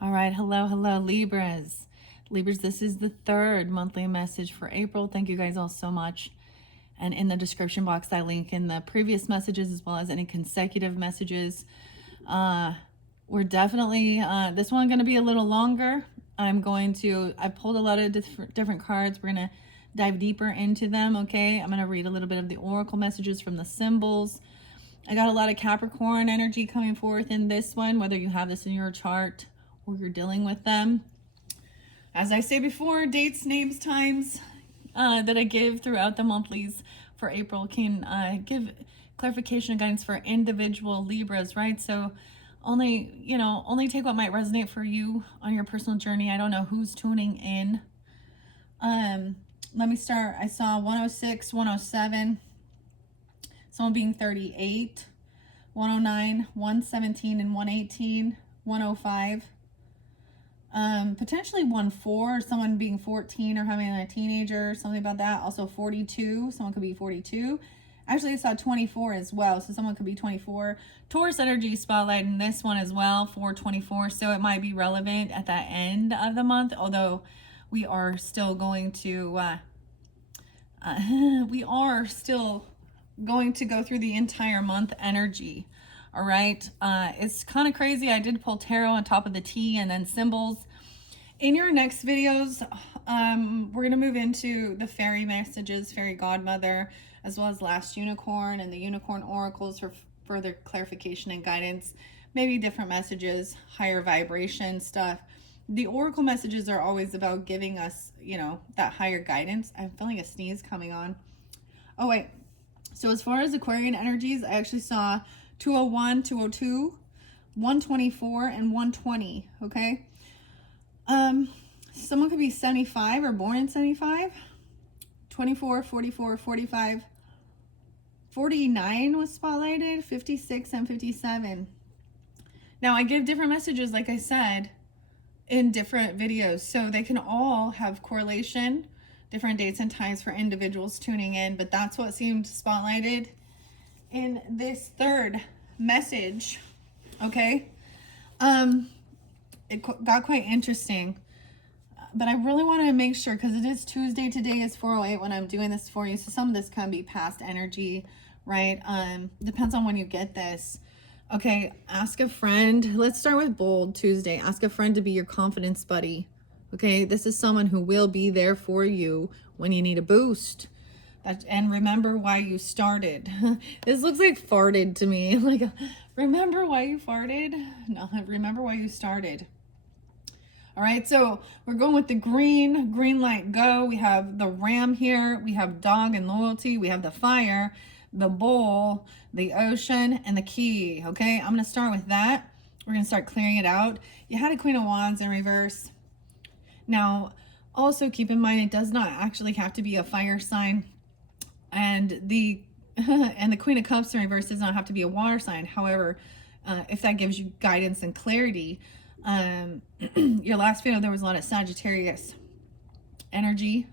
All right, hello, Libras. Libras, this is the third monthly message for April. Thank you guys all so much. And in the description box, I link in the previous messages as well as any consecutive messages. We're definitely, this one going to be a little longer. I pulled a lot of different cards. We're going to dive deeper into them, okay? I'm going to read a little bit of the oracle messages from the symbols. I got a lot of Capricorn energy coming forth in this one, whether you have this in your chart or you're dealing with them. As I say before, dates, names, times that I give throughout the monthlies for April can give clarification and guidance for individual Libras, right? So only take what might resonate for you on your personal journey. I don't know who's tuning in. Let me start. I saw 106, 107, someone being 38, 109, 117, and 118, 105. Potentially 1-4, someone being 14 or having a teenager, something about that. Also 42, someone could be 42. Actually, I saw 24 as well, so someone could be 24. Taurus energy spotlight in this one as well for 24, so it might be relevant at the end of the month, although we are still going to go through the entire month energy. All right, it's kind of crazy. I did pull tarot on top of the T and then symbols. In your next videos, we're going to move into the fairy messages, fairy godmother, as well as last unicorn and the unicorn oracles for further clarification and guidance, maybe different messages, higher vibration stuff. The oracle messages are always about giving us, that higher guidance. I'm feeling a sneeze coming on. Oh, wait. So as far as Aquarian energies, I actually saw 201, 202, 124, and 120, okay? Someone could be 75 or born in 75, 24, 44, 45, 49 was spotlighted, 56, and 57. Now, I give different messages, like I said, in different videos, so they can all have correlation, different dates and times for individuals tuning in, but that's what seemed spotlighted in this third message, okay? It got quite interesting, but I really want to make sure, because it is Tuesday, today is 4:08 when I'm doing this for you, so some of this can be past energy, right? Depends on when you get this. Okay, ask a friend. Let's start with bold Tuesday. Ask a friend to be your confidence buddy. Okay, this is someone who will be there for you when you need a boost. And remember why you started. This looks like farted to me. Like, remember why you farted? No, remember why you started. All right, so we're going with the green light, go. We have the ram here. We have dog and loyalty. We have the fire, the bowl, the ocean, and the key. Okay, I'm going to start with that. We're going to start clearing it out. You had a Queen of Wands in reverse. Now, also keep in mind, it does not actually have to be a fire sign. And the Queen of Cups in reverse does not have to be a water sign. However, if that gives you guidance and clarity, your last video, there was a lot of Sagittarius energy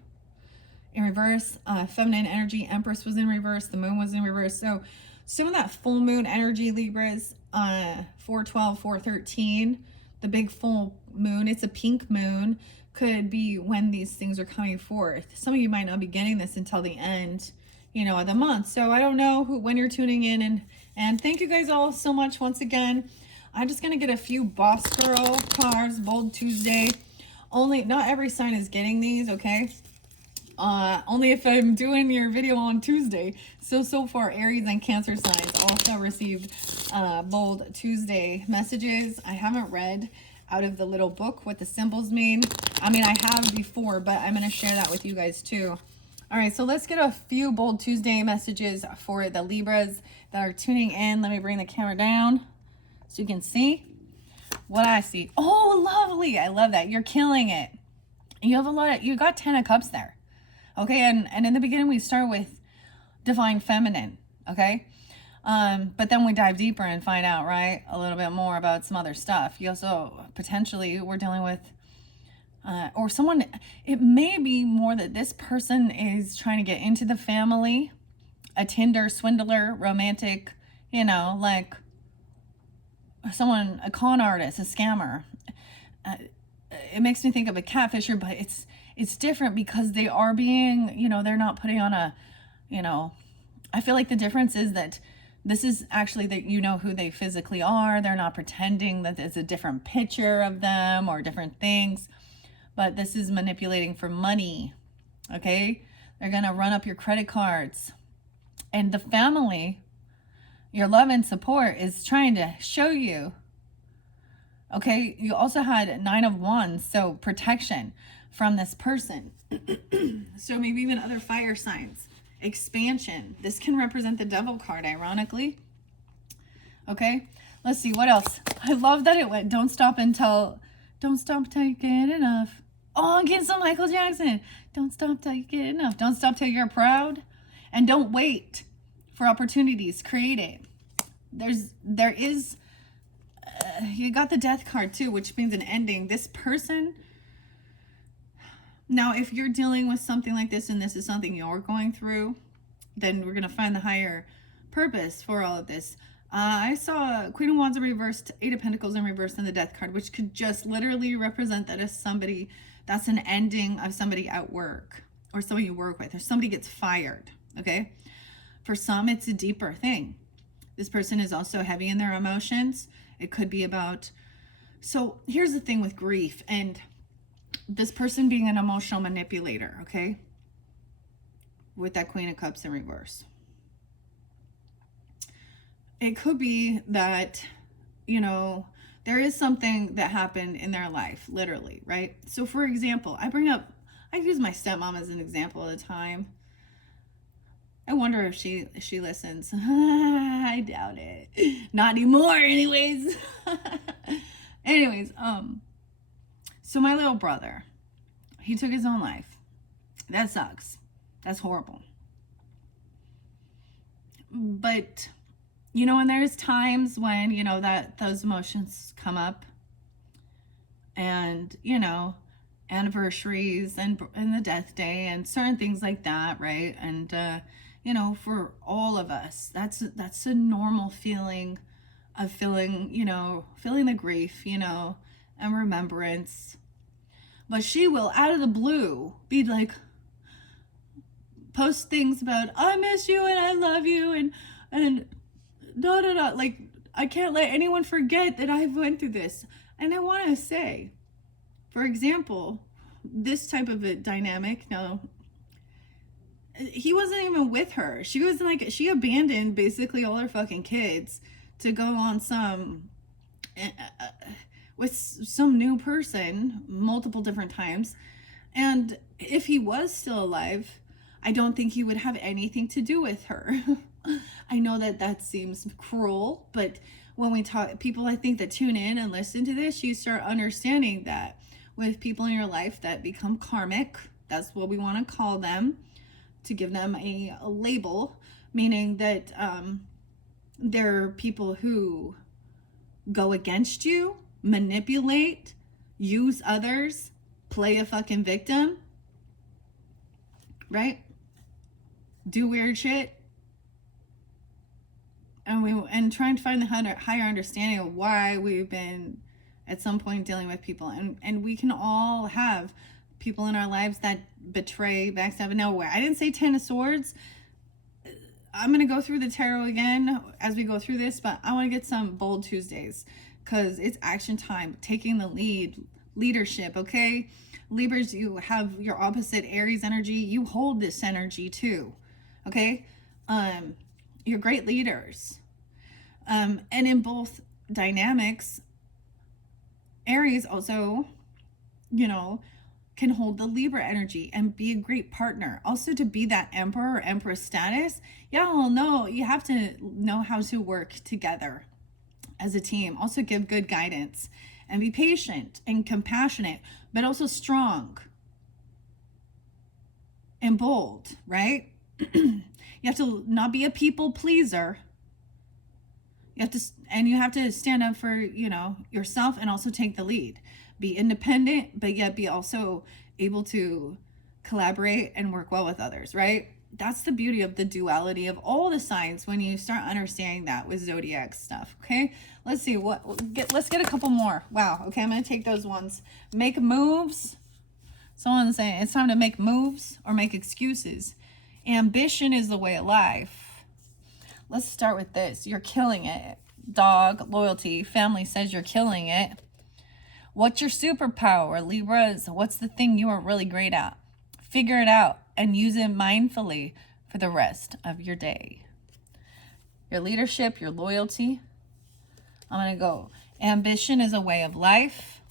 in reverse, feminine energy. Empress was in reverse, the moon was in reverse. So some of that full moon energy, Libras, 412, 413, the big full moon, it's a pink moon, could be when these things are coming forth. Some of you might not be getting this until the end, of the month. So I don't know when you're tuning in, and thank you guys all so much once again. I'm just going to get a few Boss Girl cards, Bold Tuesday. Not every sign is getting these, okay? Only if I'm doing your video on Tuesday. So far, Aries and Cancer signs also received Bold Tuesday messages. I haven't read out of the little book what the symbols mean. I mean, I have before, but I'm going to share that with you guys too. All right, so let's get a few Bold Tuesday messages for the Libras that are tuning in. Let me bring the camera down so you can see what I see. Oh, lovely. I love that. You're killing it. You have you got 10 of Cups there. Okay, and in the beginning, we start with Divine Feminine, okay? But then we dive deeper and find out, right, a little bit more about some other stuff. You also, potentially, we're dealing with, or someone, it may be more that this person is trying to get into the family, a Tinder swindler, romantic, like someone, a con artist, a scammer. it makes me think of a catfisher, but it's different because they are being, you know, they're not putting on a, you know, I feel like the difference is that this is actually that you know who they physically are. They're not pretending that it's a different picture of them or different things, but this is manipulating for money. Okay? They're going to run up your credit cards. And the family, your love and support, is trying to show you. Okay? You also had 9 of Wands, so protection from this person. So maybe even other fire signs. Expansion. This can represent the Devil card, ironically. Okay, let's see what else. I love that it went don't stop till you get enough. Oh, get some Michael Jackson. Don't stop till you get enough. Don't stop till you're proud, and don't wait for opportunities. Create it. There is you got the Death card too, which means an ending. This person. Now, if you're dealing with something like this and this is something you're going through, then we're going to find the higher purpose for all of this. I saw Queen of Wands in reversed, 8 of Pentacles in reversed, and the Death card, which could just literally represent that as somebody, that's an ending of somebody at work or somebody you work with, or somebody gets fired, okay? For some, it's a deeper thing. This person is also heavy in their emotions. It could be about, so here's the thing with grief and this person being an emotional manipulator, okay? With that Queen of Cups in reverse. It could be that, you know, there is something that happened in their life, literally, right? So for example, I use my stepmom as an example all the time. I wonder if she listens. I doubt it. Not anymore, anyways. Anyways, so my little brother, he took his own life. That sucks. That's horrible. But, you know, and there's times when, you know, that those emotions come up. And, you know, anniversaries and the death day and certain things like that, right? And, you know, for all of us, that's a normal feeling of feeling, you know, feeling the grief, you know, and remembrance. But she will, out of the blue, be like, post things about, I miss you and I love you and da da da. Like, I can't let anyone forget that I've went through this. And I want to say, for example, this type of a dynamic, no, he wasn't even with her. She was like, she abandoned basically all her fucking kids to go on some with some new person multiple different times. And if he was still alive, I don't think he would have anything to do with her. I know that seems cruel, but when we talk, people I think that tune in and listen to this, you start understanding that with people in your life that become karmic, that's what we want to call them, to give them a label, meaning that they're people who go against you, manipulate, use others, play a fucking victim, right? Do weird shit. And trying to find the higher understanding of why we've been at some point dealing with people. And we can all have people in our lives that betray, backstab, and nowhere. I didn't say 10 of Swords. I'm going to go through the tarot again as we go through this, but I want to get some bold Tuesdays because it's action time, taking the leadership, okay? Libras, you have your opposite Aries energy. You hold this energy too, okay? You're great leaders. And in both dynamics, Aries also, you know, can hold the Libra energy and be a great partner. Also, to be that emperor or empress status, y'all know you have to know how to work together as a team. Also give good guidance and be patient and compassionate, but also strong and bold, right? You have to not be a people pleaser. You have to stand up for, you know, yourself and also take the lead. Be independent, but yet be also able to collaborate and work well with others, right? that's the beauty of the duality of all the signs when you start understanding that with zodiac stuff. Okay, let's see let's get a couple more. Wow. Okay, I'm gonna take those ones. Make moves. Someone's saying it's time to make moves or make excuses. Ambition is the way of life. Let's start with this. You're killing it. Dog, loyalty, family says you're killing it. What's your superpower, Libras? What's the thing you are really great at? Figure it out and use it mindfully for the rest of your day. Your leadership, your loyalty. I'm going to go. Ambition is a way of life.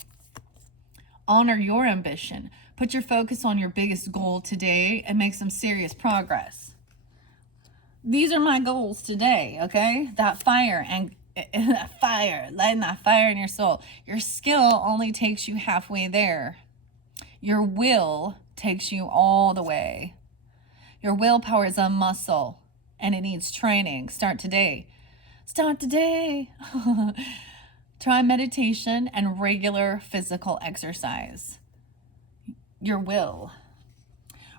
Honor your ambition. Put your focus on your biggest goal today and make some serious progress. These are my goals today, okay? That fire and that fire, lighting that fire in your soul. Your skill only takes you halfway there. Your will takes you all the way. Your willpower is a muscle and it needs training. Start today. Start today. Try meditation and regular physical exercise. Your will.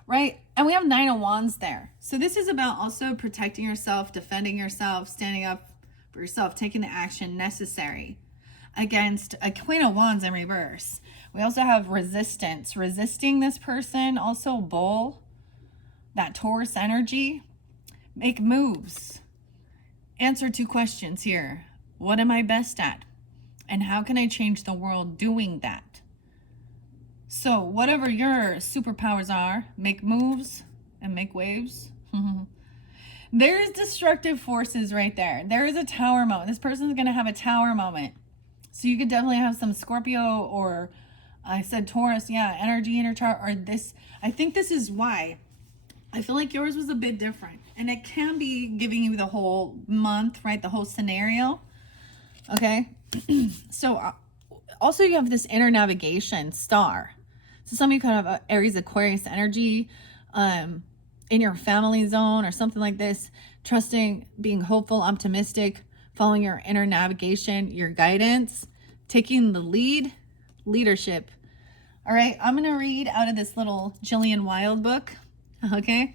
Right? And we have 9 of Wands there. So this is about also protecting yourself, defending yourself, standing up for yourself, taking the action necessary against a Queen of Wands in reverse. We also have resistance, resisting this person, also Bull, that Taurus energy. Make moves. Answer 2 questions here. What am I best at? And how can I change the world doing that? So whatever your superpowers are, make moves and make waves. There's destructive forces right there. There is a tower moment. This person's going to have a tower moment. So you could definitely have some Scorpio or I said Taurus, yeah, energy in your chart, or this. I think this is why I feel like yours was a bit different. And it can be giving you the whole month, right? The whole scenario. Okay. So also you have this inner navigation star. So some of you could have Aries, Aquarius energy in your family zone or something like this. Trusting, being hopeful, optimistic, following your inner navigation, your guidance, taking the lead, leadership. All right, I'm going to read out of this little Jillian Wild book. Okay.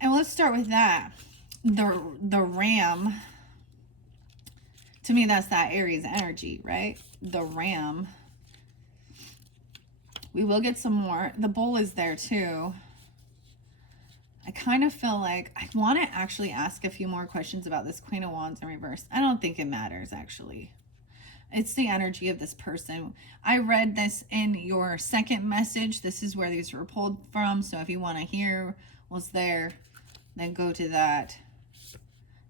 And let's start with that. The ram. To me, that's that Aries energy, right? The ram. We will get some more. The bull is there too. I kind of feel like I want to actually ask a few more questions about this Queen of Wands in reverse. I don't think it matters, actually. It's the energy of this person. I read this in your second message. This is where these were pulled from. So if you want to hear what's there, then go to that.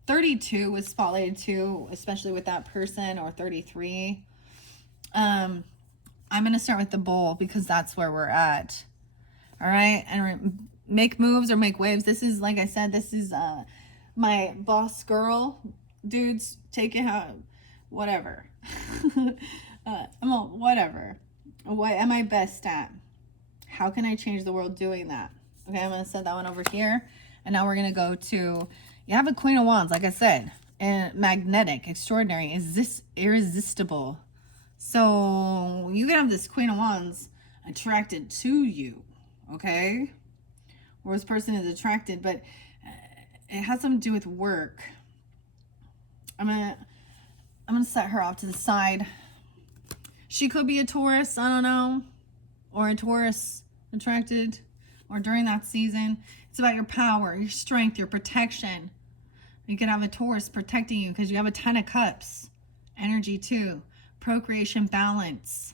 32 was spotlighted too, especially with that person, or 33. I'm going to start with the bull because that's where we're at. All right. And make moves or make waves. This is, like I said, this is my boss girl. Dudes, take it how, whatever. Whatever. What am I best at? How can I change the world doing that? Okay, I'm going to set that one over here. And now we're going to go to, you have a Queen of Wands, like I said, and magnetic, extraordinary, is this irresistible. So you can have this Queen of Wands attracted to you, okay? Or this person is attracted, but it has something to do with work. I'm gonna set her off to the side. She could be a Taurus, I don't know, or a Taurus attracted, or during that season. It's about your power, your strength, your protection. You could have a Taurus protecting you because you have a 10 of Cups energy too. Procreation, balance.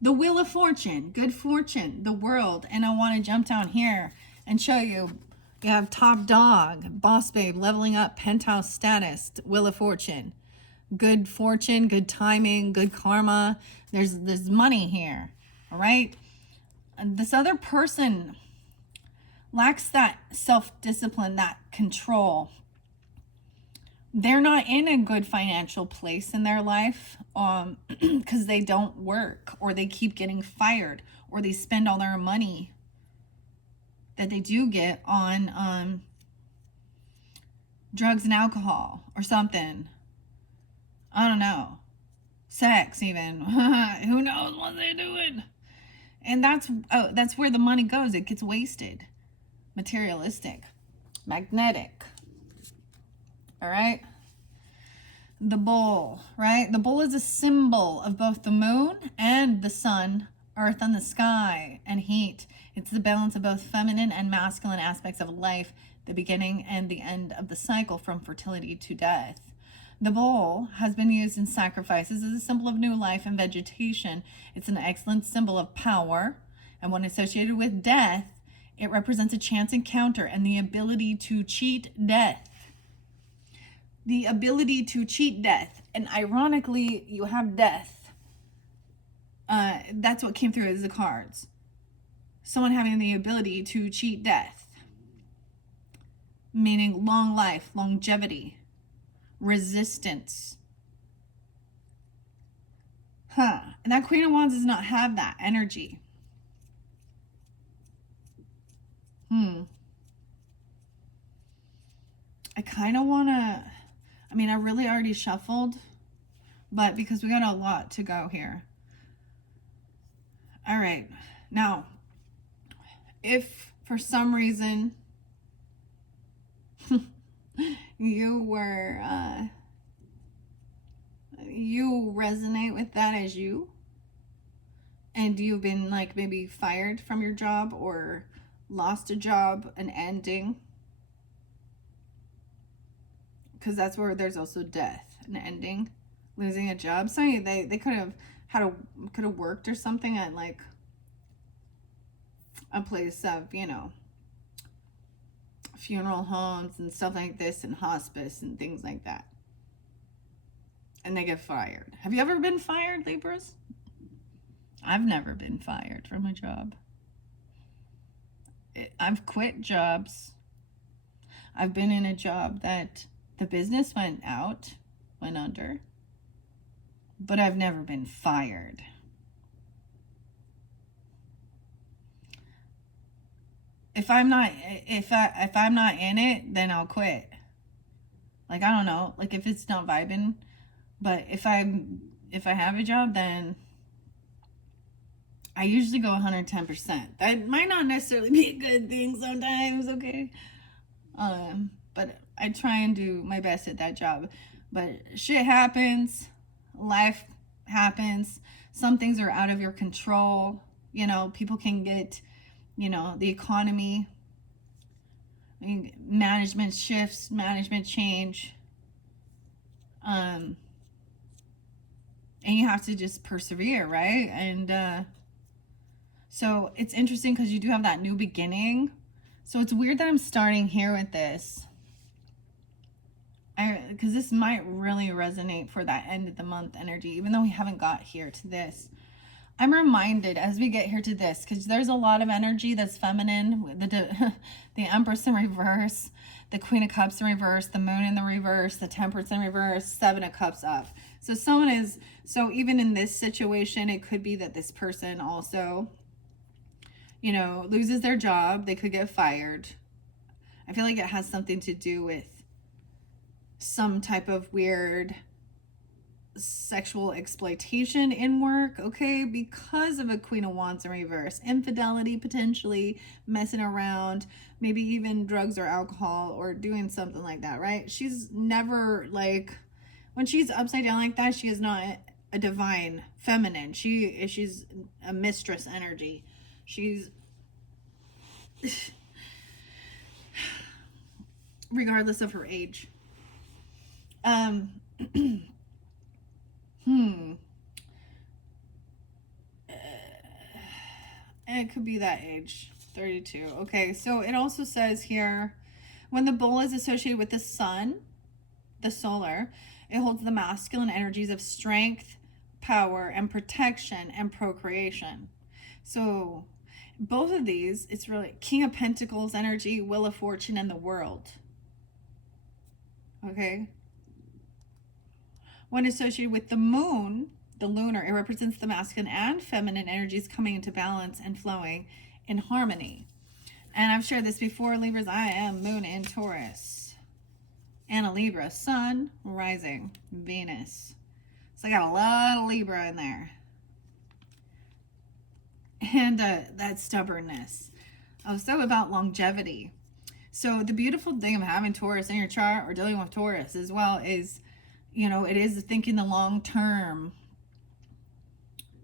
The Wheel of Fortune, good fortune, the world. And I want to jump down here and show you. You have top dog, boss babe, leveling up, penthouse status, Wheel of Fortune. Good fortune, good timing, good karma. There's money here, all right? And this other person lacks that self-discipline, that control. They're not in a good financial place in their life because they don't work, or they keep getting fired, or they spend all their money that they do get on drugs and alcohol or something. I don't know. Sex even. Who knows what they're doing? And that's where the money goes. It gets wasted. materialistic, magnetic. All right. The bull, right? The bull is a symbol of both the moon and the sun, earth and the sky, and heat. It's the balance of both feminine and masculine aspects of life, the beginning and the end of the cycle from fertility to death. The bull has been used in sacrifices as a symbol of new life and vegetation. It's an excellent symbol of power, and when associated with death, it represents a chance encounter and the ability to cheat death. The ability to cheat death. And ironically, you have death. That's what came through as the cards. Someone having the ability to cheat death. Meaning long life, longevity, resistance. And that Queen of Wands does not have that energy. I kind of want to... I mean, I really already shuffled, but because we got a lot to go here. All right. Now, if for some reason you resonate with that as you, and you've been like maybe fired from your job or lost a job, an ending, because that's where there's also death, an ending, losing a job. So they could have worked or something at like a place of, you know, funeral homes and stuff like this, and hospice and things like that, and they get fired. Have you ever been fired, Libras? I've never been fired from a job. I've quit jobs. I've been in a job that the business went under, but I've never been fired. If I'm not in it, then I'll quit. Like, I don't know, like if it's not vibing, but if I have a job, then I usually go 110%. That might not necessarily be a good thing sometimes, okay? But I try and do my best at that job. But shit happens, life happens, some things are out of your control. You know, people can get, you know, the economy, I mean, management shifts, management change. And you have to just persevere, right? And so it's interesting because you do have that new beginning. So it's weird that I'm starting here with this. Because this might really resonate for that end of the month energy, even though we haven't got here to this. I'm reminded as we get here to this, because there's a lot of energy that's feminine, the Empress in reverse, the Queen of Cups in reverse, the Moon in the reverse, the Temperance in reverse, Seven of Cups up. So so even in this situation, it could be that this person also, you know, loses their job. They could get fired. I feel like it has something to do with some type of weird sexual exploitation in work, okay, because of a Queen of Wands in reverse. Infidelity, potentially, messing around, maybe even drugs or alcohol or doing something like that, right? She's never, like, when she's upside down like that, she is not a divine feminine. She's a mistress energy. She's regardless of her age. It could be that age, 32. Okay, so it also says here, when the bull is associated with the sun, the solar, it holds the masculine energies of strength, power, and protection and procreation. So both of these, it's really King of Pentacles energy, Wheel of Fortune, and the World. Okay. When associated with the moon, the lunar, it represents the masculine and feminine energies coming into balance and flowing in harmony. And I've shared this before, Libras. I am moon in Taurus and a Libra, sun, rising, Venus. So I got a lot of Libra in there. And that stubbornness. Also about longevity. So the beautiful thing of having Taurus in your chart or dealing with Taurus as well is, you know, it is thinking the long term,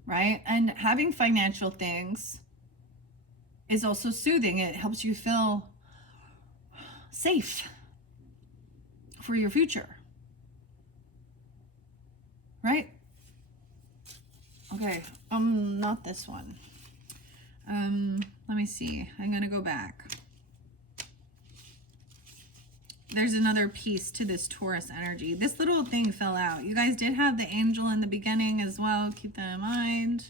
right? And having financial things is also soothing. It helps you feel safe for your future, right? Okay, not this one. Let me see. I'm gonna go back. There's another piece to this Taurus energy. This little thing fell out. You guys did have the angel in the beginning as well. Keep that in mind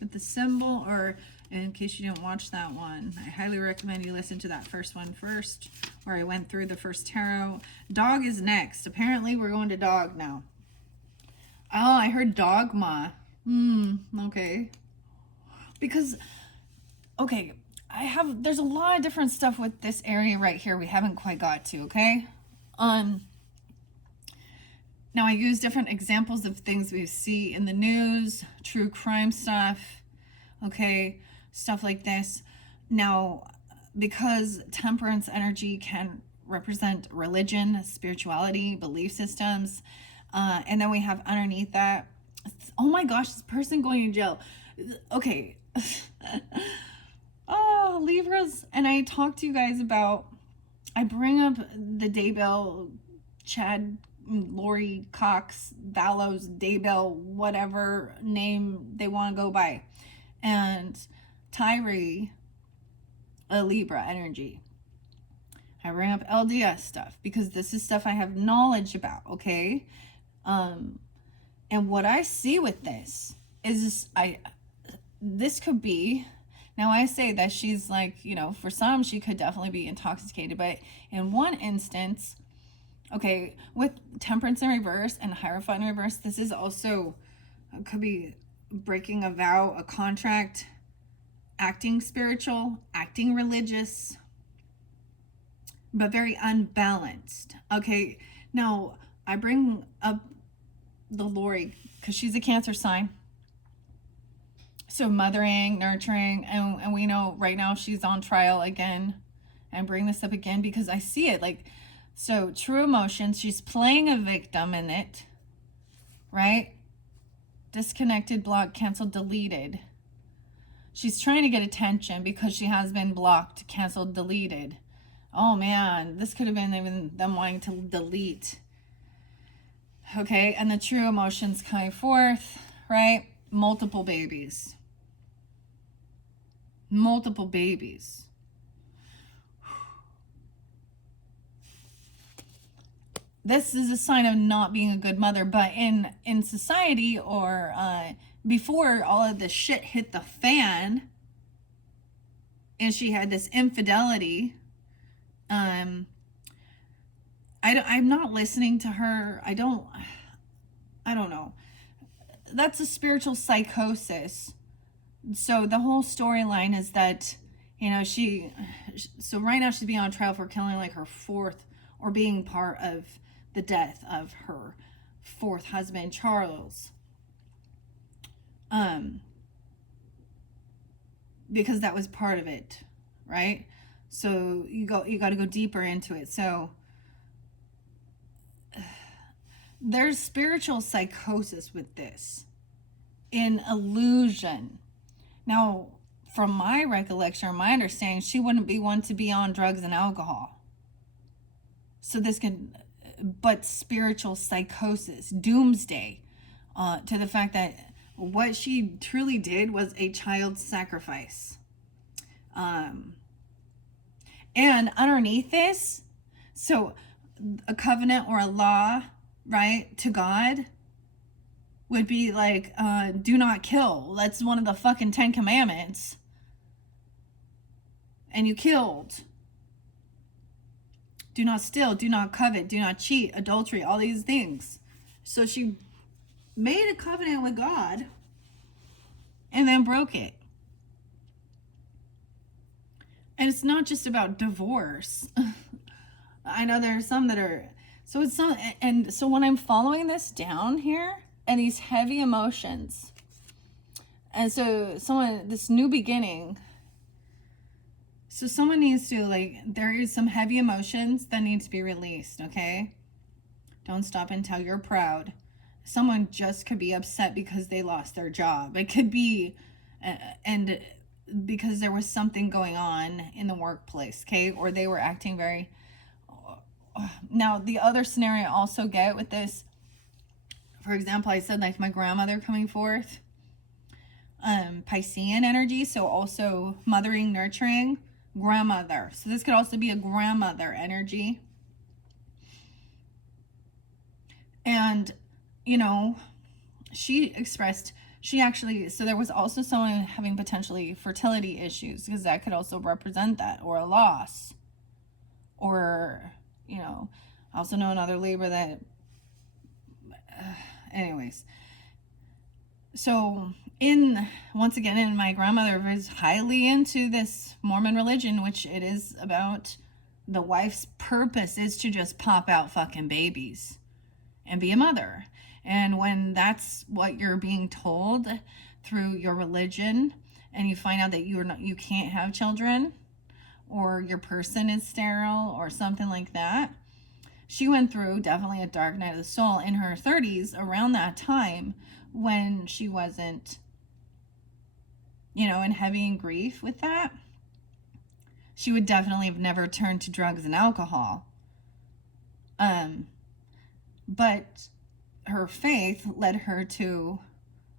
with the symbol, or in case you didn't watch that one, I highly recommend you listen to that first one first, where I went through the first tarot. Dog is next. Apparently we're going to dog now. Oh, I heard dogma. Okay. Because, okay, there's a lot of different stuff with this area right here we haven't quite got to, okay? Now I use different examples of things we see in the news, true crime stuff, okay, stuff like this. Now, because temperance energy can represent religion, spirituality, belief systems, and then we have underneath that, oh my gosh, this person going to jail. Okay. Oh, Libras. And I talk to you guys about, I bring up the Daybell, Chad, Lori, Cox, Vallows, Daybell, whatever name they want to go by. And Tyree, a Libra energy. I bring up LDS stuff because this is stuff I have knowledge about, okay? And what I see with this is this could be, now I say that she's like, you know, for some she could definitely be intoxicated, but in one instance, okay, with temperance in reverse and Hierophant in reverse, this is also, could be breaking a vow, a contract, acting spiritual, acting religious, but very unbalanced. Okay, now I bring up the Lori because she's a Cancer sign. So mothering, nurturing, and we know right now she's on trial again. And bring this up again because I see it like, so true emotions, she's playing a victim in it, right? Disconnected, blocked, canceled, deleted. She's trying to get attention because she has been blocked, canceled, deleted. Oh man, this could have been even them wanting to delete. Okay, and the true emotions coming forth, right? Multiple babies. Multiple babies. This is a sign of not being a good mother, but in society or before all of this shit hit the fan and she had this infidelity, I'm not listening to her. I don't know. That's a spiritual psychosis. So the whole storyline is that, you know, so right now she's being on trial for killing like her fourth, or being part of the death of her fourth husband, Charles. Because that was part of it, right? So you got to go deeper into it. So there's spiritual psychosis with this, in illusion. Now, from my recollection or my understanding, she wouldn't be one to be on drugs and alcohol. So this could, but spiritual psychosis, doomsday, to the fact that what she truly did was a child sacrifice. And underneath this, so a covenant or a law, right, to God would be like, do not kill. That's one of the fucking 10 commandments. And you killed. Do not steal, do not covet, do not cheat, adultery, all these things. So she made a covenant with God and then broke it. And it's not just about divorce. I know there are some that are, so it's not, and so when I'm following this down here, and these heavy emotions, and so this new beginning, So someone needs to, like, there is some heavy emotions that need to be released, okay? Don't stop until you're proud. Someone just could be upset because they lost their job. It could be, and because there was something going on in the workplace, okay? Or they were acting very. Now, the other scenario I also get with this, for example, I said like my grandmother coming forth, Piscean energy, so also mothering, nurturing, grandmother. So this could also be a grandmother energy. And, you know, she actually, so there was also someone having potentially fertility issues, because that could also represent that, or a loss. Or, you know, I also know another Libra that, anyways. So, once again, my grandmother was highly into this Mormon religion, which it is about the wife's purpose is to just pop out fucking babies and be a mother. And when that's what you're being told through your religion, and you find out that you can't have children, or your person is sterile or something like that. She went through definitely a dark night of the soul in her 30s around that time, when she wasn't, you know, in heavy in grief with that. She would definitely have never turned to drugs and alcohol. But her faith led her to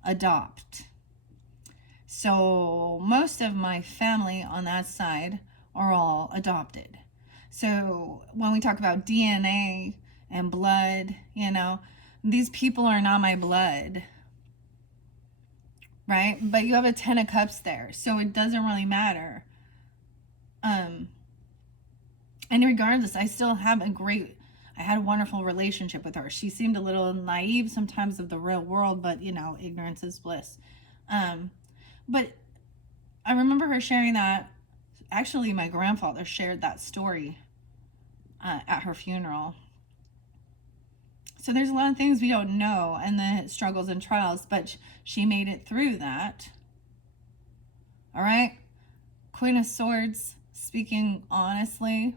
adopt. So most of my family on that side are all adopted. So when we talk about DNA and blood, you know, these people are not my blood, right? But you have a 10 of cups there, so it doesn't really matter. And regardless, I still have I had a wonderful relationship with her. She seemed a little naive sometimes of the real world, but, you know, ignorance is bliss. But I remember her sharing that. Actually, my grandfather shared that story at her funeral. So there's a lot of things we don't know, and the struggles and trials, but she made it through that. All right? Queen of Swords, speaking honestly.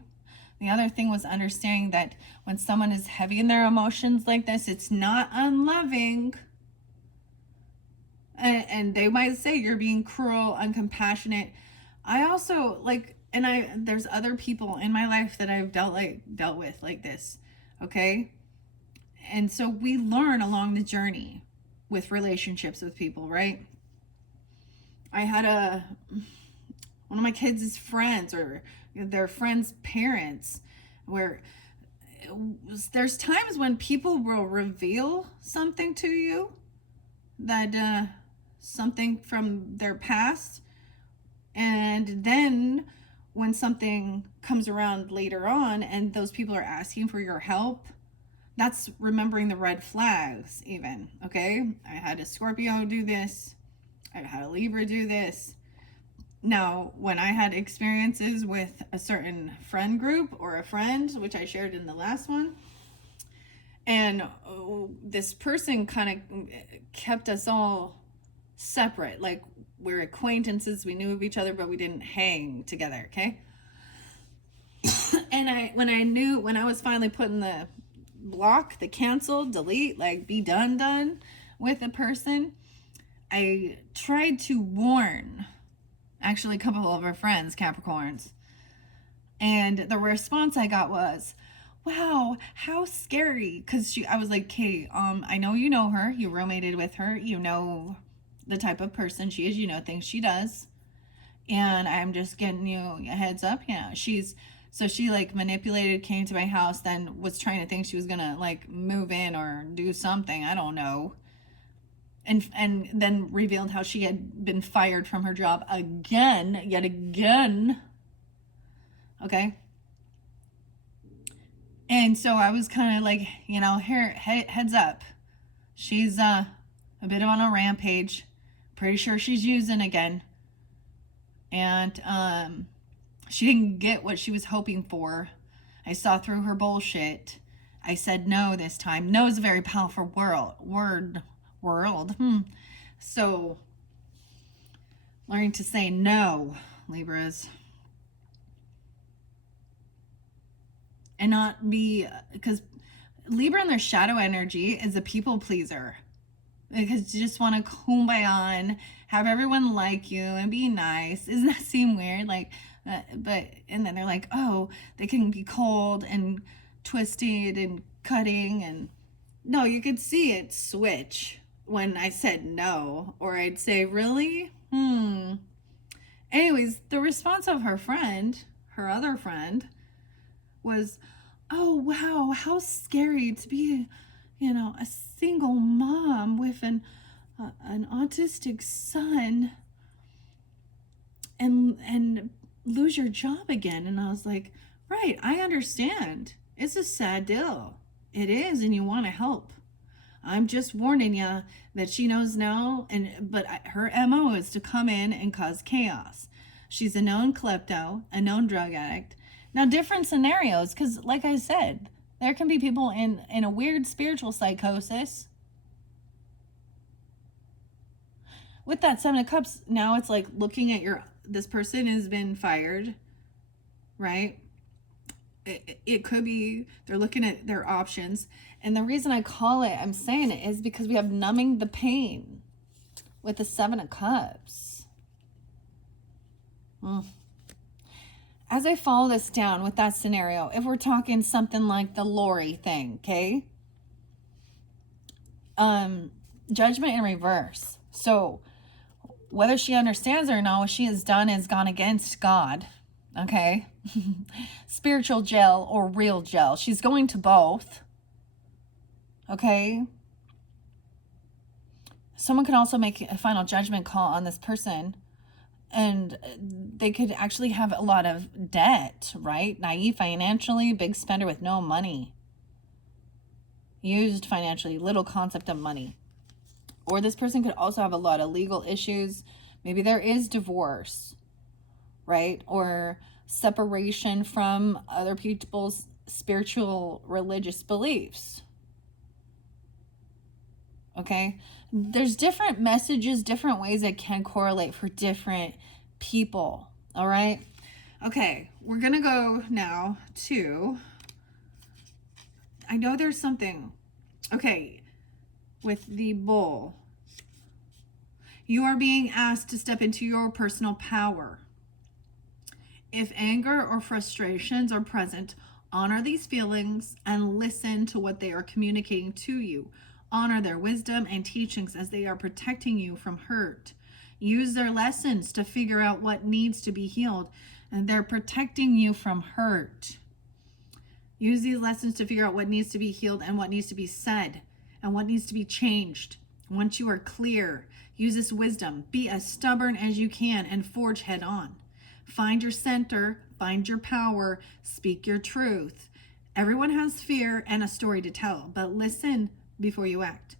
The other thing was understanding that when someone is heavy in their emotions like this, it's not unloving. And they might say you're being cruel, uncompassionate. I also there's other people in my life that I've dealt with like this, okay? And so we learn along the journey with relationships with people, right? I had one of my kids' friends, or their friends' parents, where there's times when people will reveal something to you, that something from their past, and then when something comes around later on and those people are asking for your help, that's remembering the red flags even, okay? I had a Scorpio do this. I had a Libra do this. Now, when I had experiences with a certain friend group or a friend, which I shared in the last one, and this person kind of kept us all separate, like we're acquaintances, we knew of each other, but we didn't hang together, okay? And when I was finally putting the block, the cancel, delete, like be done with a person, I tried to warn actually a couple of our friends, Capricorns, and the response I got was, wow, how scary. Because I was like, Kate, I know you know her, you roommated with her, you know the type of person she is, you know things she does, and I'm just getting you a heads up. Yeah, she like manipulated, came to my house, then was trying to think she was gonna like move in or do something, I don't know, and then revealed how she had been fired from her job yet again, okay? And so I was kind of like, you know, heads up, she's a bit on a rampage, pretty sure she's using again, and she didn't get what she was hoping for. I saw through her bullshit. I said no this time. No is a very powerful word. So learning to say no, Libras. and not be, because Libra in their shadow energy is a people pleaser, because you just want to kumbaya on, have everyone like you and be nice. Doesn't that seem weird? Like, but, and then they're like, oh, they can be cold and twisted and cutting. And no, you could see it switch when I said no, or I'd say, really? Anyways, the response of her friend, her other friend, was, oh, wow, how scary to be, a single mom with an autistic son and lose your job again. And I was like, right, I understand. It's a sad deal. It is, and you want to help. I'm just warning you that she knows now, but her MO is to come in and cause chaos. She's a known klepto, a known drug addict. Now, different scenarios, because like I said, there can be people in a weird spiritual psychosis. With that Seven of Cups, now it's like looking at this person has been fired, right? It could be they're looking at their options. And the reason I'm saying it is because we have numbing the pain with the Seven of Cups. As I follow this down with that scenario, if we're talking something like the Lori thing, okay? Judgment in reverse. So whether she understands or not, what she has done is gone against God, okay? Spiritual jail or real jail. She's going to both, okay? Someone could also make a final judgment call on this person, and they could actually have a lot of debt, right? Naive financially, big spender with no money. Used financially, little concept of money. Or this person could also have a lot of legal issues. Maybe there is divorce, right? Or separation from other people's spiritual, religious beliefs. Okay? There's different messages, different ways that can correlate for different people. All right? Okay, we're going to go now to, I know there's something. Okay, with the Bull. You are being asked to step into your personal power. If anger or frustrations are present, honor these feelings and listen to what they are communicating to you. Honor their wisdom and teachings as they are protecting you from hurt. Use their lessons to figure out what needs to be healed, and they're protecting you from hurt. Use these lessons to figure out what needs to be healed and what needs to be said and what needs to be changed. Once you are clear, use this wisdom. Be as stubborn as you can and forge head on. Find your center, find your power, speak your truth. Everyone has fear and a story to tell, but listen before you act.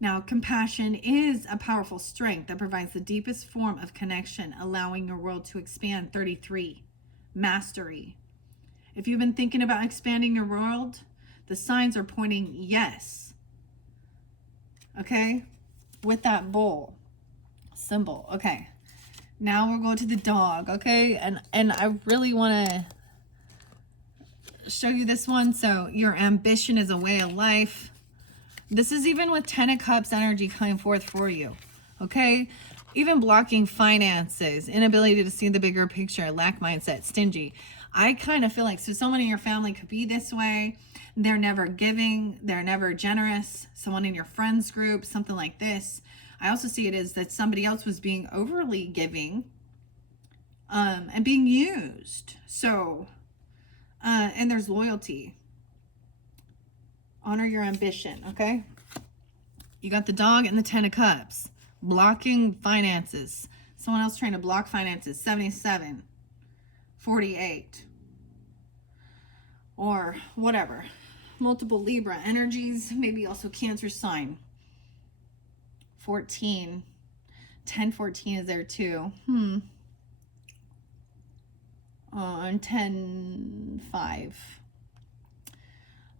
Now, compassion is a powerful strength that provides the deepest form of connection, allowing your world to expand. 33, mastery. If you've been thinking about expanding your world, the signs are pointing yes. Okay? With that Bull symbol. Okay. Now we'll go to the dog, okay? And I really want to show you this one. So your ambition is a way of life. This is even with 10 of Cups energy coming forth for you, okay? Even blocking finances, inability to see the bigger picture, lack mindset, stingy. I kind of feel like, so someone in your family could be this way. They're never giving. They're never generous. Someone in your friends group, something like this. I also see it as that somebody else was being overly giving and being used. So, and there's loyalty. Honor your ambition, okay? You got the dog and the 10 of Cups. Blocking finances. Someone else trying to block finances. 77. 48. Or whatever. Multiple Libra energies. Maybe also Cancer sign. 14. 1014 is there too. And 10-5.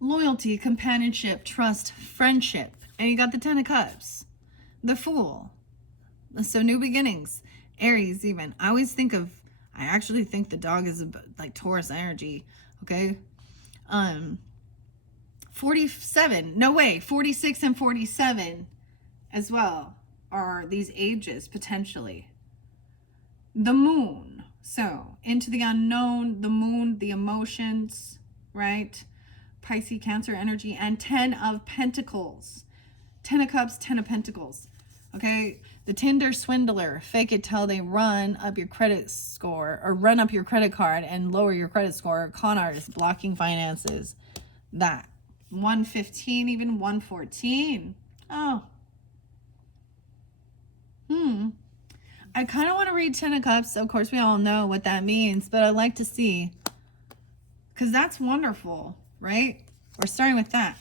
Loyalty, companionship, trust, friendship. And you got the 10 of Cups. The Fool. So new beginnings. Aries even. I actually think the dog is like Taurus energy. Okay. Um, 47, no way, 46 and 47 as well are these ages potentially. The moon, so into the unknown, the moon, the emotions, right? Pisces, Cancer energy, and 10 of Pentacles. 10 of Cups, 10 of Pentacles. Okay, the Tinder swindler, fake it till they run up your credit score, or run up your credit card and lower your credit score. Con artist, blocking finances. That 115, even 114. Oh, I kind of want to read 10 of Cups. Of course, we all know what that means, but I'd like to see, because that's wonderful, right? We're starting with that.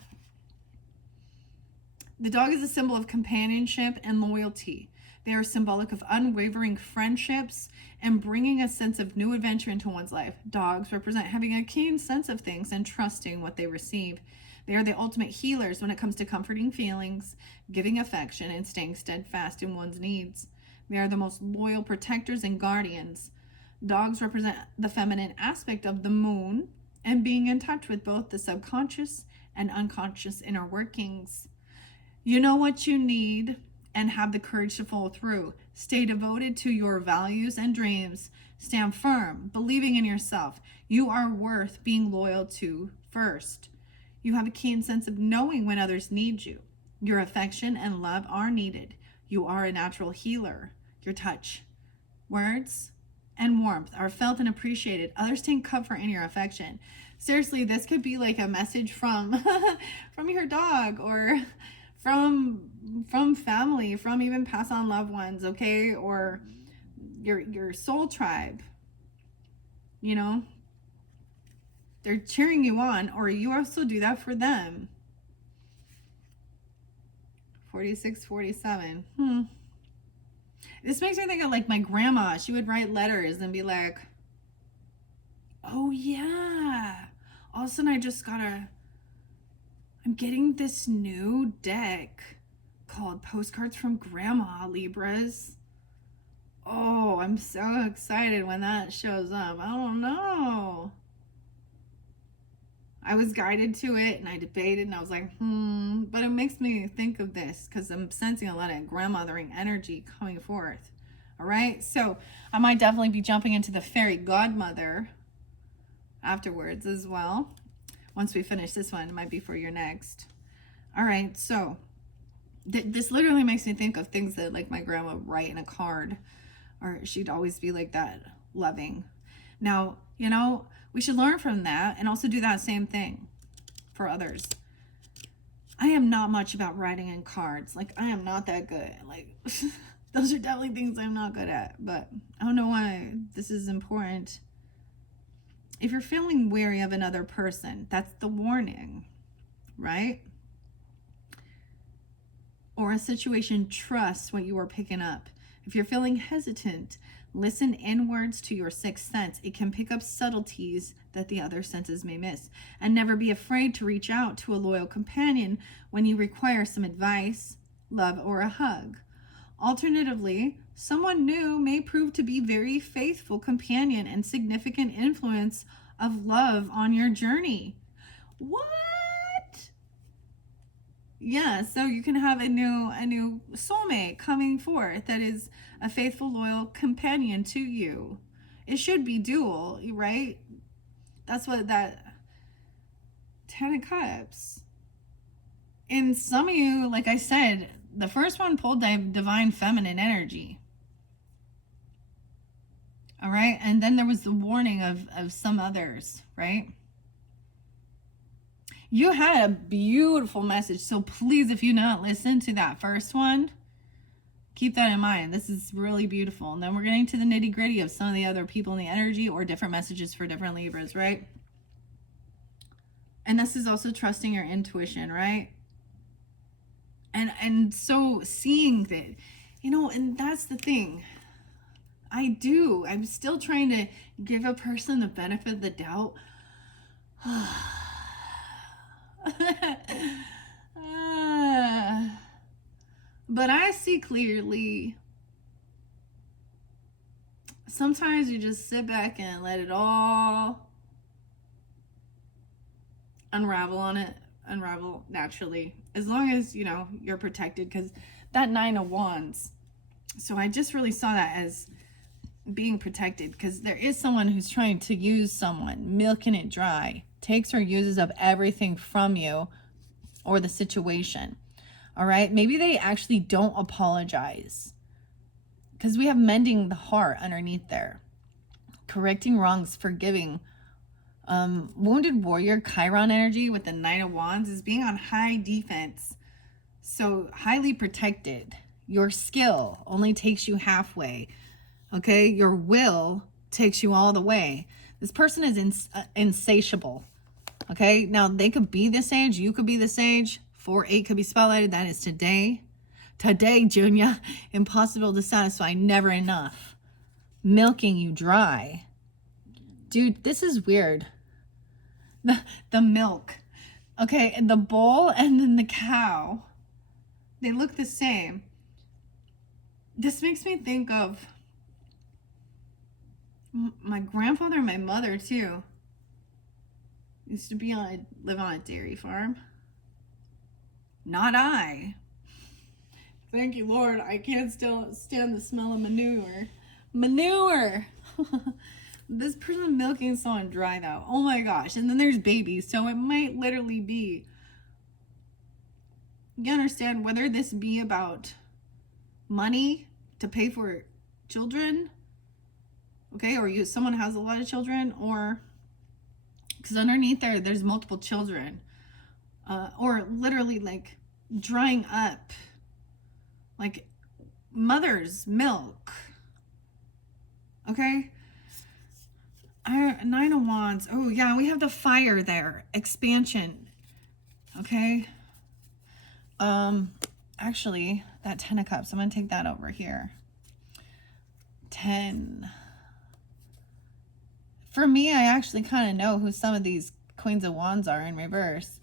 The dog is a symbol of companionship and loyalty. They are symbolic of unwavering friendships and bringing a sense of new adventure into one's life. Dogs represent having a keen sense of things and trusting what they receive. They are the ultimate healers when it comes to comforting feelings, giving affection, and staying steadfast in one's needs. They are the most loyal protectors and guardians. Dogs represent the feminine aspect of the moon and being in touch with both the subconscious and unconscious inner workings. You know what you need and have the courage to follow through. Stay devoted to your values and dreams. Stand firm, believing in yourself. You are worth being loyal to first. You have a keen sense of knowing when others need you. Your affection and love are needed. You are a natural healer. Your touch, words, and warmth are felt and appreciated. Others take comfort in your affection. Seriously, this could be like a message from from your dog, or from family, from even pass on loved ones, okay? Or your soul tribe. You know, they're cheering you on, or you also do that for them. 46, 47. This makes me think of like my grandma. She would write letters and be like, oh yeah, all of a sudden I'm getting this new deck called Postcards from Grandma, Libras. Oh, I'm so excited when that shows up. I don't know. I was guided to it and I debated and I was like, but it makes me think of this because I'm sensing a lot of grandmothering energy coming forth. All right, so I might definitely be jumping into the fairy godmother afterwards as well. Once we finish this one, it might be for your next. All right, so this literally makes me think of things that like my grandma would write in a card, or she'd always be like that, loving. Now, you know, we should learn from that and also do that same thing for others. I am not much about writing in cards. Like, I am not that good. Like, those are definitely things I'm not good at, but I don't know why this is important. If you're feeling weary of another person, that's the warning, right? Or a situation, trust what you are picking up. If you're feeling hesitant, listen inwards to your sixth sense. It can pick up subtleties that the other senses may miss. And never be afraid to reach out to a loyal companion when you require some advice, love, or a hug. Alternatively, someone new may prove to be a very faithful companion and significant influence of love on your journey. What? Yeah, so you can have a new soulmate coming forth that is a faithful, loyal companion to you. It should be dual, right? That's what that 10 of Cups. And some of you, like I said, the first one pulled divine feminine energy. All right, and then there was the warning of some others, right? You had a beautiful message, so please, if you not listen to that first one, keep that in mind. This is really beautiful. And then we're getting to the nitty gritty of some of the other people in the energy or different messages for different Libras, right? And this is also trusting your intuition, right? And so seeing that, you know, and that's the thing. I'm still trying to give a person the benefit of the doubt. But I see clearly. Sometimes you just sit back and let it all unravel naturally, as long as, you know, you're protected, because that Nine of Wands. So I just really saw that as being protected, because there is someone who's trying to use someone, milking it dry, takes or uses up everything from you or the situation. All right, maybe they actually don't apologize, because we have mending the heart underneath there, correcting wrongs, forgiving. Wounded warrior Chiron energy with the Nine of Wands is being on high defense, so highly protected. Your skill only takes you halfway. Okay, your will takes you all the way. This person is insatiable. Okay, now they could be this age, you could be this age. 4-8 could be spotlighted. That is today. Today, Junior. Impossible to satisfy, never enough. Milking you dry. Dude, this is weird. The milk. Okay, and the bull and then the cow, they look the same. This makes me think of my grandfather and my mother too. Used to live on a dairy farm. Not I. Thank you, Lord. I can't still stand the smell of manure. Manure. This person milking someone dry though. Oh my gosh. And then there's babies. So it might literally be, you understand, whether this be about money to pay for children, okay, or someone has a lot of children, or because underneath there's multiple children, or literally like drying up, like mother's milk. Okay. Nine of Wands. Oh yeah, we have the fire there. Expansion. Okay. Actually, that 10 of Cups, I'm going to take that over here. 10. For me, I actually kind of know who some of these Queens of Wands are in reverse.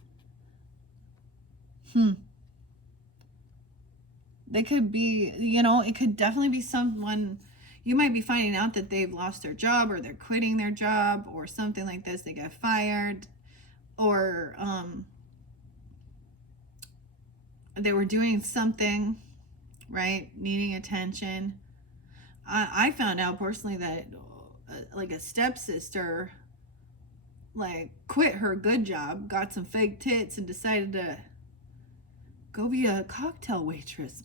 They could be, you know, it could definitely be someone, you might be finding out that they've lost their job, or they're quitting their job, or something like this. They get fired, or they were doing something, right, needing attention. I found out personally that like a stepsister like quit her good job, got some fake tits, and decided to go be a cocktail waitress.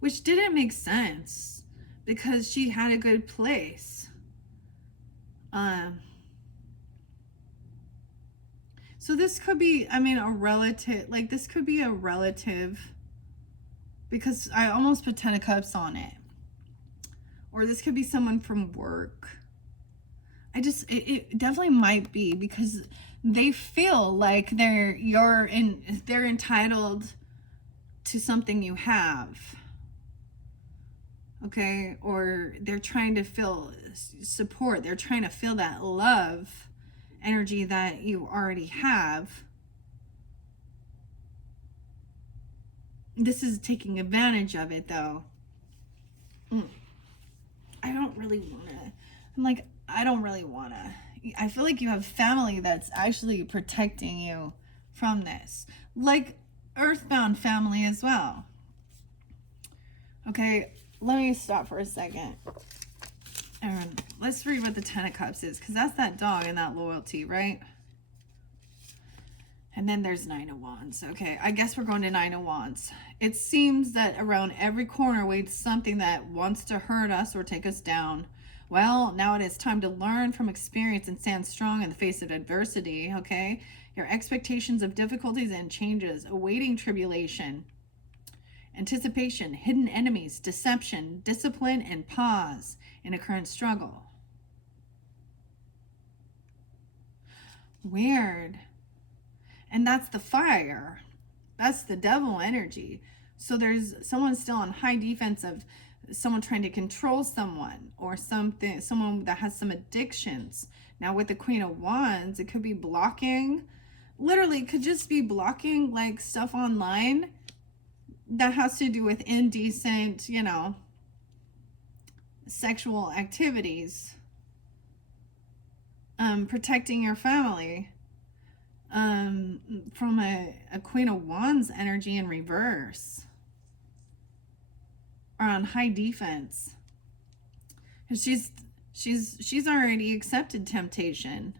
Which didn't make sense, because she had a good place. So this could be, I mean, a relative, like this could be a relative, because I almost put 10 of Cups on it. Or this could be someone from work. It definitely might be, because they feel like they're entitled to something you have. Okay, or they're trying to feel support. They're trying to feel that love energy that you already have. This is taking advantage of it though. I don't really want to. I don't really want to. I feel like you have family that's actually protecting you from this. Like earthbound family as well. Okay, let me stop for a second. Let's read what the 10 of Cups is, because that's that dog and that loyalty, right? And then there's 9 of Wands. Okay, I guess we're going to 9 of Wands. It seems that around every corner waits something that wants to hurt us or take us down. Well, now it is time to learn from experience and stand strong in the face of adversity, okay? Your expectations of difficulties and changes, awaiting tribulation, anticipation, hidden enemies, deception, discipline, and pause in a current struggle. Weird. And that's the fire. That's the devil energy. So there's someone still on high defense of someone trying to control someone, or someone that has some addictions. Now with the Queen of Wands, it could be blocking. Literally, it could just be blocking like stuff online that has to do with indecent, you know, sexual activities. protecting your family from a Queen of Wands energy in reverse, or on high defense. She's already accepted temptation.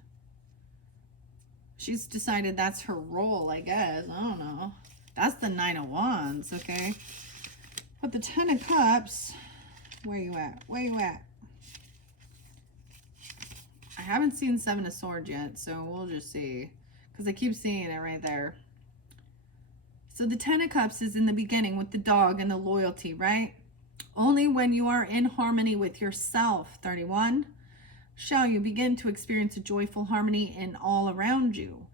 She's decided that's her role, I guess. I don't know. That's the Nine of Wands, okay? But the Ten of Cups, where you at? Where you at? I haven't seen Seven of Swords yet, so we'll just see. Because I keep seeing it right there. So the Ten of Cups is in the beginning with the dog and the loyalty, right? Only when you are in harmony with yourself, 31, shall you begin to experience a joyful harmony in all around you.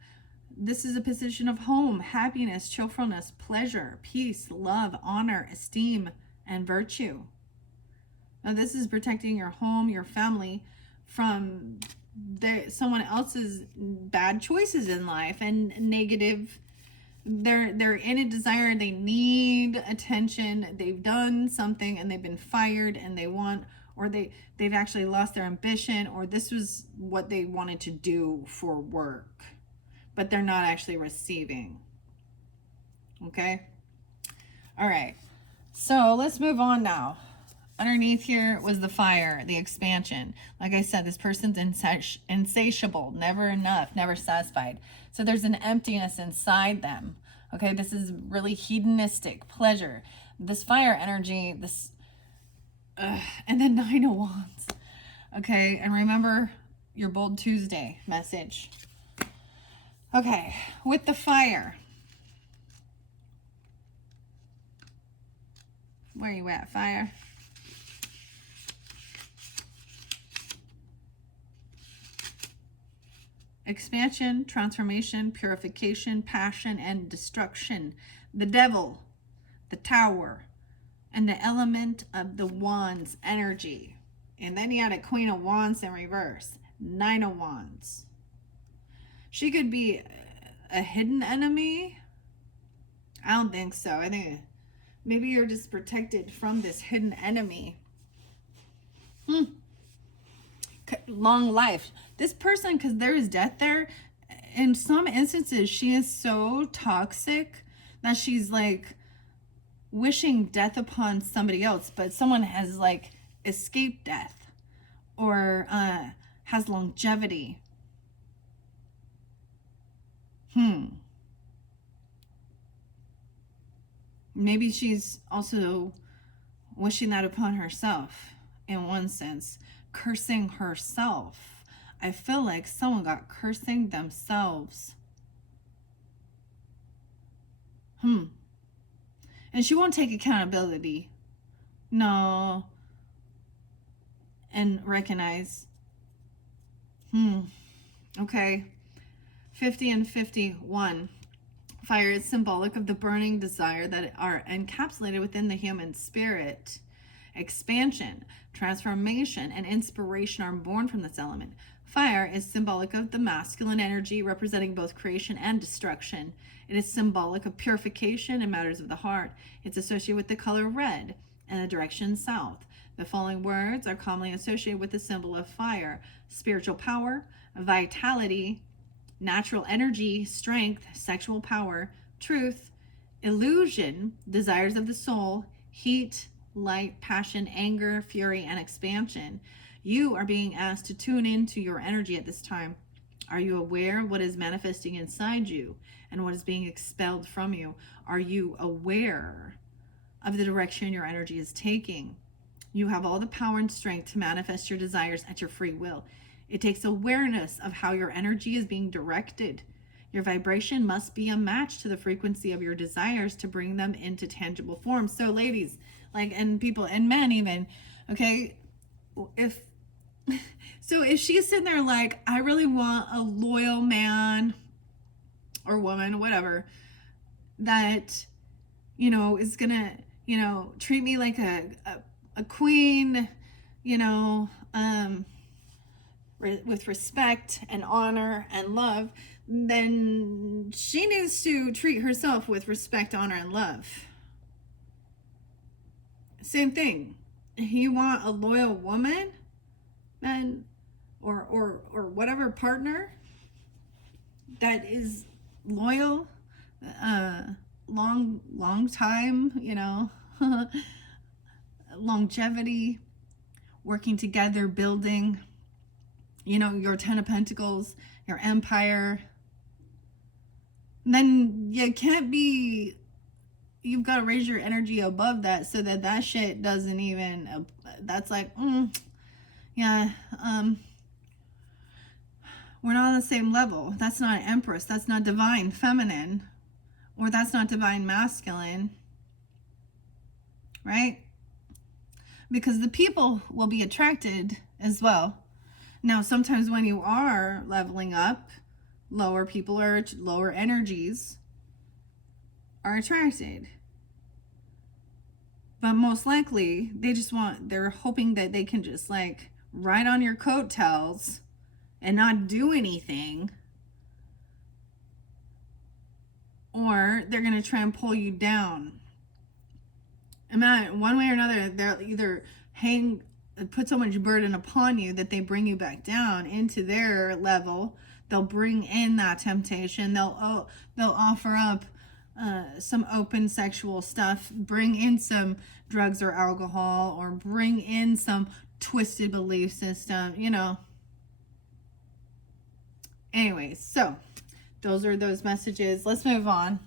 This is a position of home, happiness, cheerfulness, pleasure, peace, love, honor, esteem, and virtue. Now this is protecting your home, your family from someone else's bad choices in life and negative. They're in a desire, they need attention, they've done something and they've been fired and they want, or they've actually lost their ambition, or this was what they wanted to do for work, but they're not actually receiving. Okay? All right. So let's move on now. Underneath here was the fire, the expansion. Like I said, this person's insatiable, never enough, never satisfied. So there's an emptiness inside them. Okay, this is really hedonistic pleasure. This fire energy, this, and then Nine of Wands. Okay, and remember your Bold Tuesday message. Okay, with the fire. Where are you at, fire? Expansion, transformation, purification, passion, and destruction. The devil, the tower, and the element of the wands energy. And then you had a Queen of Wands in reverse. Nine of Wands. She could be a hidden enemy. I don't think so. I think maybe you're just protected from this hidden enemy. Long life. This person, because there is death there, in some instances, she is so toxic that she's like wishing death upon somebody else, but someone has like escaped death or has longevity. Maybe she's also wishing that upon herself in one sense, cursing herself. I feel like someone got cursing themselves. And she won't take accountability. No. And recognize. Okay. 50 and 51. Fire is symbolic of the burning desire that are encapsulated within the human spirit. Expansion, transformation, and inspiration are born from this element. Fire is symbolic of the masculine energy, representing both creation and destruction. It is symbolic of purification in matters of the heart. It's associated with the color red and the direction south. The following words are commonly associated with the symbol of fire: spiritual power, vitality, natural energy, strength, sexual power, truth, illusion, desires of the soul, heat, light, passion, anger, fury, and expansion. You are being asked to tune into your energy at this time. Are you aware of what is manifesting inside you and what is being expelled from you? Are you aware of the direction your energy is taking? You have all the power and strength to manifest your desires at your free will. It takes awareness of how your energy is being directed. Your vibration must be a match to the frequency of your desires to bring them into tangible form. So ladies, like, and people and men even, okay, if she's sitting there like, I really want a loyal man or woman, whatever, that, is gonna, treat me like a queen, with respect and honor and love, then she needs to treat herself with respect, honor, and love. Same thing. You want a loyal woman, then or whatever partner that is loyal, long time, you know, longevity, working together, building, you know, your 10 of Pentacles, your empire, then you can't be, you've got to raise your energy above that so that that shit doesn't even, that's like, yeah, we're not on the same level. That's not Empress. That's not divine feminine, or that's not divine masculine, right? Because the people will be attracted as well. Now, sometimes when you are leveling up, lower people or lower energies are attracted. But most likely, they're hoping that they can just like ride on your coattails and not do anything. Or they're going to try and pull you down. And one way or another, they'll either put so much burden upon you that they bring you back down into their level. They'll bring in that temptation. They'll offer up some open sexual stuff, bring in some drugs or alcohol, or bring in some twisted belief system, you know. Anyways, so those are those messages. Let's move on.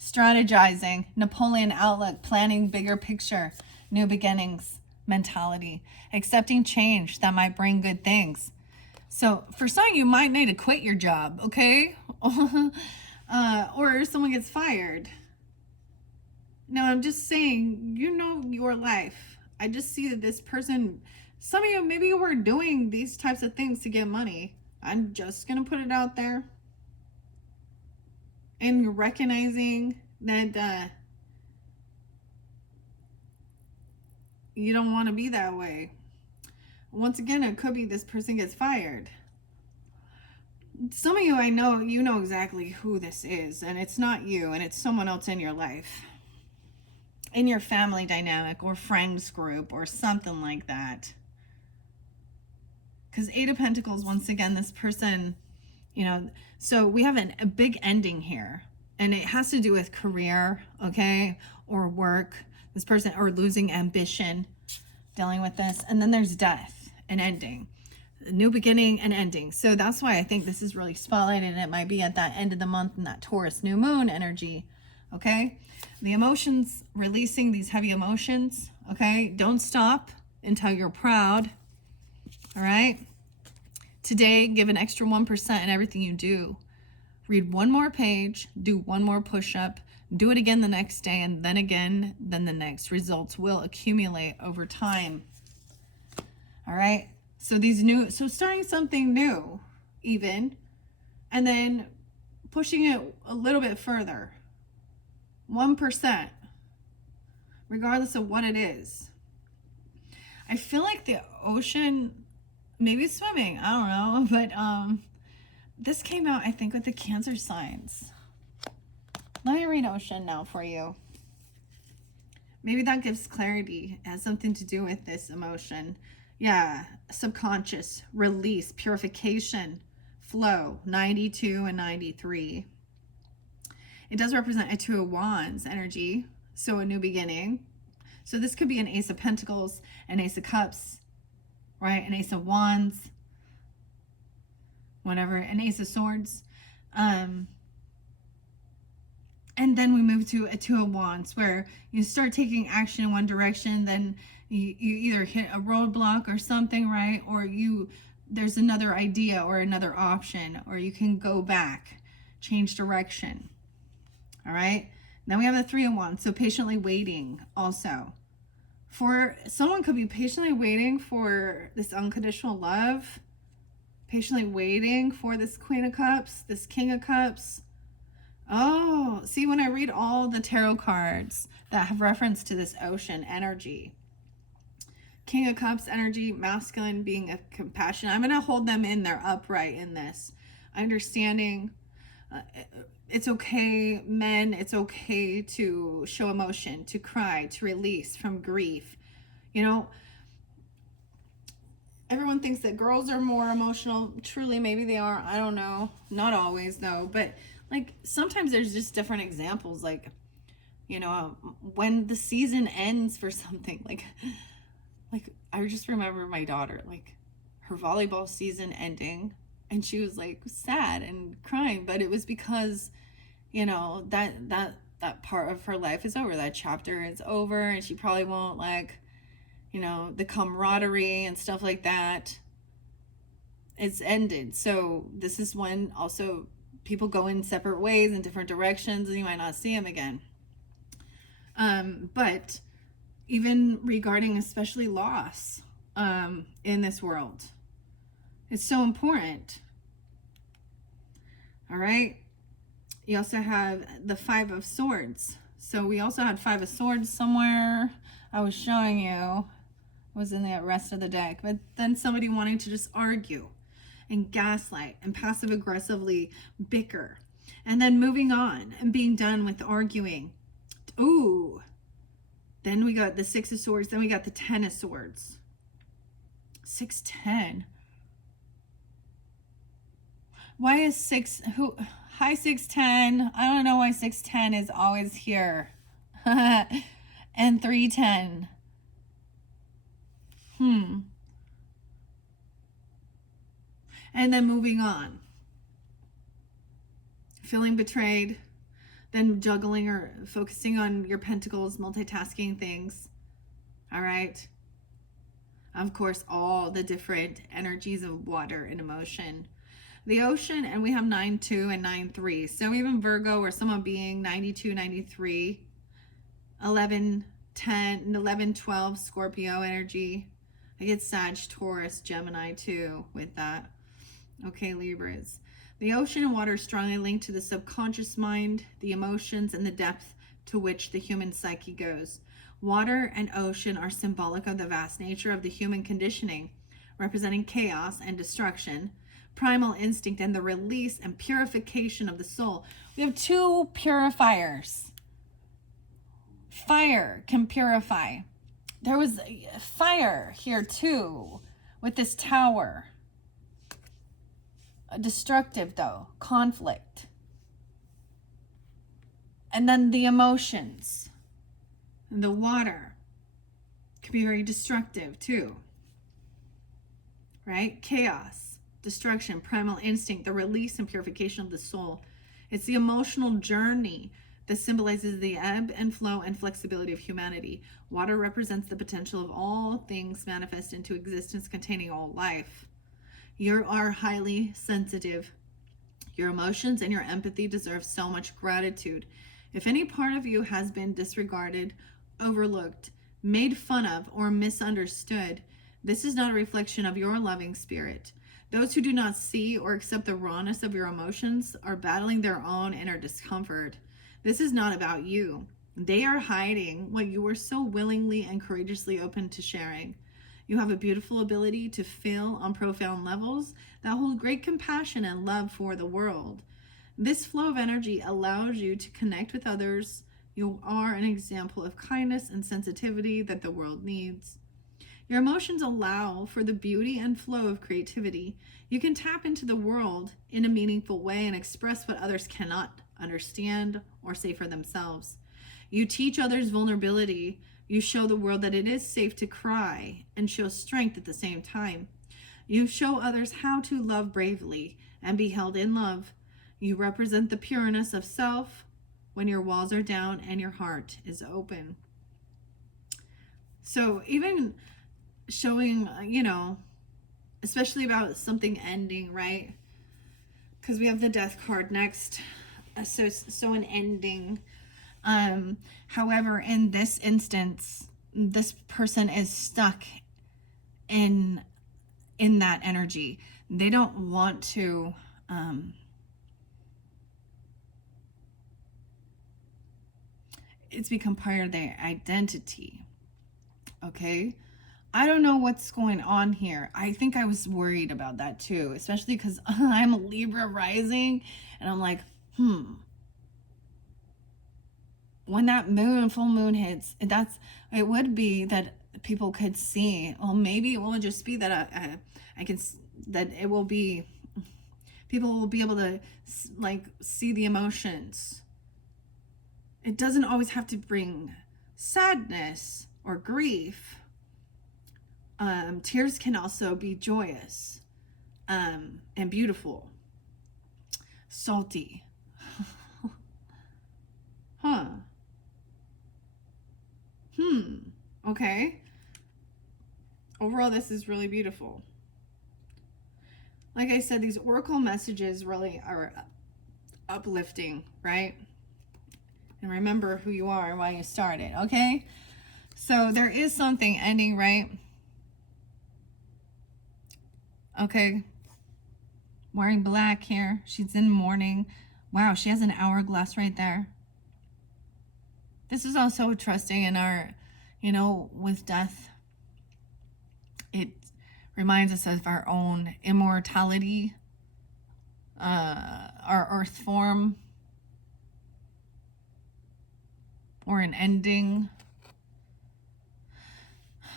Strategizing, Napoleon outlook, planning bigger picture, new beginnings mentality, accepting change that might bring good things. So for some of you might need to quit your job, okay? Or someone gets fired. Now I'm just saying, you know your life. I just see that this person, some of you, maybe you were doing these types of things to get money. I'm just going to put it out there. And you're recognizing that you don't want to be that way. Once again, it could be this person gets fired. Some of you, I know, you know exactly who this is, and it's not you, and it's someone else in your life, in your family dynamic or friends group or something like that. Because Eight of Pentacles, once again, this person, you know, so we have a big ending here, and it has to do with career, okay, or work. This person, or losing ambition, dealing with this. And then there's death and ending, a new beginning and ending. So that's why I think this is really spotlighted, and it might be at that end of the month in that Taurus new moon energy, okay? The emotions, releasing these heavy emotions, okay? Don't stop until you're proud, all right? Today, give an extra 1% in everything you do. Read one more page, do one more push-up, do it again the next day, and then again, then the next. Results will accumulate over time. All right? So starting something new, even, and then pushing it a little bit further. 1%, regardless of what it is. I feel like the ocean, maybe swimming, I don't know, but this came out, I think, with the Cancer signs. Let me read ocean now for you. Maybe that gives clarity. It has something to do with this emotion. Yeah, subconscious, release, purification, flow, 92 and 93. It does represent a Two of Wands energy, so a new beginning. So this could be an Ace of Pentacles, an Ace of Cups, right? An Ace of Wands, whatever, an Ace of Swords. And then we move to a Two of Wands, where you start taking action in one direction, then you either hit a roadblock or something, right? Or there's another idea or another option, or you can go back, change direction. All right. Then we have the Three of Wands, so patiently waiting also. For someone could be patiently waiting for this unconditional love, patiently waiting for this Queen of Cups, this King of Cups. Oh, see, when I read all the tarot cards that have reference to this ocean energy, King of Cups energy, masculine, being a compassion. I'm going to hold them in there upright in this. Understanding it's okay, men, it's okay to show emotion, to cry, to release from grief. You know, everyone thinks that girls are more emotional. Truly, maybe they are. I don't know. Not always, though. But, like, sometimes there's just different examples. Like, you know, when the season ends for something, like I just remember my daughter, like, her volleyball season ending, and she was, like, sad and crying. But it was because, you know, that part of her life is over. That chapter is over, and she probably won't, like, you know, the camaraderie and stuff like that, it's ended. So this is when also people go in separate ways in different directions, and you might not see them again. But even regarding especially loss in this world, it's so important. All right. You also have the Five of Swords. So we also had Five of Swords somewhere. I was showing you. Was in the rest of the deck. But then somebody wanting to just argue and gaslight and passive aggressively bicker. And then moving on and being done with arguing. Ooh. Then we got the Six of Swords. Then we got the Ten of Swords. 610. Why is 6... Who? Hi, 610. I don't know why 610 is always here. And 310. And then moving on. Feeling betrayed. Then juggling or focusing on your pentacles, multitasking things. All right. Of course, all the different energies of water and emotion. The ocean, and we have 9-2 and 9-3. So even Virgo or someone being 92, 93, 11, 10, 11, 12, Scorpio energy. I get Sag, Taurus, Gemini too with that. Okay, Libras. The ocean and water are strongly linked to the subconscious mind, the emotions, and the depth to which the human psyche goes. Water and ocean are symbolic of the vast nature of the human conditioning, representing chaos and destruction, primal instinct, and the release and purification of the soul. We have two purifiers. Fire can purify. There was fire here too with this tower. Destructive though, conflict. And then the emotions. The water can be very destructive too. Right? Chaos, destruction, primal instinct, the release and purification of the soul. It's the emotional journey that symbolizes the ebb and flow and flexibility of humanity. Water represents the potential of all things manifest into existence containing all life. You are highly sensitive. Your emotions and your empathy deserve so much gratitude. If any part of you has been disregarded, overlooked, made fun of, or misunderstood, this is not a reflection of your loving spirit. Those who do not see or accept the rawness of your emotions are battling their own inner discomfort. This is not about you. They are hiding what you were so willingly and courageously open to sharing. You have a beautiful ability to feel on profound levels that hold great compassion and love for the world. This flow of energy allows you to connect with others. You are an example of kindness and sensitivity that the world needs. Your emotions allow for the beauty and flow of creativity. You can tap into the world in a meaningful way and express what others cannot understand or say for themselves. You teach others vulnerability. You show the world that it is safe to cry and show strength at the same time. You show others how to love bravely and be held in love. You represent the pureness of self when your walls are down and your heart is open. So even showing, especially about something ending, right? Because we have the Death card next. So an ending. However, in this instance, this person is stuck in that energy. They don't want to it's become part of their identity. Okay? I don't know what's going on here. I think I was worried about that too, especially because I'm a Libra rising and I'm like, when that full moon hits, it would be that people could see. Well, maybe it will just be that that it will be, people will be able to like see the emotions. It doesn't always have to bring sadness or grief. Tears can also be joyous, and beautiful, salty. Huh. Okay. Overall, this is really beautiful. Like I said, these oracle messages really are uplifting, right? And remember who you are and why you started, okay? So there is something ending, right? Okay. Wearing black here. She's in mourning. Wow, she has an hourglass right there. This is also trusting in our, with death. It reminds us of our own immortality, our earth form, or an ending.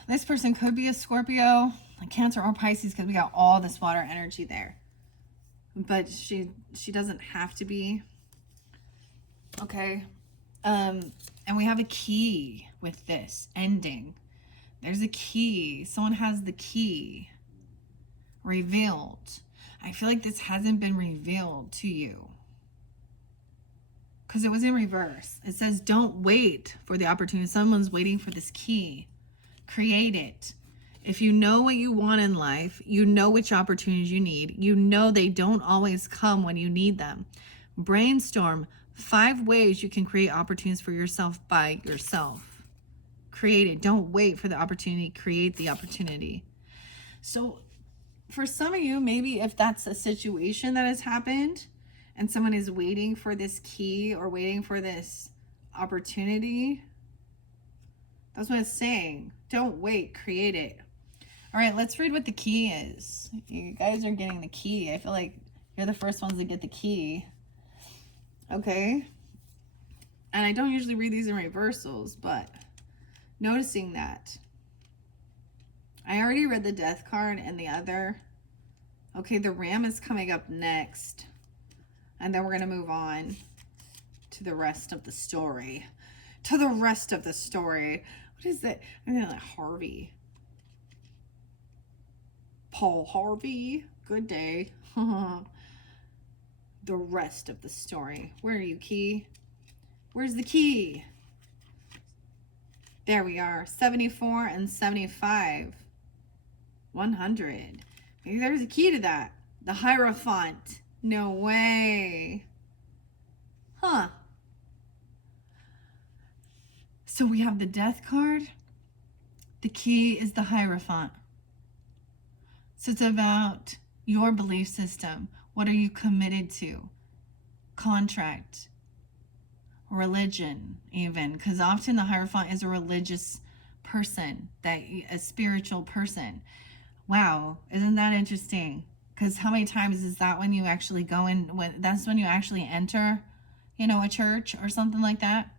This person could be a Scorpio, a Cancer, or Pisces, because we got all this water energy there. But she doesn't have to be. Okay. And we have a key with this ending. There's a key. Someone has the key revealed. I feel like this hasn't been revealed to you because it was in reverse. It says, don't wait for the opportunity. Someone's waiting for this key. Create it. If you know what you want in life, you know which opportunities you need. You know they don't always come when you need them. Brainstorm 5 ways you can create opportunities for yourself by yourself. Create it. Don't wait for the opportunity. Create the opportunity. So for some of you, maybe if that's a situation that has happened and someone is waiting for this key or waiting for this opportunity, that's what it's saying. Don't wait. Create it. All right, let's read what the key is. You guys are getting the key. I feel like you're the first ones to get the key. Okay. And I don't usually read these in reversals, but noticing that. I already read the death card and the other. Okay, the ram is coming up next. And then we're going to move on to the rest of the story. To the rest of the story. What is that? I mean, like Harvey. Paul Harvey. Good day. The rest of the story. Where are you, key? Where's the key? There we are. 74 and 75. 100. Maybe there's a key to that. The Hierophant. No way. Huh. So we have the death card. The key is the Hierophant. So it's about your belief system. What are you committed to? Contract. Religion, even. Because often the Hierophant is a religious person, a spiritual person. Wow, isn't that interesting? Because how many times is that when you actually go in, that's when you actually enter, a church or something like that?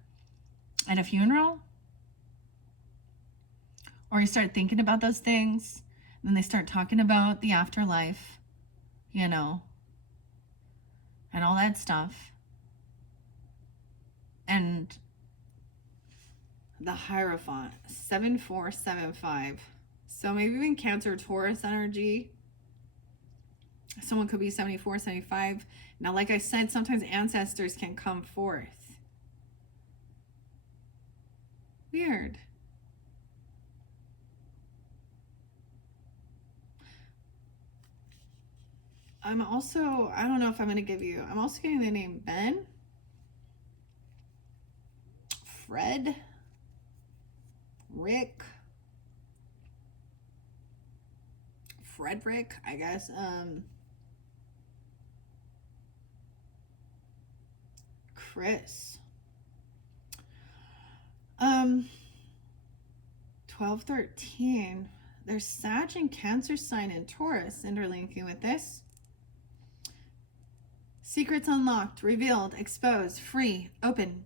At a funeral? Or you start thinking about those things, and then they start talking about the afterlife, and all that stuff. And the Hierophant, 7475. So maybe even Cancer, Taurus energy. Someone could be 74, 75. Now, like I said, sometimes ancestors can come forth. Weird. I'm also, I don't know if I'm going to give you, I'm also getting the name Ben. Fred. Rick. Frederick, I guess. Chris. 1213. There's Sag and Cancer sign and Taurus interlinking with this. Secrets unlocked, revealed, exposed, free, open.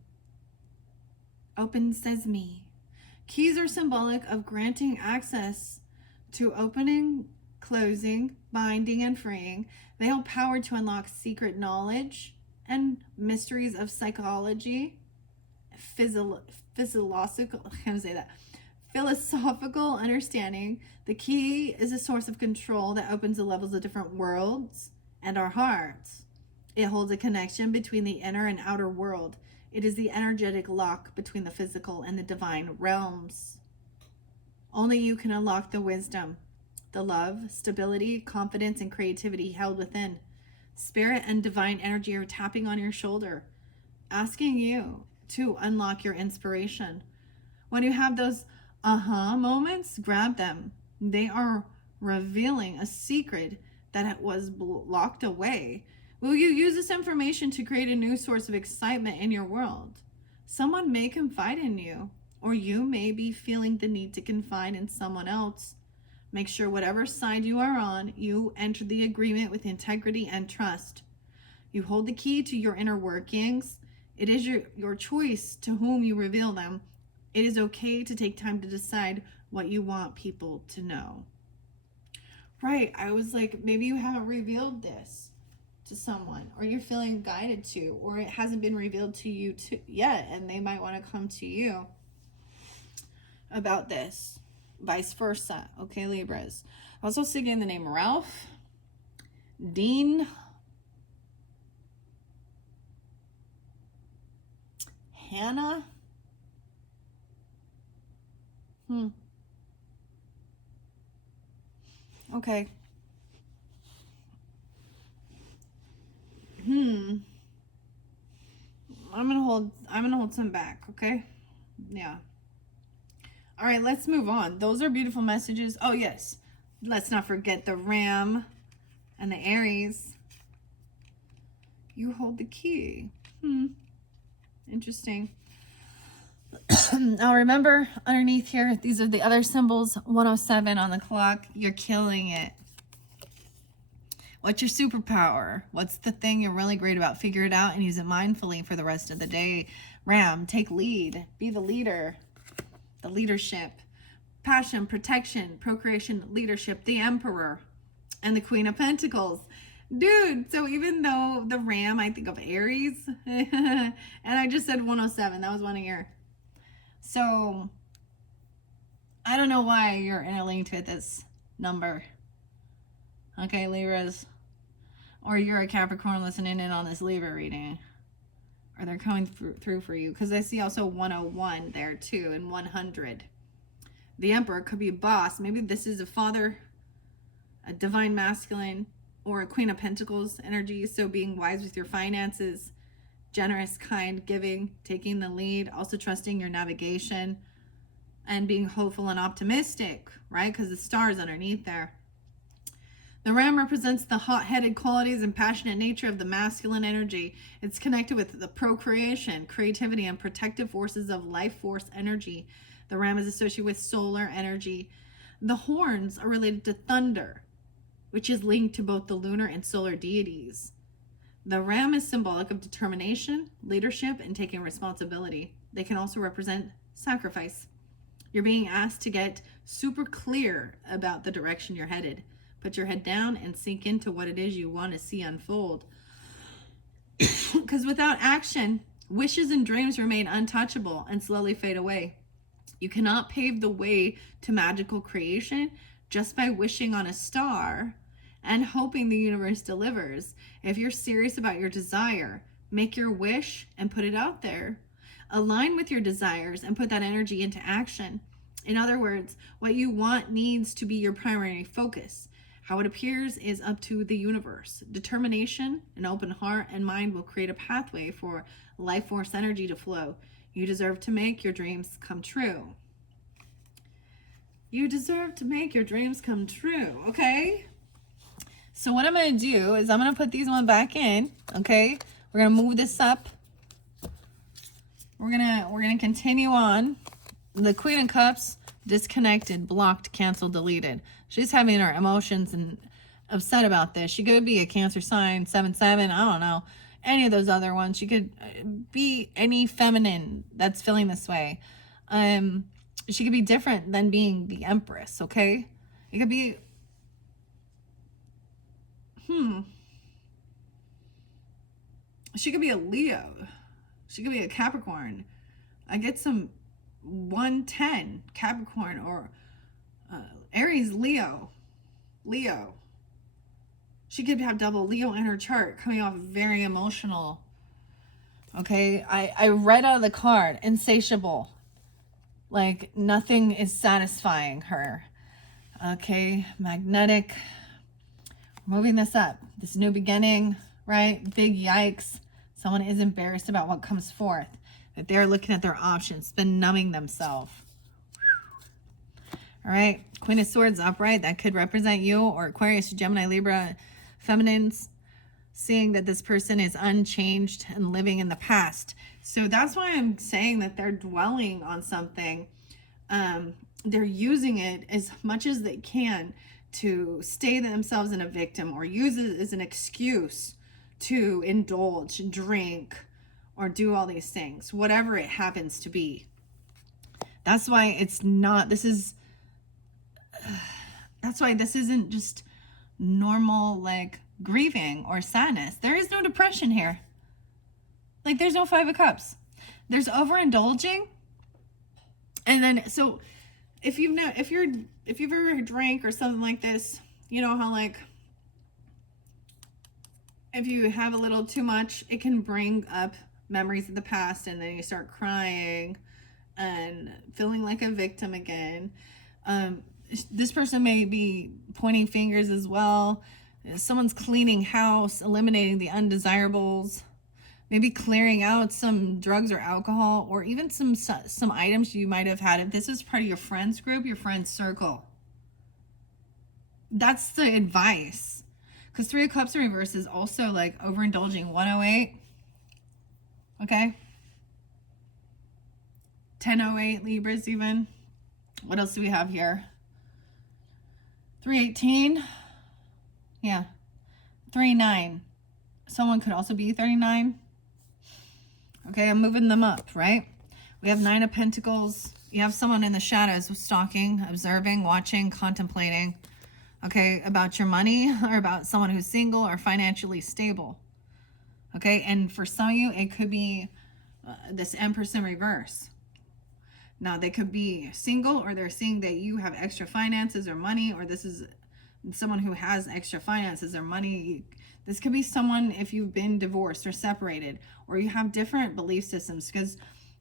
Open sesame. Keys are symbolic of granting access to opening, closing, binding, and freeing. They hold power to unlock secret knowledge and mysteries of psychology, physiological, I can't say that, philosophical understanding. The key is a source of control that opens the levels of different worlds and our hearts. It holds a connection between the inner and outer world. It is the energetic lock between the physical and the divine realms. Only you can unlock the wisdom, the love, stability, confidence, and creativity held within. Spirit and divine energy are tapping on your shoulder, asking you to unlock your inspiration. When you have those aha moments, grab them. They are revealing a secret that was locked away. Will you use this information to create a new source of excitement in your world? Someone may confide in you, or you may be feeling the need to confide in someone else. Make sure whatever side you are on, you enter the agreement with integrity and trust. You hold the key to your inner workings. It is your choice to whom you reveal them. It is okay to take time to decide what you want people to know. Right, I was like, maybe you haven't revealed this to someone, or you're feeling guided to, or it hasn't been revealed to you yet, and they might want to come to you about this. Vice versa. Okay, Libras. Also seeing the name Ralph, Dean, Hannah. Okay. I'm gonna hold some back, okay? Yeah. All right, let's move on. Those are beautiful messages. Oh, yes. Let's not forget the Ram and the Aries. You hold the key. Interesting. Now remember, underneath here, these are the other symbols. 107 on the clock. You're killing it. What's your superpower? What's the thing you're really great about? Figure it out and use it mindfully for the rest of the day. Ram, take lead. Be the leader. The leadership. Passion, protection, procreation, leadership. The Emperor. And the Queen of Pentacles. Dude, so even though the Ram, I think of Aries. And I just said 107. That was one year. So, I don't know why you're interlinked with this number. Okay, Libras. Or you're a Capricorn listening in on this Libra reading. Or they're coming through for you. Because I see also 101 there too, and 100. The Emperor could be a boss. Maybe this is a father, a divine masculine, or a Queen of Pentacles energy. So being wise with your finances, generous, kind, giving, taking the lead, also trusting your navigation, and being hopeful and optimistic, right? Because the star's underneath there. The Ram represents the hot-headed qualities and passionate nature of the masculine energy. It's connected with the procreation, creativity, and protective forces of life force energy. The Ram is associated with solar energy. The horns are related to thunder, which is linked to both the lunar and solar deities. The Ram is symbolic of determination, leadership, and taking responsibility. They can also represent sacrifice. You're being asked to get super clear about the direction you're headed. Put your head down and sink into what it is you want to see unfold. Because without action, wishes and dreams remain untouchable and slowly fade away. You cannot pave the way to magical creation just by wishing on a star and hoping the universe delivers. If you're serious about your desire, make your wish and put it out there. Align with your desires and put that energy into action. In other words, what you want needs to be your primary focus. How it appears is up to the universe. Determination, an open heart and mind will create a pathway for life force energy to flow. You deserve to make your dreams come true. You deserve to make your dreams come true, okay? So what I'm going to do is I'm going to put these one back in, okay? We're going to move this up. We're going to continue on. The Queen of Cups, disconnected, blocked, canceled, deleted. She's having her emotions and upset about this. She could be a Cancer sign, 7-7, I don't know. any of those other ones. She could be any feminine that's feeling this way. She could be different than being the Empress, okay? It could be, she could be a Leo. She could be a Capricorn. I get some 110 Capricorn or Aries, Leo. She could have double Leo in her chart, coming off very emotional. Okay, I read out of the card, insatiable. Like nothing is satisfying her. Okay, magnetic. Moving this up. This new beginning, right? Big yikes. Someone is embarrassed about what comes forth. That they're looking at their options, been numbing themselves. All right, Queen of Swords upright. That could represent you or Aquarius, Gemini, Libra, feminines. Seeing that this person is unchanged and living in the past. So that's why I'm saying that they're dwelling on something. They're using it as much as they can to stay themselves in a victim or use it as an excuse to indulge, drink, or do all these things, whatever it happens to be. That's why it's not, that's why this isn't just normal, like, grieving or sadness. There is no depression here. Like, there's no 5 of Cups. There's overindulging. And then, so if you've ever drank or something like this, you know how, like, if you have a little too much, it can bring up memories of the past, and then you start crying and feeling like a victim again. This person may be pointing fingers as well. Someone's cleaning house, eliminating the undesirables, maybe clearing out some drugs or alcohol, or even some items you might have had. If this is part of your friends group, your friends circle. That's the advice. Because 3 of Cups in reverse is also like overindulging. 108. Okay. 1008 Libras even. What else do we have here? 318. Yeah. 39. Someone could also be 39. Okay, I'm moving them up, right? We have 9 of Pentacles. You have someone in the shadows stalking, observing, watching, contemplating. Okay, about your money, or about someone who's single or financially stable. Okay, and for some of you, it could be this Empress in reverse. Now, they could be single, or they're seeing that you have extra finances or money, or this is someone who has extra finances or money. This could be someone if you've been divorced or separated, or you have different belief systems. Because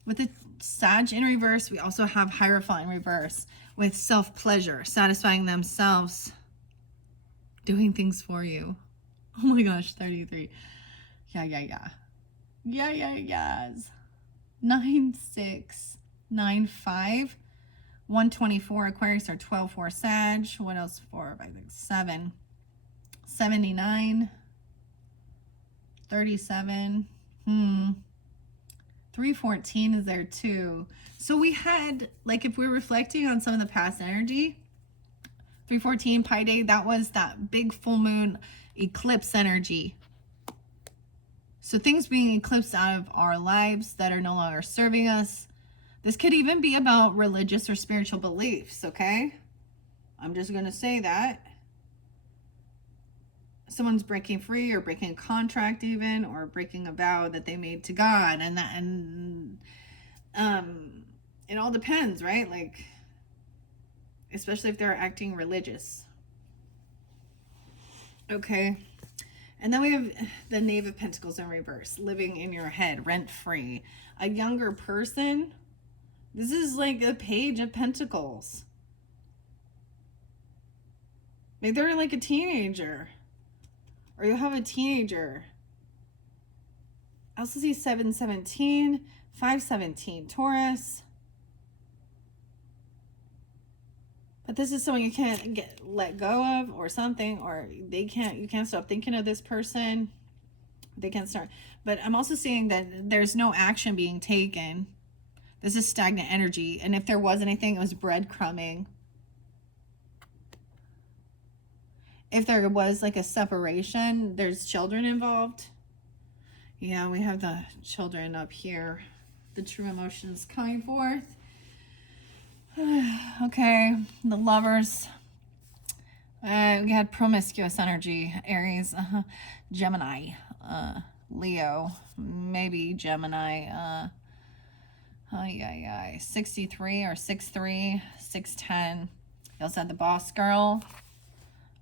with the Sag in reverse, we also have Hierophant in reverse with self-pleasure, satisfying themselves, doing things for you. Oh my gosh, 33. Yes. 9, 6, 9, 5. 124 Aquarius or 12-4 Sag. What else for? I think 7. 79. 37. 314 is there too. So we had, like, if we're reflecting on some of the past energy, 314 Pi Day, that was that big full moon eclipse energy. So things being eclipsed out of our lives that are no longer serving us. This could even be about religious or spiritual beliefs, okay? I'm just going to say that. Someone's breaking free or breaking a contract even, or breaking a vow that they made to God. And it all depends, right? Like, especially if they're acting religious. Okay. And then we have the Knave of Pentacles in reverse, living in your head, rent-free. A younger person. This is like a Page of Pentacles. Maybe they're like a teenager. Or you have a teenager. I also see 717, 517, Taurus. But this is someone you can't let go of, or something, or you can't stop thinking of this person. They can't start. But I'm also seeing that there's no action being taken. This is stagnant energy. And if there was anything, it was breadcrumbing. If there was like a separation, there's children involved. Yeah, we have the children up here. The true emotions coming forth. Okay, the lovers. We had promiscuous energy, Aries, Gemini, Leo, maybe Gemini, 63 or 63, 610. You also had the boss girl,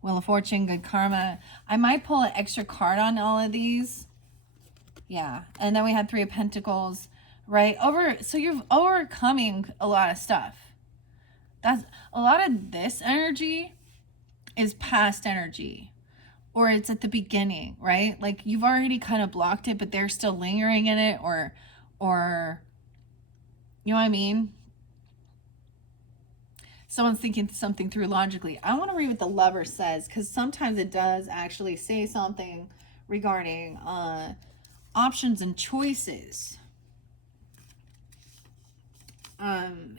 Wheel of Fortune, good karma. I might pull an extra card on all of these. Yeah, and then we had Three of Pentacles, right? So you're overcoming a lot of stuff. That's a lot of this energy is past energy, or it's at the beginning, right? Like you've already kind of blocked it, but they're still lingering in it, or you know what I mean? Someone's thinking something through logically. I want to read what the lover says, because sometimes it does actually say something regarding options and choices.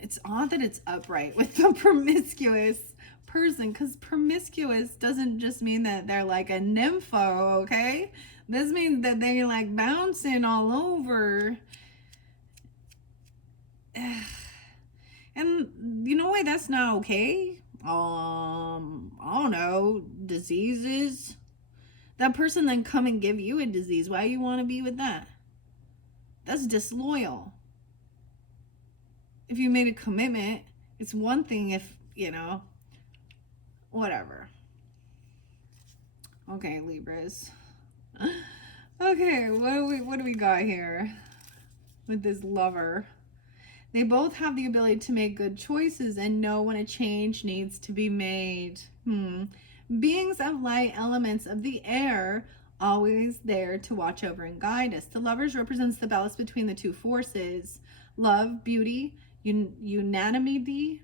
It's odd that it's upright with the promiscuous person, because promiscuous doesn't just mean that they're like a nympho, okay? This means that they're like bouncing all over. And you know why that's not okay? I don't know, diseases. That person then come and give you a disease. Why you want to be with that? That's disloyal. If you made a commitment, it's one thing if, you know, whatever. Okay, Libras. Okay, what do we got here with this lover? They both have the ability to make good choices and know when a change needs to be made. Beings of light, elements of the air, always there to watch over and guide us. The lovers represents the balance between the two forces. Love, beauty, unanimity,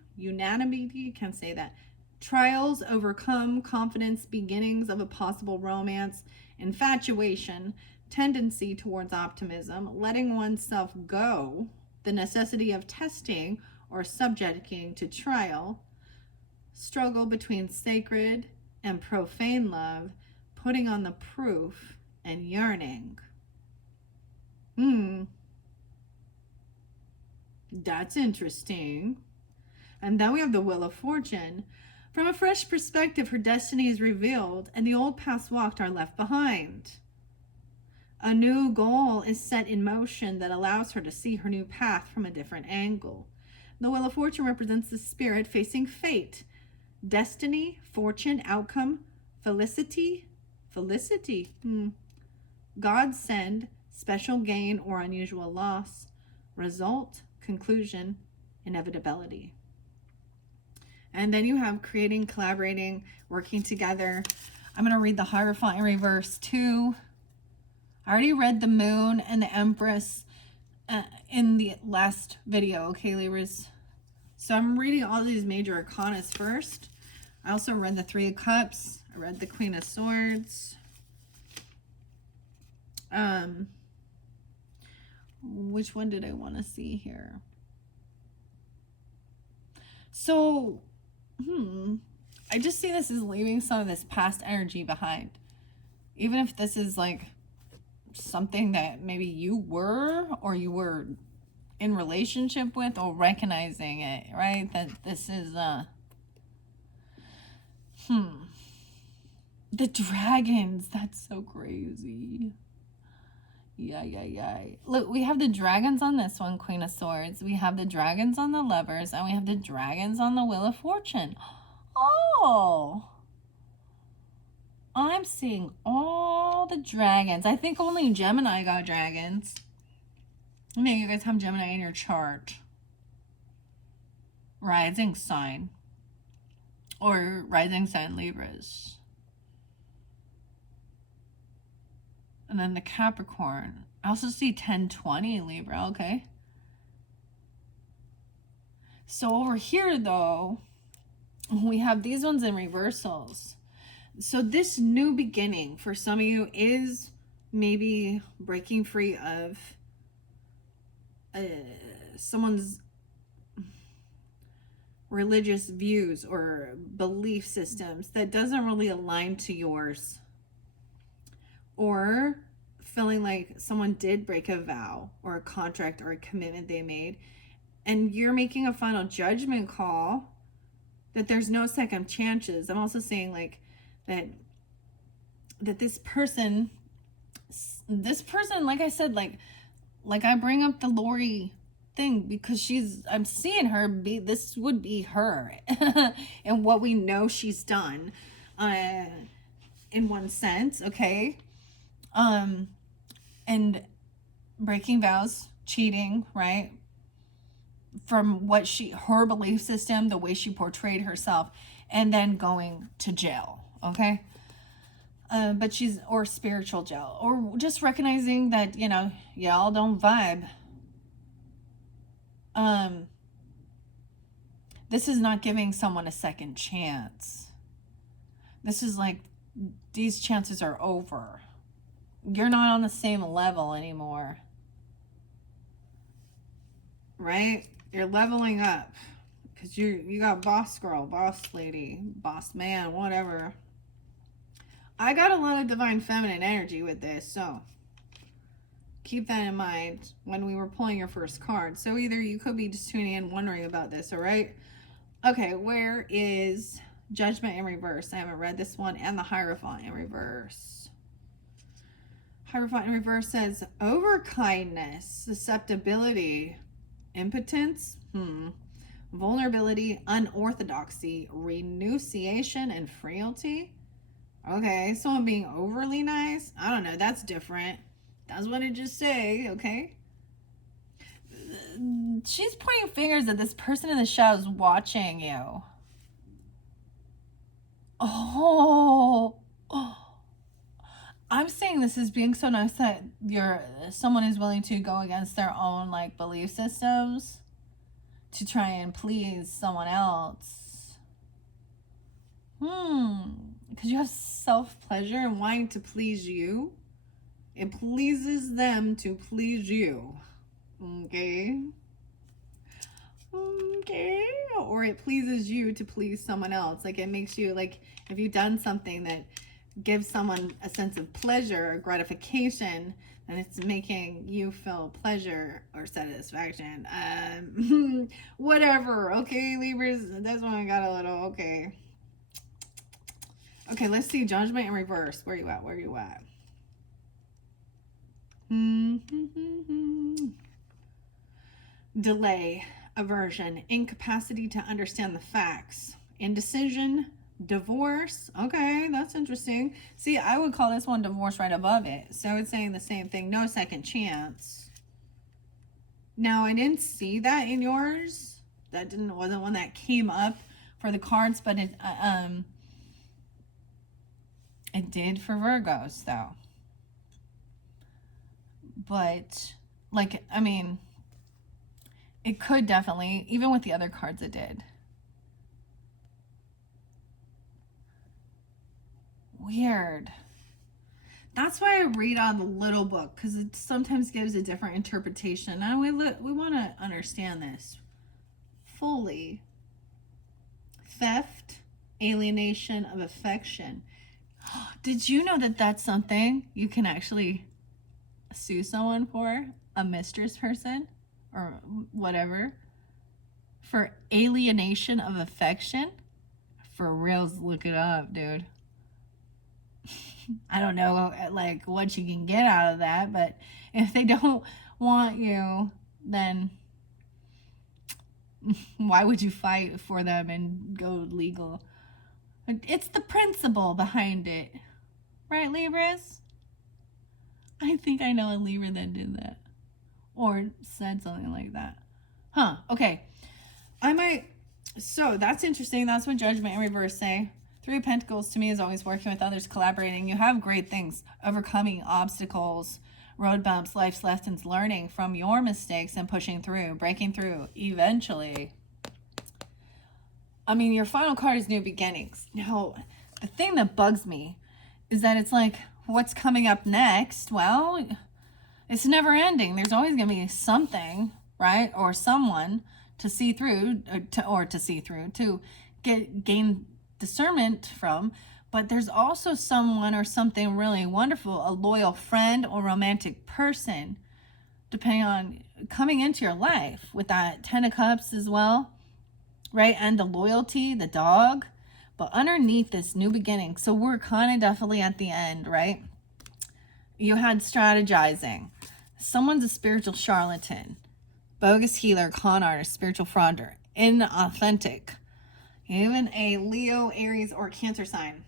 can't say that. Trials, overcome, confidence, beginnings of a possible romance, infatuation, tendency towards optimism, letting oneself go, the necessity of testing or subjecting to trial, struggle between sacred and profane love, putting on the proof, and yearning. That's interesting. And then we have the Wheel of Fortune. From a fresh perspective, her destiny is revealed, and the old paths walked are left behind. A new goal is set in motion that allows her to see her new path from a different angle. The Wheel of Fortune represents the spirit facing fate, destiny, fortune, outcome, felicity. God send, special gain or unusual loss, result, conclusion, inevitability. And then you have creating, collaborating, working together. I'm going to read the Hierophant in reverse too. I already read the Moon and the Empress in the last video, okay, Libras? So I'm reading all these major arcanas first. I also read the Three of Cups. I read the Queen of Swords. Which one did I want to see here? So, I just see this as leaving some of this past energy behind. Even if this is like something that maybe you were or you were in relationship with, or recognizing it, right? That this is the dragons, that's so crazy. Yeah. Look, we have the dragons on this one, Queen of Swords. We have the dragons on the Lovers, and we have the dragons on the Wheel of Fortune. Oh, I'm seeing all the dragons. I think only Gemini got dragons. Maybe you guys have Gemini in your chart. Rising sign. Or rising sign Libras. And then the Capricorn. I also see 1020 Libra. Okay. So over here, though, we have these ones in reversals. So this new beginning for some of you is maybe breaking free of someone's religious views or belief systems that doesn't really align to yours. Or feeling like someone did break a vow or a contract or a commitment they made, and you're making a final judgment call that there's no second chances. I'm also saying like that this person, like I said, like I bring up the Lori thing because I'm seeing her be, this would be her and what we know she's done in one sense, okay? And breaking vows, cheating, right? From what her belief system, the way she portrayed herself, and then going to jail, okay? But or spiritual jail, or just recognizing that, y'all don't vibe. This is not giving someone a second chance. This is like, these chances are over. You're not on the same level anymore. Right? You're leveling up. Because you got boss girl, boss lady, boss man, whatever. I got a lot of divine feminine energy with this, so keep that in mind when we were pulling your first card. So either you could be just tuning in wondering about this, all right? Okay, where is Judgment in reverse? I haven't read this one. And the Hierophant in reverse. Hierophant in reverse says overkindness, susceptibility, impotence, vulnerability, unorthodoxy, renunciation, and frailty. Okay, someone being overly nice. I don't know. That's different. That's what it just say, okay? She's pointing fingers at this person in the shadows watching you. Oh, I'm saying this is being so nice that someone is willing to go against their own like belief systems to try and please someone else. Because you have self-pleasure and wanting to please you. It pleases them to please you. Okay? Okay? Or it pleases you to please someone else. Like it makes you, like, if you've done something that gives someone a sense of pleasure or gratification, then it's making you feel pleasure or satisfaction. Whatever. Okay, Libras? This one got a little, okay. Okay, let's see. Judgment in reverse. Where you at? Where you at? Delay, aversion, incapacity to understand the facts, indecision, divorce. Okay, that's interesting. See, I would call this one divorce right above it. So it's saying the same thing. No second chance. Now, I didn't see that in yours. That wasn't one that came up for the cards, but it did for Virgos, though. But, like, I mean, it could definitely, even with the other cards it did. Weird. That's why I read on the little book, because it sometimes gives a different interpretation. And we want to understand this fully. Theft, alienation of affection. Did you know that that's something you can actually sue someone for? A mistress person or whatever, for alienation of affection? For reals, look it up, dude. I don't know like what you can get out of that, but if they don't want you, then why would you fight for them and go legal? It's the principle behind it, right, Libras? I think I know a Libra that did that or said something like that. Huh, okay. So that's interesting. That's what Judgment in reverse say. Three of Pentacles to me is always working with others, collaborating. You have great things, overcoming obstacles, road bumps, life's lessons, learning from your mistakes and pushing through, breaking through eventually. I mean, your final card is new beginnings. Now, the thing that bugs me is that it's like, what's coming up next? Well, it's never ending. There's always going to be something, right? Or someone to see through, to gain discernment from. But there's also someone or something really wonderful, a loyal friend or romantic person, depending on coming into your life with that 10 of Cups as well, right? And the loyalty, the dog. But underneath this new beginning, so we're kind of definitely at the end, right? You had strategizing. Someone's a spiritual charlatan, bogus healer, con artist, spiritual frauder, inauthentic. Even a Leo, Aries, or Cancer sign.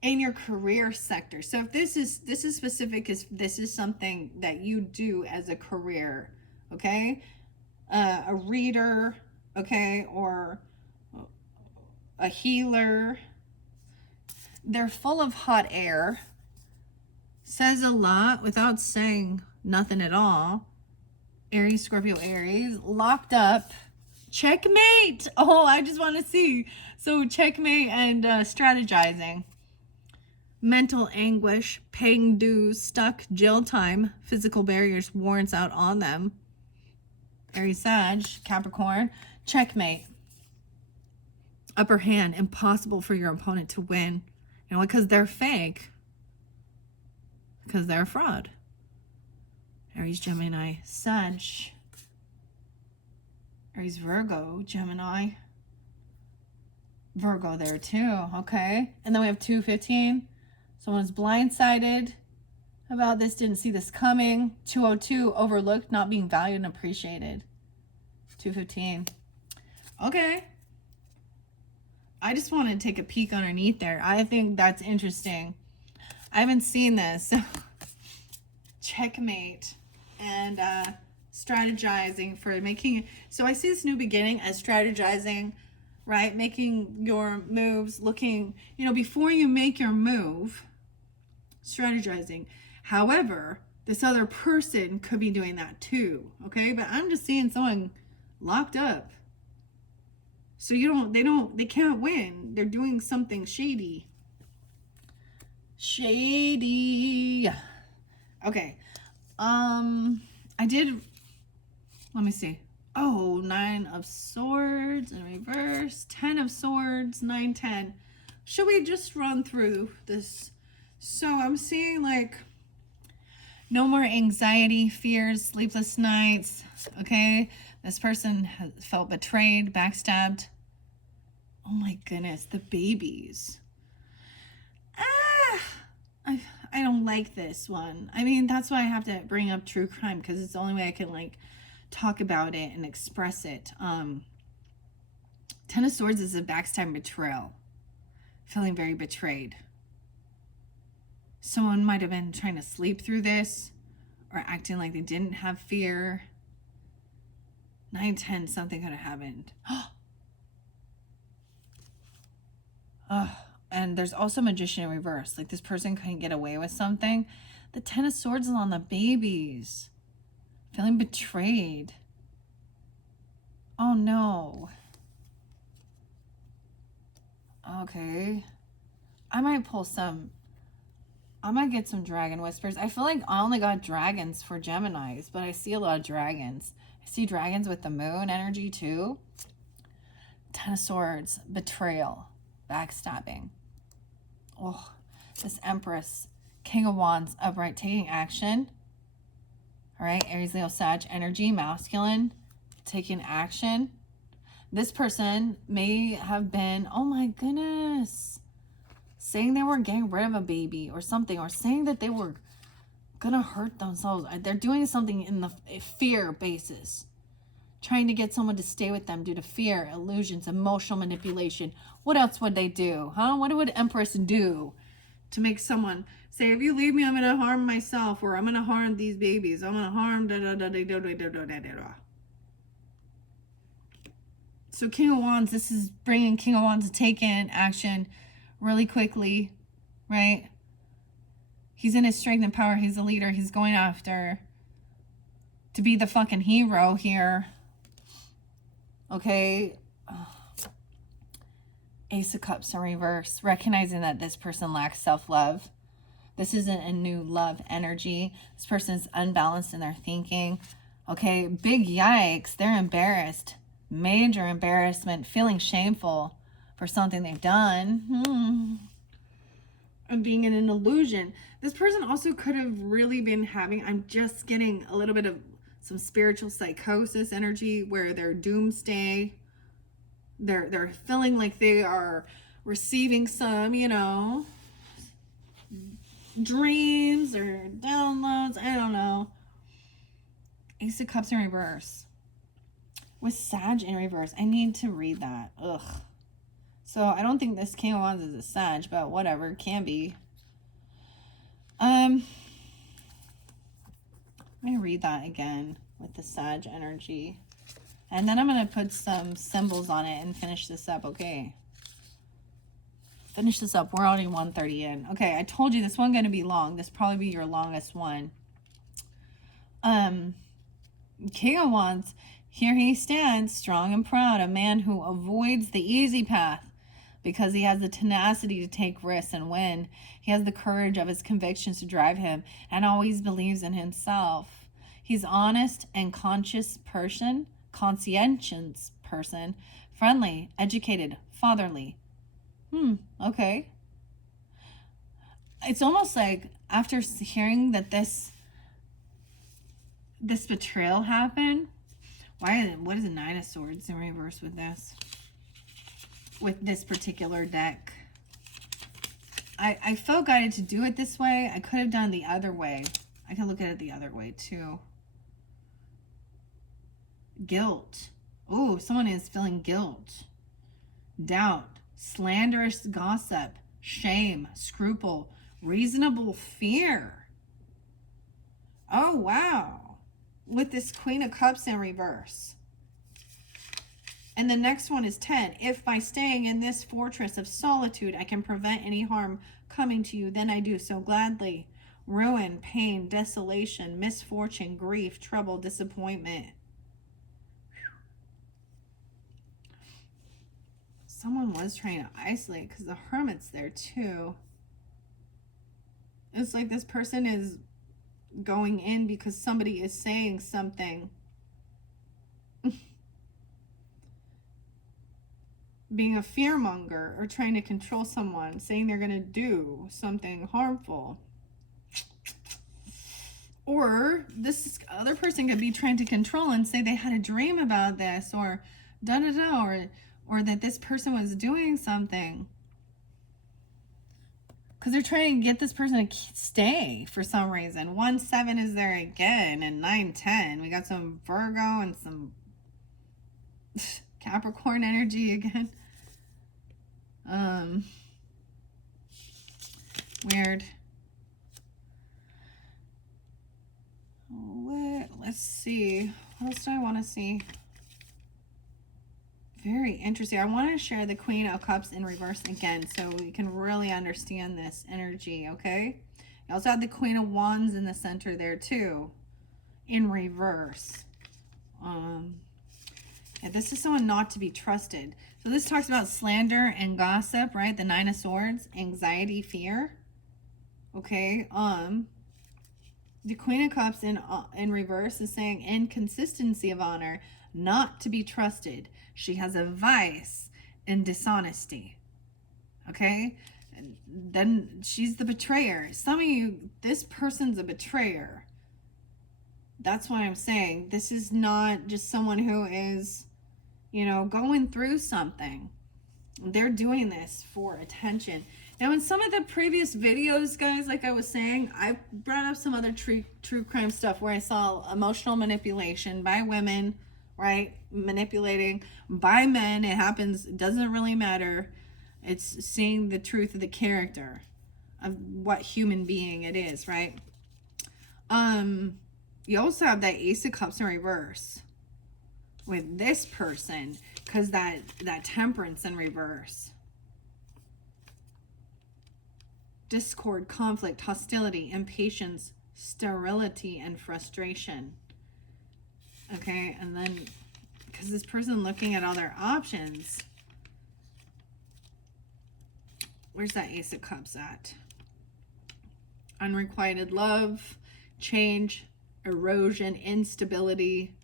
In your career sector. So if this is specific, is this is something that you do as a career, okay? A reader, okay, or a healer. They're full of hot air. Says a lot without saying nothing at all. Aries, Scorpio, Aries. Locked up. Checkmate. Oh, I just want to see. So checkmate and strategizing. Mental anguish. Paying dues. Stuck. Jail time. Physical barriers. Warrants out on them. Aries, Sag, Capricorn. Checkmate. Upper hand. Impossible for your opponent to win. You know, because they're fake. Because they're a fraud. Aries, Gemini, Sag. Aries, Virgo, Gemini. Virgo there too, okay? And then we have 215. Someone's blindsided about this, didn't see this coming. 202, overlooked, not being valued and appreciated. 215. Okay. I just want to take a peek underneath there. I think that's interesting. I haven't seen this. Checkmate and strategizing for making. So I see this new beginning as strategizing, right? Making your moves, looking, you know, before you make your move, strategizing. However, this other person could be doing that too, okay? But I'm just seeing someone locked up. So they can't win. They're doing something shady. Shady. Okay. Let me see. Oh, 9 of Swords in reverse, 10 of Swords, 9, 10. Should we just run through this? So I'm seeing like no more anxiety, fears, sleepless nights. Okay. This person has felt betrayed, backstabbed. Oh my goodness, the babies. I don't like this one. I mean, that's why I have to bring up true crime, because it's the only way I can like talk about it and express it. 10 of Swords is a backstab betrayal. Feeling very betrayed. Someone might have been trying to sleep through this or acting like they didn't have fear. 9, 10, something could have happened. And there's also Magician in reverse. Like this person couldn't get away with something. The 10 of Swords is on the babies. Feeling betrayed. Oh no. Okay. I might get some dragon whispers. I feel like I only got dragons for Geminis, but I see a lot of dragons. I see dragons with the moon energy too. 10 of Swords, betrayal, backstabbing. Oh, this Empress, King of Wands, upright, taking action. All right, Aries, Leo, Sag, energy, masculine, taking action. This person may have been, oh my goodness, saying they were getting rid of a baby or something, or saying that they were gonna hurt themselves. They're doing something in the fear basis, trying to get someone to stay with them due to fear, illusions, emotional manipulation. What else would they do, huh? What would Empress do to make someone say, if you leave me, I'm gonna harm myself, or I'm gonna harm these babies, I'm gonna harm da da da da da da da da da. So King of Wands, this is bringing King of Wands to take in action really quickly, right? He's in his strength and power. He's a leader. He's going after to be the fucking hero here. Okay. Ace of Cups in reverse. Recognizing that this person lacks self-love. This isn't a new love energy. This person is unbalanced in their thinking. Okay. Big yikes. They're embarrassed. Major embarrassment. Feeling shameful for something they've done. And being in an illusion. This person also could have really been having, I'm just getting a little bit of some spiritual psychosis energy where they're doomsday. They're feeling like they are receiving some, you know, dreams or downloads. I don't know. Ace of Cups in reverse. With Sag in reverse. I need to read that. Ugh. So I don't think this King of Wands is a Sag, but whatever. It can be. Let me read that again with the Sag energy. And then I'm going to put some symbols on it and finish this up, okay? Finish this up. We're already 1:30 in. Okay, I told you this one's going to be long. This will probably be your longest one. King of Wands, here he stands, strong and proud, a man who avoids the easy path because he has the tenacity to take risks and win. He has the courage of his convictions to drive him and always believes in himself. He's honest and conscientious person, friendly, educated, fatherly. Okay. It's almost like after hearing that this betrayal happened, what is a Nine of Swords in reverse with this? With this particular deck. I felt guided to do it this way. I could have done the other way. I can look at it the other way too. Guilt. Oh, someone is feeling guilt. Doubt. Slanderous gossip. Shame. Scruple. Reasonable fear. Oh, wow. With this Queen of Cups in reverse. And the next one is 10. If by staying in this fortress of solitude, I can prevent any harm coming to you, then I do so gladly. Ruin, pain, desolation, misfortune, grief, trouble, disappointment. Someone was trying to isolate because the Hermit's there too. It's like this person is going in because somebody is saying something. Being a fearmonger or trying to control someone, saying they're going to do something harmful. Or this other person could be trying to control and say they had a dream about this, or or that this person was doing something. Because they're trying to get this person to stay for some reason. 1-7 is there again, and 9-10. We got some Virgo and some Capricorn energy again. Weird. Let's see. What else do I want to see? Very interesting. I want to share the Queen of Cups in reverse again so we can really understand this energy, okay? You also have the Queen of Wands in the center there too, in reverse. Yeah, this is someone not to be trusted. So this talks about slander and gossip, right? The Nine of Swords, anxiety, fear. Okay. The Queen of Cups in reverse is saying inconsistency of honor, not to be trusted. She has a vice in dishonesty. Okay? And then she's the betrayer. Some of you, this person's a betrayer. That's what I'm saying. This is not just someone who is, you know, going through something. They're doing this for attention. Now, in some of the previous videos, guys, like I was saying, I brought up some other true crime stuff where I saw emotional manipulation by women, right? Manipulating by men. It happens. It doesn't really matter. It's seeing the truth of the character of what human being it is, right? You also have that Ace of Cups in reverse with this person because that Temperance in reverse. Discord, conflict, hostility, impatience, sterility, and frustration. Okay, and then because this person looking at all their options, where's that Ace of Cups at? Unrequited love, change, erosion, instability,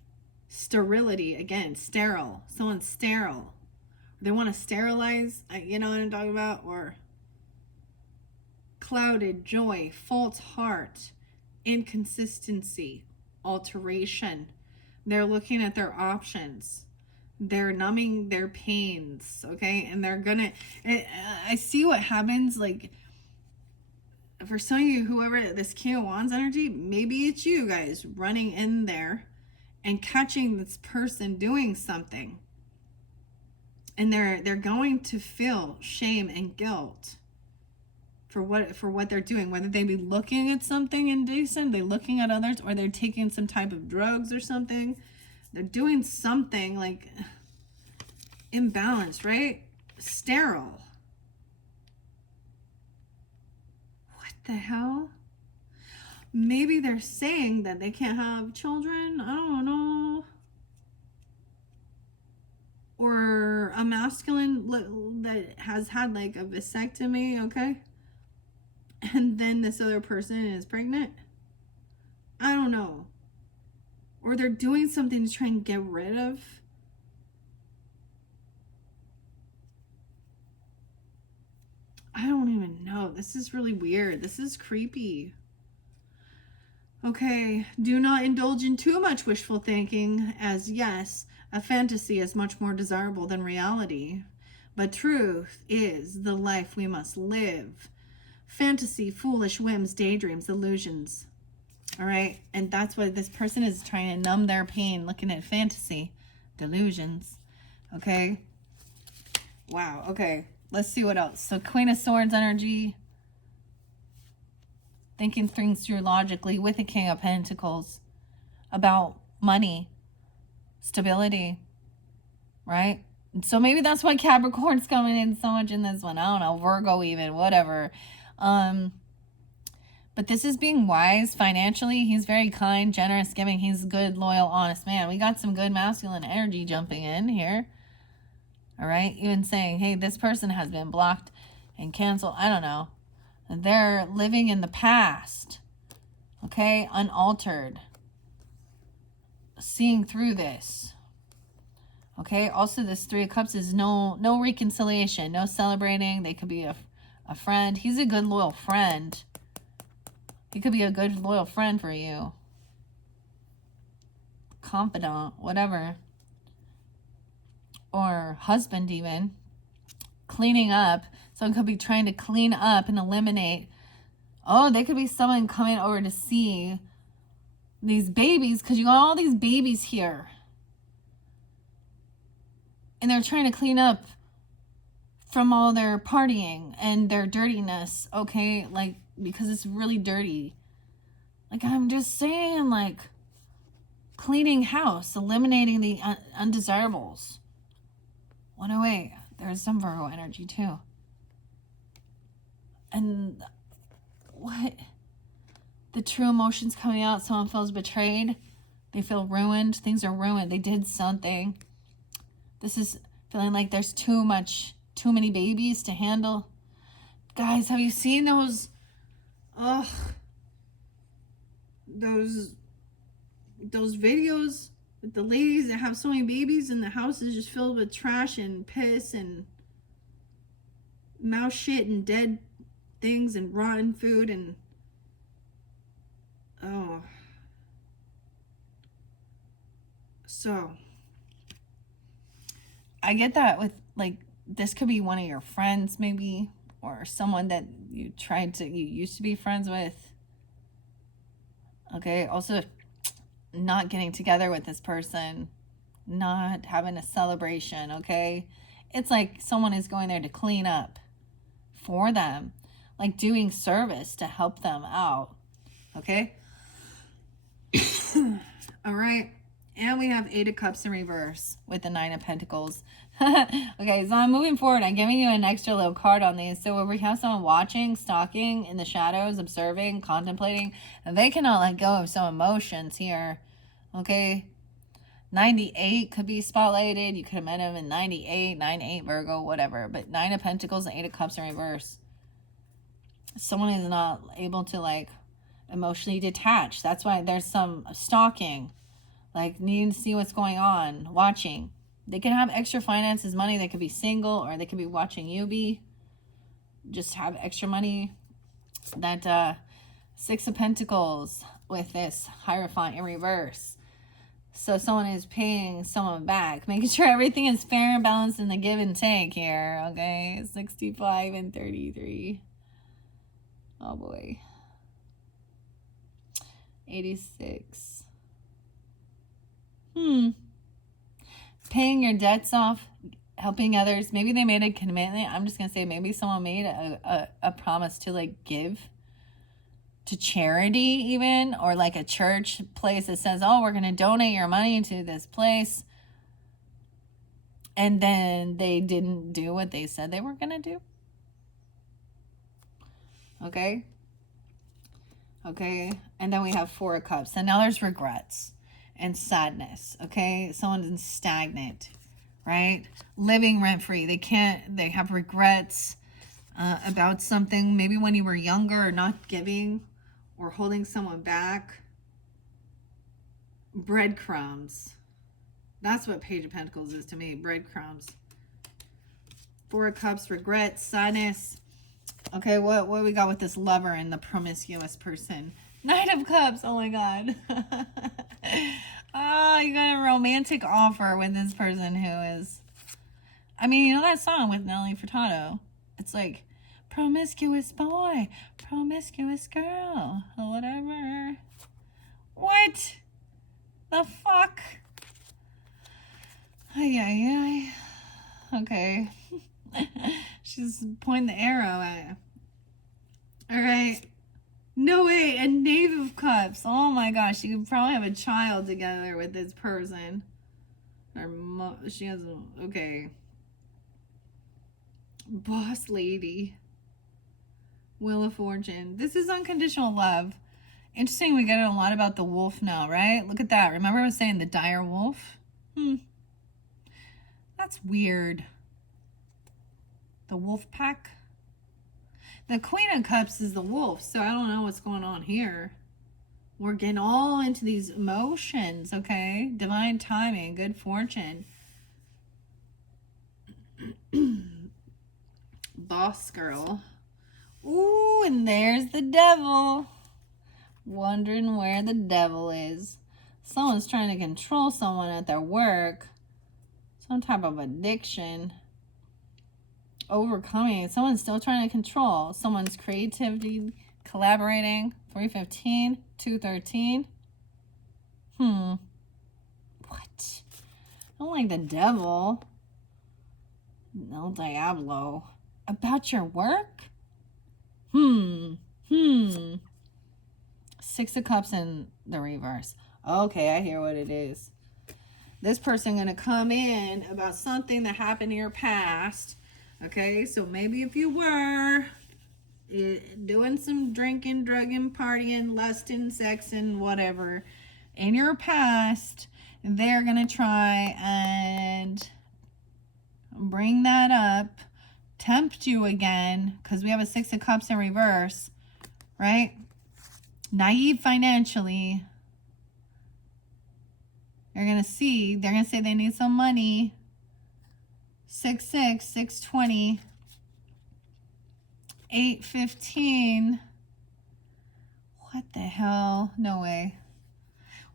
sterility, again, sterile. Someone's sterile. They want to sterilize, you know what I'm talking about? Or clouded joy, false heart, inconsistency, alteration. They're looking at their options. They're numbing their pains, okay? And they're gonna, I see what happens, like, for some of you, whoever this King of Wands energy, maybe it's you guys running in there and catching this person doing something. And they're going to feel shame and guilt for what they're doing, whether they be looking at something indecent, they're looking at others, or they're taking some type of drugs or something. They're doing something like imbalanced, right? Sterile. What the hell? Maybe they're saying that they can't have children. I don't know. Or a masculine that has had like a vasectomy, okay? And then this other person is pregnant. I don't know. Or they're doing something to try and get rid of. I don't even know. This is really weird. This is creepy. Okay, do not indulge in too much wishful thinking, as yes, a fantasy is much more desirable than reality. But truth is the life we must live. Fantasy, foolish whims, daydreams, illusions. All right, and that's what this person is trying to numb their pain, looking at fantasy, delusions. Okay. Wow. Okay, let's see what else. So Queen of Swords energy. Thinking things through logically with the King of Pentacles about money, stability, right? And so maybe that's why Capricorn's coming in so much in this one. I don't know, Virgo even, whatever. But this is being wise financially. He's very kind, generous, giving. He's a good, loyal, honest man. We got some good masculine energy jumping in here. All right? Even saying, hey, this person has been blocked and canceled. I don't know. They're living in the past, okay, unaltered, seeing through this, okay. Also, this Three of Cups is no reconciliation, no celebrating. They could be a friend. He's a good, loyal friend. He could be a good, loyal friend for you, confidant, whatever, or husband even. Cleaning up. Someone could be trying to clean up and eliminate. Oh, they could be someone coming over to see these babies, because you got all these babies here. And they're trying to clean up from all their partying and their dirtiness, okay? Like, because it's really dirty. Like, I'm just saying, like, cleaning house, eliminating the undesirables. 108. There's some Virgo energy too. And what? The true emotions coming out. Someone feels betrayed. They feel ruined. Things are ruined. They did something. This is feeling like there's too many babies to handle. Guys, have you seen those? Those videos with the ladies that have so many babies and the house is just filled with trash and piss and mouse shit and dead things and rotten food and so I get that with, like, this could be one of your friends maybe, or someone that you used to be friends with. Okay, also not getting together with this person, not having a celebration, okay? It's like someone is going there to clean up for them, like doing service to help them out, okay? All right, and we have Eight of Cups in reverse with the Nine of Pentacles. Okay, so I'm moving forward. I'm giving you an extra little card on these. So where we have someone watching, stalking in the shadows, observing, contemplating, and they cannot let go of some emotions here. Okay, 98 could be spotlighted. You could have met him in 98, 9-8 Virgo, whatever. But Nine of Pentacles and Eight of Cups in reverse. Someone is not able to, like, emotionally detach. That's why there's some stalking, like needing to see what's going on, watching. They can have extra finances, money. They could be single, or they could be watching you just have extra money. That Six of Pentacles with this Hierophant in reverse. So someone is paying someone back, making sure everything is fair and balanced in the give and take here, okay? 65 and 33. Oh, boy. 86. Paying your debts off, helping others. Maybe they made a commitment. I'm just going to say maybe someone made a promise to, like, give to charity even, or like a church place that says, oh, we're going to donate your money to this place, and then they didn't do what they said they were going to do. Okay, and then we have Four of Cups, and now there's regrets and sadness. Okay, someone's stagnant, right? Living rent-free. They have regrets about something, maybe when you were younger, or not giving, or holding someone back. Breadcrumbs. That's what Page of Pentacles is to me. Breadcrumbs. Four of Cups, regrets, sadness. Okay, what we got with this lover and the promiscuous person? Knight of Cups. Oh my God. Oh, you got a romantic offer with this person who is... I mean, you know that song with Nelly Furtado? It's like, promiscuous boy, promiscuous girl, or whatever. What the fuck? Ay. Okay. She's pointing the arrow at it. All right. No way, a Knave of Cups. Oh my gosh, you could probably have a child together with this person. Or she has a... Okay. Boss lady. Wheel of Fortune. This is unconditional love. Interesting, we get a lot about the wolf now, right? Look at that. Remember I was saying the dire wolf? That's weird. The wolf pack. The Queen of Cups is the wolf, so I don't know what's going on here. We're getting all into these emotions, okay? Divine timing, good fortune. Boss girl. Ooh, and there's the devil. Wondering where the devil is. Someone's trying to control someone at their work. Some type of addiction. Overcoming. Someone's still trying to control. Someone's creativity. Collaborating. 315. 213. What? I don't like the devil. El Diablo. About your work? Six of Cups in the reverse. Okay, I hear what it is. This person gonna come in about something that happened in your past. Okay, so maybe if you were doing some drinking, drugging, partying, lusting, sexing, whatever in your past, they're gonna try and bring that up, tempt you again, because we have a Six of Cups in reverse, right? Naive financially. You're going to see, they're going to say they need some money. 6-6, 6-20, 8-15. What the hell? No way.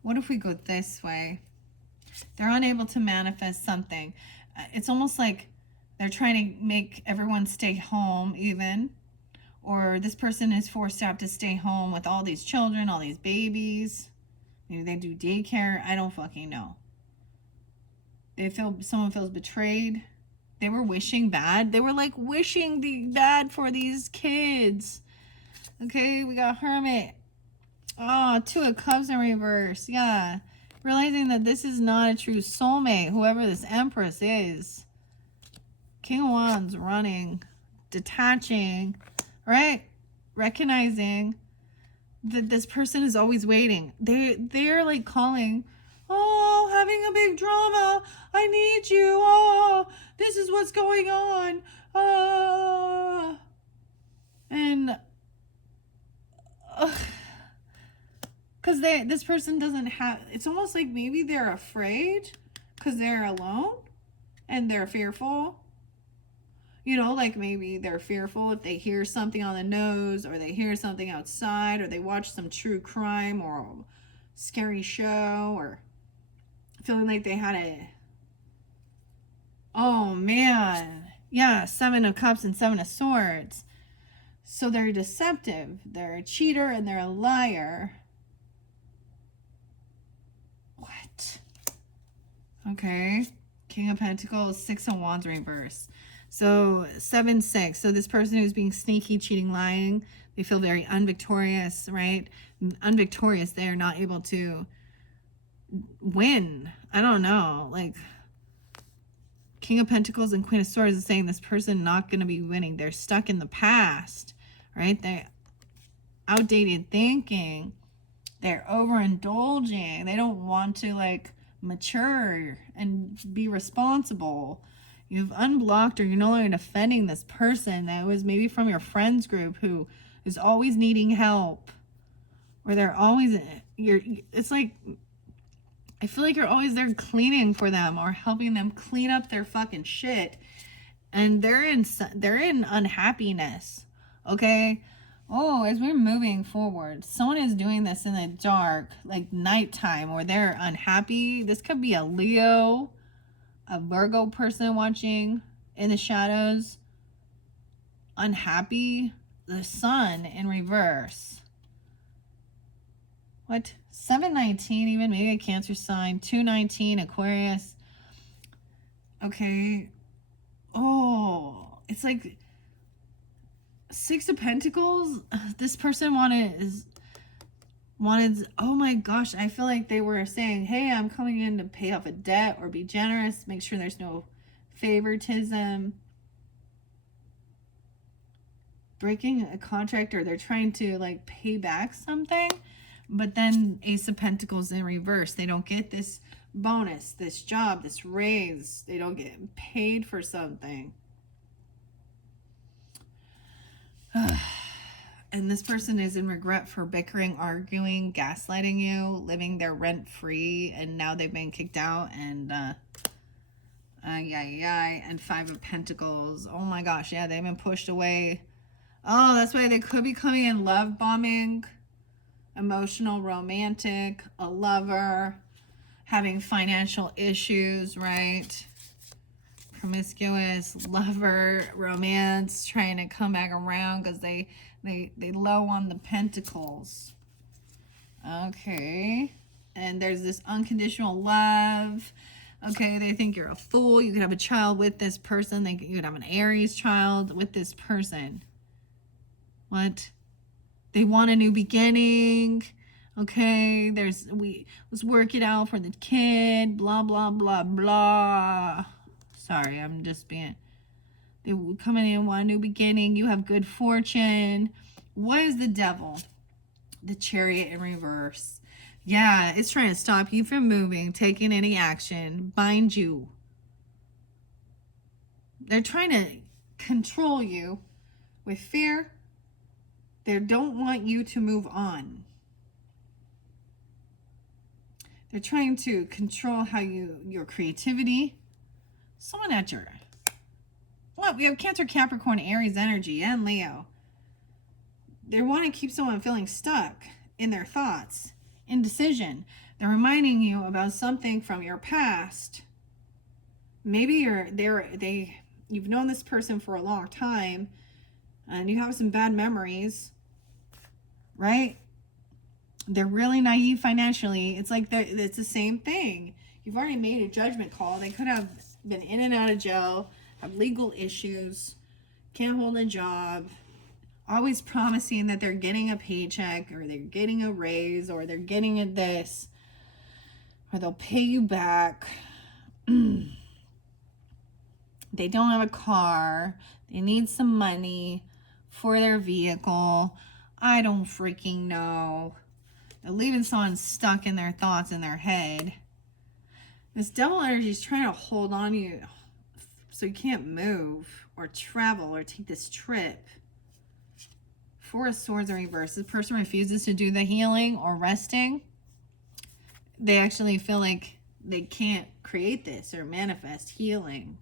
What if we go this way? They're unable to manifest something. It's almost like they're trying to make everyone stay home even. Or this person is forced to have to stay home with all these children, all these babies. Maybe they do daycare. I don't fucking know. Someone feels betrayed. They were wishing bad. They were like wishing the bad for these kids. Okay, we got Hermit. Oh, Two of Cups in reverse. Yeah. Realizing that this is not a true soulmate, whoever this Empress is. King of Wands running, detaching, right? Recognizing that this person is always waiting. They're like calling, oh, having a big drama. I need you. Oh, this is what's going on. And because this person doesn't have, it's almost like maybe they're afraid because they're alone. and they're fearful. You know, like maybe they're fearful if they hear something on the nose, or they hear something outside, or they watch some true crime or a scary show, or feeling like they had a, oh man, yeah, 7 of Cups and 7 of Swords. So they're deceptive, they're a cheater, and they're a liar. What? Okay. King of Pentacles, 6 of Wands reverse. So 7-6. So this person who's being sneaky, cheating, lying, they feel very unvictorious, right? Unvictorious. They are not able to win. I don't know. Like King of Pentacles and Queen of Swords is saying this person not going to be winning. They're stuck in the past, right? They're outdated thinking. They're overindulging. They don't want to like mature and be responsible. You've unblocked, or you're no longer defending this person that was maybe from your friends group who is always needing help, or they're always, it's like, I feel like you're always there cleaning for them or helping them clean up their fucking shit, and they're in unhappiness. Okay. Oh, as we're moving forward, someone is doing this in the dark, like nighttime, or they're unhappy. This could be a Leo, a Virgo person watching in the shadows, unhappy. The Sun in reverse. What? 7-19 even, maybe a Cancer sign. 2-19 Aquarius. Okay. Oh, it's like 6 of Pentacles. This person wanted, oh my gosh, I feel like they were saying, hey, I'm coming in to pay off a debt or be generous, make sure there's no favoritism, breaking a contract, or they're trying to like pay back something. But then Ace of Pentacles in reverse. They don't get this bonus, this job, this raise. They don't get paid for something. And this person is in regret for bickering, arguing, gaslighting you, living their rent free, and now they've been kicked out. And and 5 of Pentacles. Oh my gosh, yeah, they've been pushed away. Oh, that's why they could be coming in love bombing, emotional, romantic, a lover, having financial issues, right? Promiscuous, lover, romance, trying to come back around because they low on the pentacles. Okay. And there's this unconditional love. Okay, they think you're a fool. You could have a child with this person. You could have an Aries child with this person. What? They want a new beginning. Okay, let's work it out for the kid. Blah, blah, blah, blah. Sorry, I'm just being... They coming in, want a new beginning. You have good fortune. What is the Devil? The Chariot in reverse. Yeah, it's trying to stop you from moving, taking any action, bind you. They're trying to control you with fear. They don't want you to move on. They're trying to control how your creativity. Someone at your... What? We have Cancer, Capricorn, Aries energy, and Leo. They want to keep someone feeling stuck in their thoughts, indecision. They're reminding you about something from your past. Maybe you've known this person for a long time, and you have some bad memories, right? They're really naive financially. It's like it's the same thing. You've already made a judgment call. They could have been in and out of jail, have legal issues, can't hold a job, always promising that they're getting a paycheck, or they're getting a raise, or they're getting a this, or they'll pay you back. They don't have a car. They need some money for their vehicle. I don't freaking know. They're leaving someone stuck in their thoughts in their head. This Devil energy is trying to hold on to you so you can't move or travel or take this trip. 4 of Swords in reverse. This person refuses to do the healing or resting. They actually feel like they can't create this or manifest healing.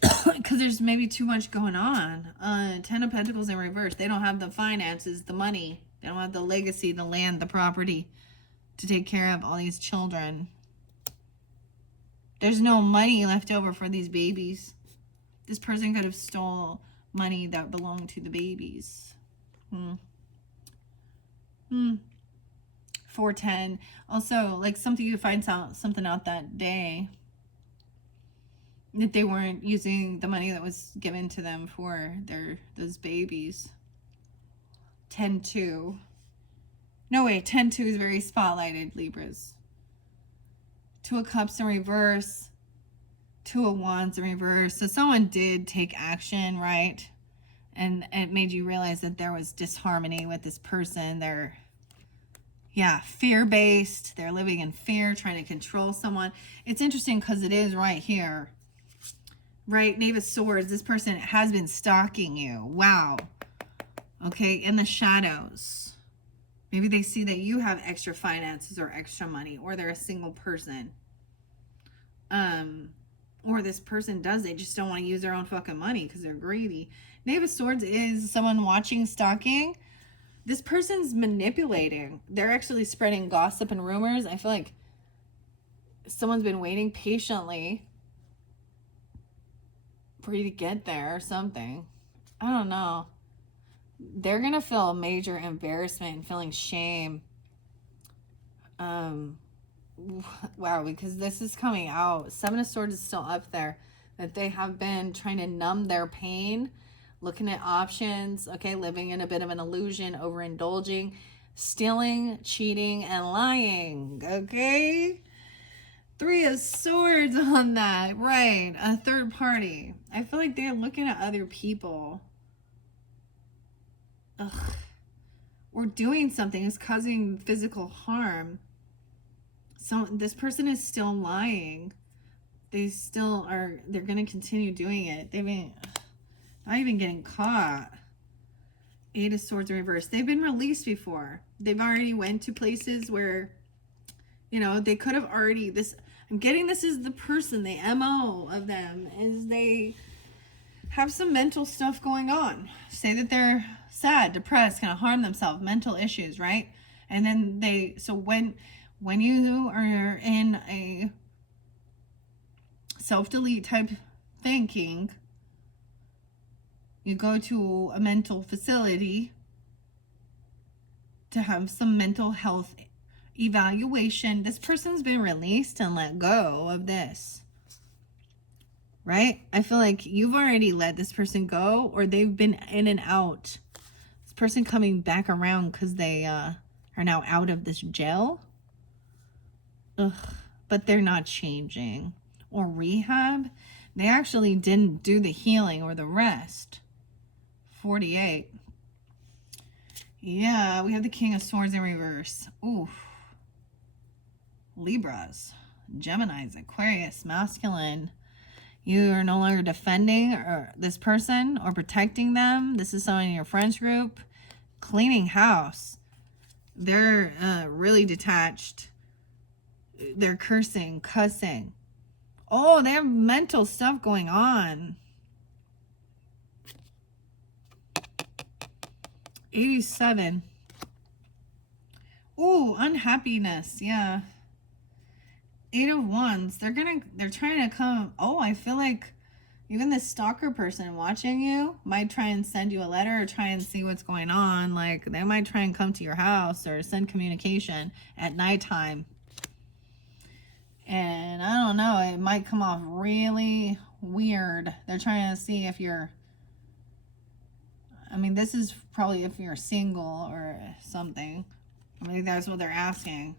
Because there's maybe too much going on. 10 of Pentacles in reverse. They don't have the finances, the money. They don't have the legacy, the land, the property to take care of all these children. There's no money left over for these babies. This person could have stole money that belonged to the babies. 410. Also, like something you find out something out that day that they weren't using the money that was given to them for those babies. 10-2. No, wait, 10-2 is very spotlighted, Libras. 2 of Cups in reverse. 2 of Wands in reverse. So someone did take action, right? And it made you realize that there was disharmony with this person. They're, yeah, fear-based. They're living in fear, trying to control someone. It's interesting because it is right here. Right, Knave of Swords. This person has been stalking you. Wow. Okay, in the shadows. Maybe they see that you have extra finances or extra money, or they're a single person. Or this person does. They just don't want to use their own fucking money because they're greedy. Knave of Swords is someone watching, stalking. This person's manipulating. They're actually spreading gossip and rumors. I feel like someone's been waiting patiently for you to get there or something. I don't know. They're going to feel a major embarrassment and feeling shame. Wow, because this is coming out. 7 of Swords is still up there. That they have been trying to numb their pain, looking at options, okay, living in a bit of an illusion, overindulging, stealing, cheating, and lying, okay? 3 of Swords on that, right? A third party. I feel like they're looking at other people. Ugh. Or doing something is causing physical harm. So this person is still lying. They still are, they're going to continue doing it. They've been, not even getting caught. 8 of Swords in reverse. They've been released before. They've already went to places where, you know, they could have already, I'm getting this is the person, the MO of them is they have some mental stuff going on. Say that they're sad, depressed, going to harm themselves, mental issues, right? And then so when you are in a self-delete type thinking, you go to a mental facility to have some mental health evaluation. This person's been released and let go of this, right? I feel like you've already let this person go, or they've been in and out. This person coming back around because they are now out of this jail. Ugh, but they're not changing. Or rehab. They actually didn't do the healing or the rest. 48. Yeah, we have the King of Swords in reverse. Ooh. Libras, Geminis, Aquarius, masculine. You are no longer defending this person or protecting them. This is someone in your friends group. Cleaning house. They're really detached. They're cursing, cussing. Oh, they have mental stuff going on. 87. Ooh, unhappiness. Yeah. 8 of Wands. They're trying to come. Oh, I feel like even this stalker person watching you might try and send you a letter or try and see what's going on. Like, they might try and come to your house or send communication at nighttime. And I don't know, it might come off really weird. They're trying to see if you're, I mean, this is probably if you're single or something. I mean, that's what they're asking.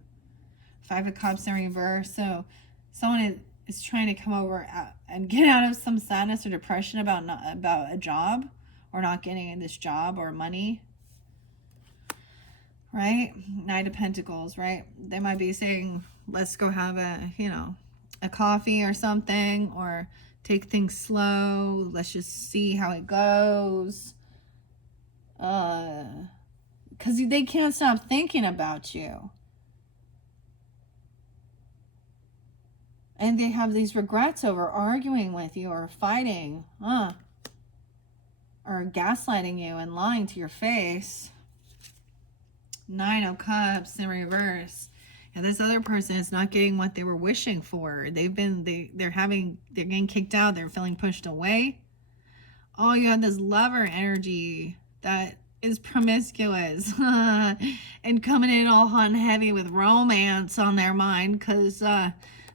5 of Cups in reverse. So someone is trying to come over and get out of some sadness or depression about a job or not getting this job or money. Right? 9 of Pentacles, right? They might be saying, let's go have a coffee or something, or take things slow. Let's just see how it goes. Because they can't stop thinking about you. And they have these regrets over arguing with you or fighting, or gaslighting you and lying to your face. 9 of Cups in reverse. And this other person is not getting what they were wishing for. They're getting kicked out. They're feeling pushed away. Oh, you have this lover energy that is promiscuous and coming in all hot and heavy with romance on their mind because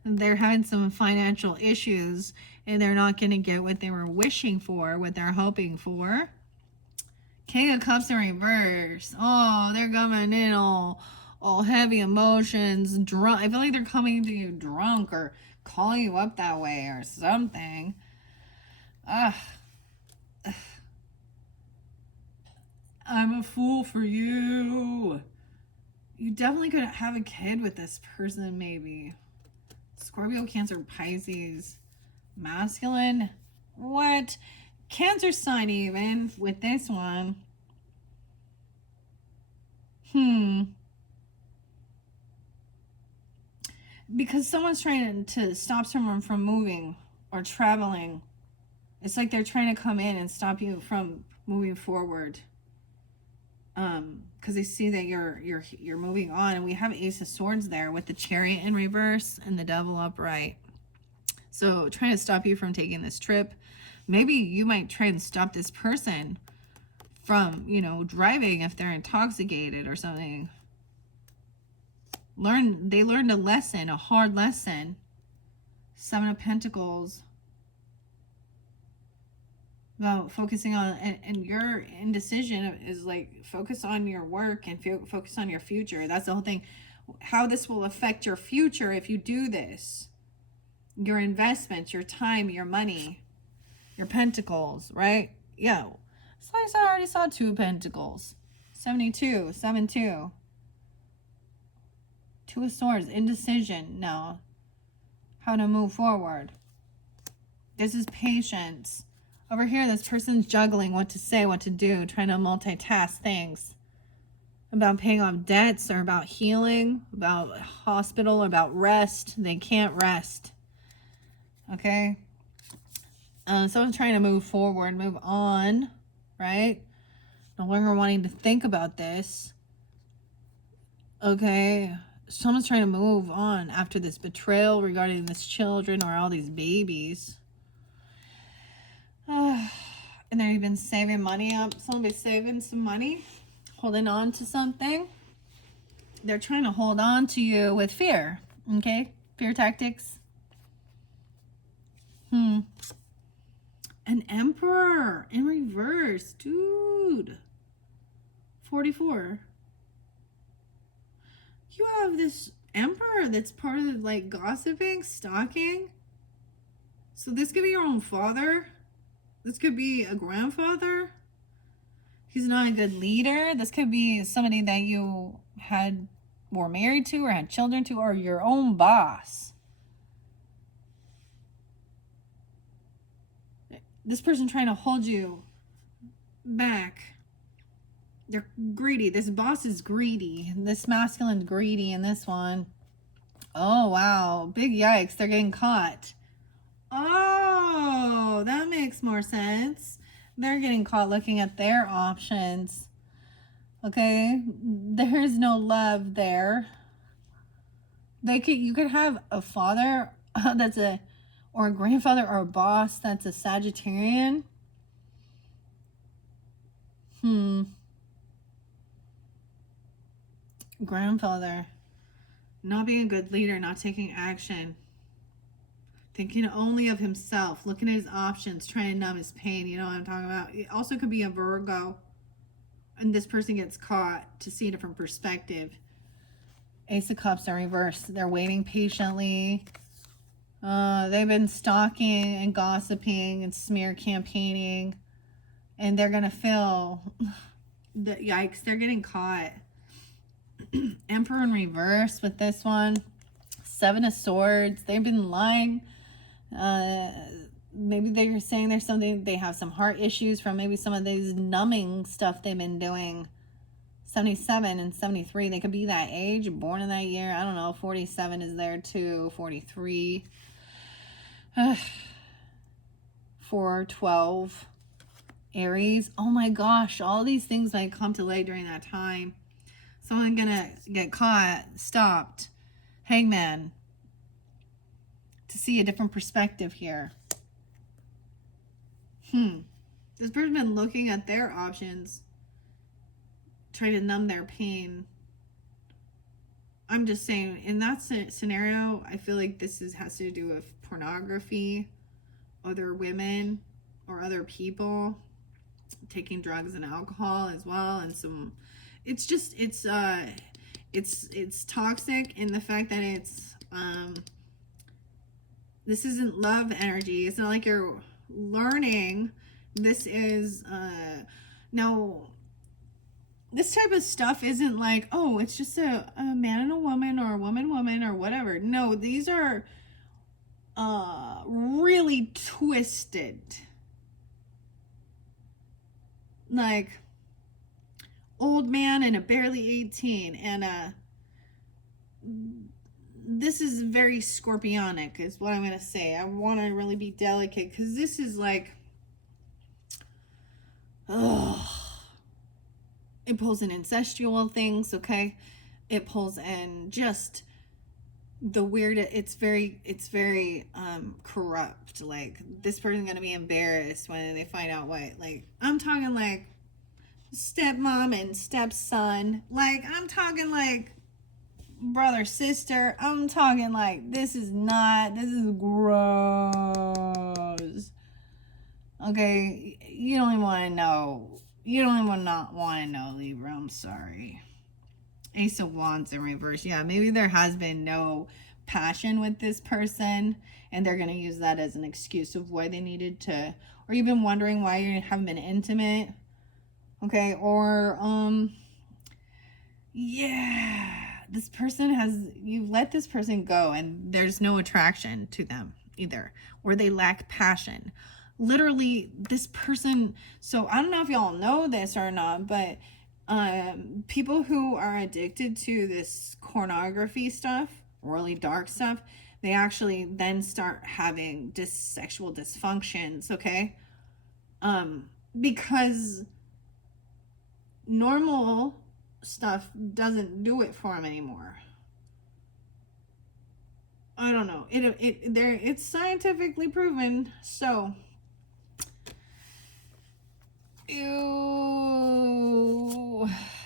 they're having some financial issues and they're not going to get what they were wishing for, what they're hoping for. King of Cups in reverse. Oh, they're coming in all heavy emotions, drunk. I feel like they're coming to you drunk or calling you up that way or something. I'm a fool for you. You definitely could have a kid with this person, maybe. Scorpio, Cancer, Pisces. Masculine. What? Cancer sign even with this one. Because someone's trying to stop someone from moving or traveling. It's like they're trying to come in and stop you from moving forward. Because they see that you're moving on, and we have Ace of Swords there with the Chariot in reverse and the Devil upright. So trying to stop you from taking this trip. Maybe you might try and stop this person from, driving if they're intoxicated or something. They learned a lesson, a hard lesson. 7 of Pentacles. About focusing on, and your indecision is like, focus on your work and focus on your future. That's the whole thing. How this will affect your future if you do this. Your investments, your time, your money, your pentacles, right? Yeah. So I already saw 2 pentacles. 72, 7-2. 2 of Swords, indecision. No. How to move forward. This is patience. Over here, this person's juggling what to say, what to do, trying to multitask things. About paying off debts or about healing, about hospital, about rest. They can't rest. Okay? Someone's trying to move forward, move on, right? No longer wanting to think about this. Okay? Someone's trying to move on after this betrayal regarding this children or all these babies. And they've even saving money up. Someone be saving some money, holding on to something. They're trying to hold on to you with fear. Okay? Fear tactics. An Emperor in reverse. Dude. 44. You have this Emperor that's part of like gossiping, stalking. So this could be your own father. This could be a grandfather. He's not a good leader. This could be somebody that you were married to or had children to, or your own boss. This person trying to hold you back. They're greedy. This boss is greedy. This masculine's greedy in this one. Oh, wow. Big yikes. They're getting caught. Oh, that makes more sense. They're getting caught looking at their options. Okay? There's no love there. You could have a father or a grandfather or a boss that's a Sagittarian. Grandfather. Not being a good leader, not taking action. Thinking only of himself, looking at his options, trying to numb his pain. You know what I'm talking about? It also could be a Virgo. And this person gets caught to see a different perspective. Ace of Cups in reverse. They're waiting patiently. They've been stalking and gossiping and smear campaigning. And they're going to feel the yikes. They're getting caught. Emperor in reverse with this one. 7 of Swords. They've been lying. Maybe they're saying there's something, they have some heart issues from maybe some of these numbing stuff they've been doing. 77 and 73, they could be that age, born in that year. I don't know, 47 is there too, 43. 4, 12, Aries. Oh my gosh, all these things might come to light during that time. Someone gonna get caught, stopped. Hangman. To see a different perspective here. This person's been looking at their options, trying to numb their pain. I'm just saying, in that scenario, I feel like this has to do with pornography, other women, or other people, taking drugs and alcohol as well, and some. It's just it's toxic in the fact that it's this isn't love energy. It's not like you're learning. This is no. This type of stuff isn't like, oh, it's just a man and a woman, or a woman or whatever. No, these are really twisted. Like old man and a barely 18, and this is very scorpionic is what I'm going to say. I want to really be delicate because this is like, it pulls in incestual things, okay? It pulls in just the weird, it's very corrupt. Like, this person's gonna be embarrassed when they find out what, like, I'm talking like stepmom and stepson. Like, I'm talking like brother, sister. I'm talking like, this is gross. Okay, you don't even want to know. You don't even not want to know, Libra. I'm sorry. Ace of Wands in reverse. Yeah, maybe there has been no passion with this person, and they're going to use that as an excuse of why they needed to, or you've been wondering why you haven't been intimate. Okay, or, yeah, this person you've let this person go, and there's no attraction to them either, or they lack passion. Literally, this person, so I don't know if y'all know this or not, but people who are addicted to this pornography stuff, really dark stuff, they actually then start having sexual dysfunctions, okay? Because normal stuff doesn't do it for them anymore. I don't know. It's scientifically proven, so... Ew.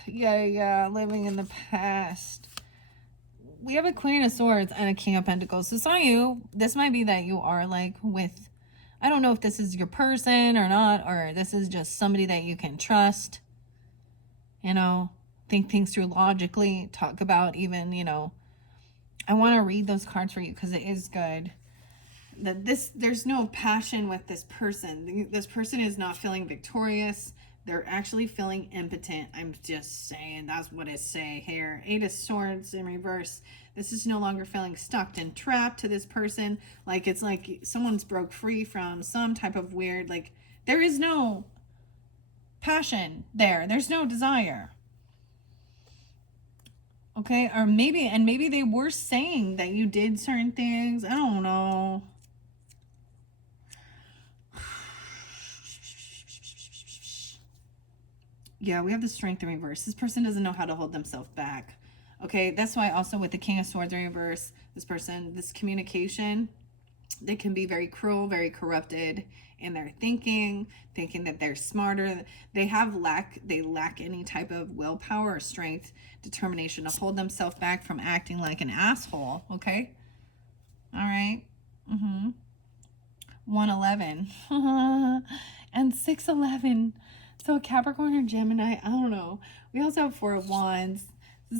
Yeah, living in the past. We have a Queen of Swords and a King of Pentacles. So some of you, this might be that you are like with, I don't know if this is your person or not, or this is just somebody that you can trust. You know, think things through logically, talk about even, you know, I want to read those cards for you because it is good. That there's no passion with this person. This person is not feeling victorious. They're actually feeling impotent. I'm just saying, that's what it say here. 8 of Swords in reverse. This is no longer feeling stuck and trapped to this person. Like, it's like someone's broke free from some type of weird, like, there is no passion there. There's no desire. Okay, or maybe they were saying that you did certain things. I don't know. Yeah, we have the Strength in reverse. This person doesn't know how to hold themselves back. Okay, that's why also with the King of Swords in reverse, this communication, they can be very cruel, very corrupted in their thinking that they're smarter. They lack any type of willpower or strength, determination to hold themselves back from acting like an asshole. Okay, all right. 111 and 611. So Capricorn or Gemini, I don't know. We also have 4 of Wands.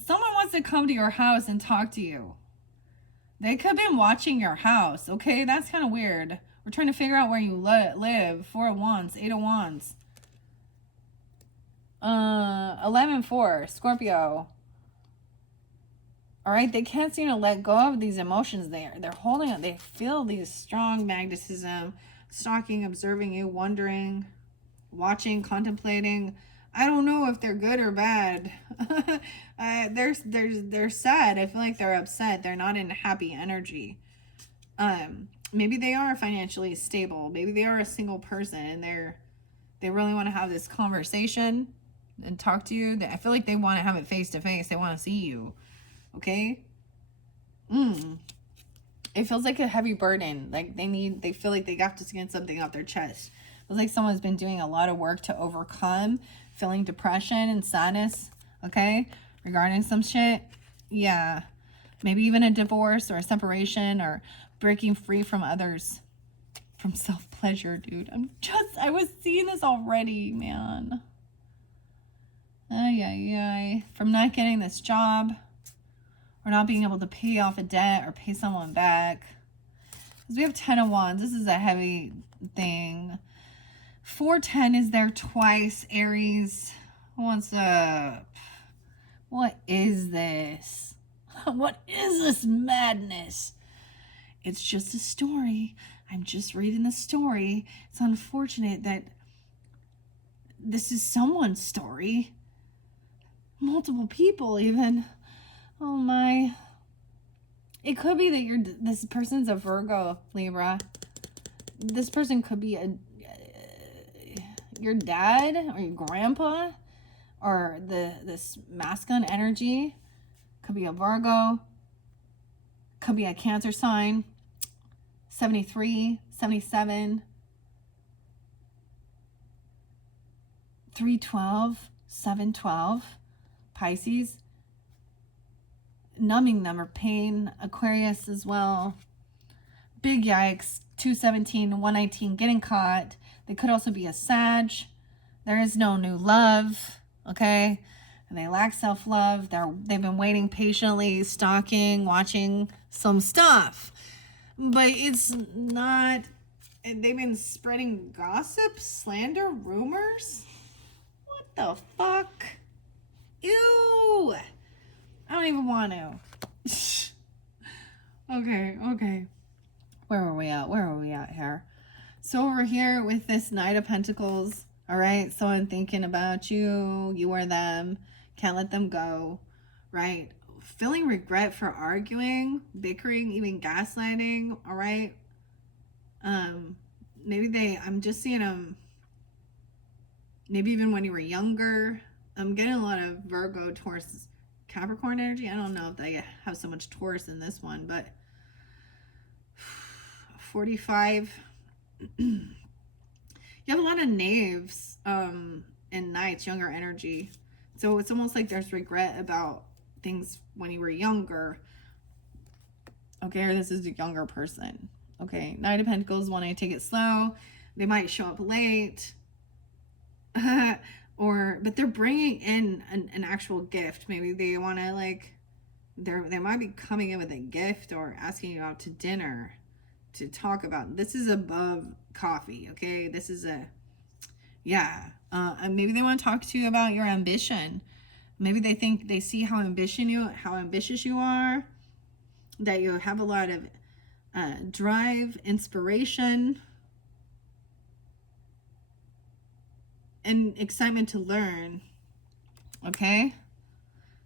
Someone wants to come to your house and talk to you. They could have been watching your house, okay? That's kind of weird. We're trying to figure out where you live. 4 of Wands, 8 of Wands. 11-4, Scorpio. All right, they can't seem to let go of these emotions. They're holding it. They feel these strong magnetism, stalking, observing you, wondering, watching, contemplating. I don't know if they're good or bad. They're sad. I feel like they're upset. They're not in happy energy. maybe they are financially stable. Maybe they are a single person and they really want to have this conversation and talk to you. I feel like they want to have it face to face. They want to see you. Okay? It feels like a heavy burden. Like they feel like they have to get something off their chest. It feels like someone's been doing a lot of work to overcome feeling depression and sadness. Okay? Regarding some shit. Yeah. Maybe even a divorce or a separation or breaking free from others. From self-pleasure, dude. I was seeing this already, man. From not getting this job. Or not being able to pay off a debt or pay someone back. Because we have 10 of Wands. This is a heavy thing. 410 is there twice, Aries. What's up? What is this? What is this madness? It's just a story. I'm just reading the story. It's unfortunate that this is someone's story. Multiple people even. Oh my. It could be that this person's a Virgo, Libra. This person could be your dad or your grandpa, or this masculine energy. Could be a Virgo. Could be a Cancer sign. 73, 77, 312, 712, Pisces. Numbing them or pain. Aquarius as well. Big yikes. 217, 119, getting caught. They could also be a Sag. There is no new love. Okay? And they lack self-love. They've been waiting patiently, stalking, watching some stuff. But it's not... They've been spreading gossip, slander, rumors. What the fuck? Ew! I don't even want to. Okay. Where are we at here? So over here with this Knight of Pentacles, all right? Someone thinking about you, you or them, can't let them go, right? Feeling regret for arguing, bickering, even gaslighting, all right? I'm just seeing them, maybe even when you were younger. I'm getting a lot of Virgo, Taurus, Capricorn energy. I don't know if they have so much Taurus in this one, but 45. You have a lot of knaves and knights, younger energy. So it's almost like there's regret about things when you were younger. Okay, or this is a younger person. Okay, Knight of Pentacles wanting to take it slow. They might show up late. But they're bringing in an actual gift. Maybe they want to, like, they might be coming in with a gift or asking you out to dinner to talk about. This is above coffee, okay? This is and maybe they want to talk to you about your ambition. Maybe they see how ambitious you are, that you have a lot of drive, inspiration, and excitement to learn. Okay?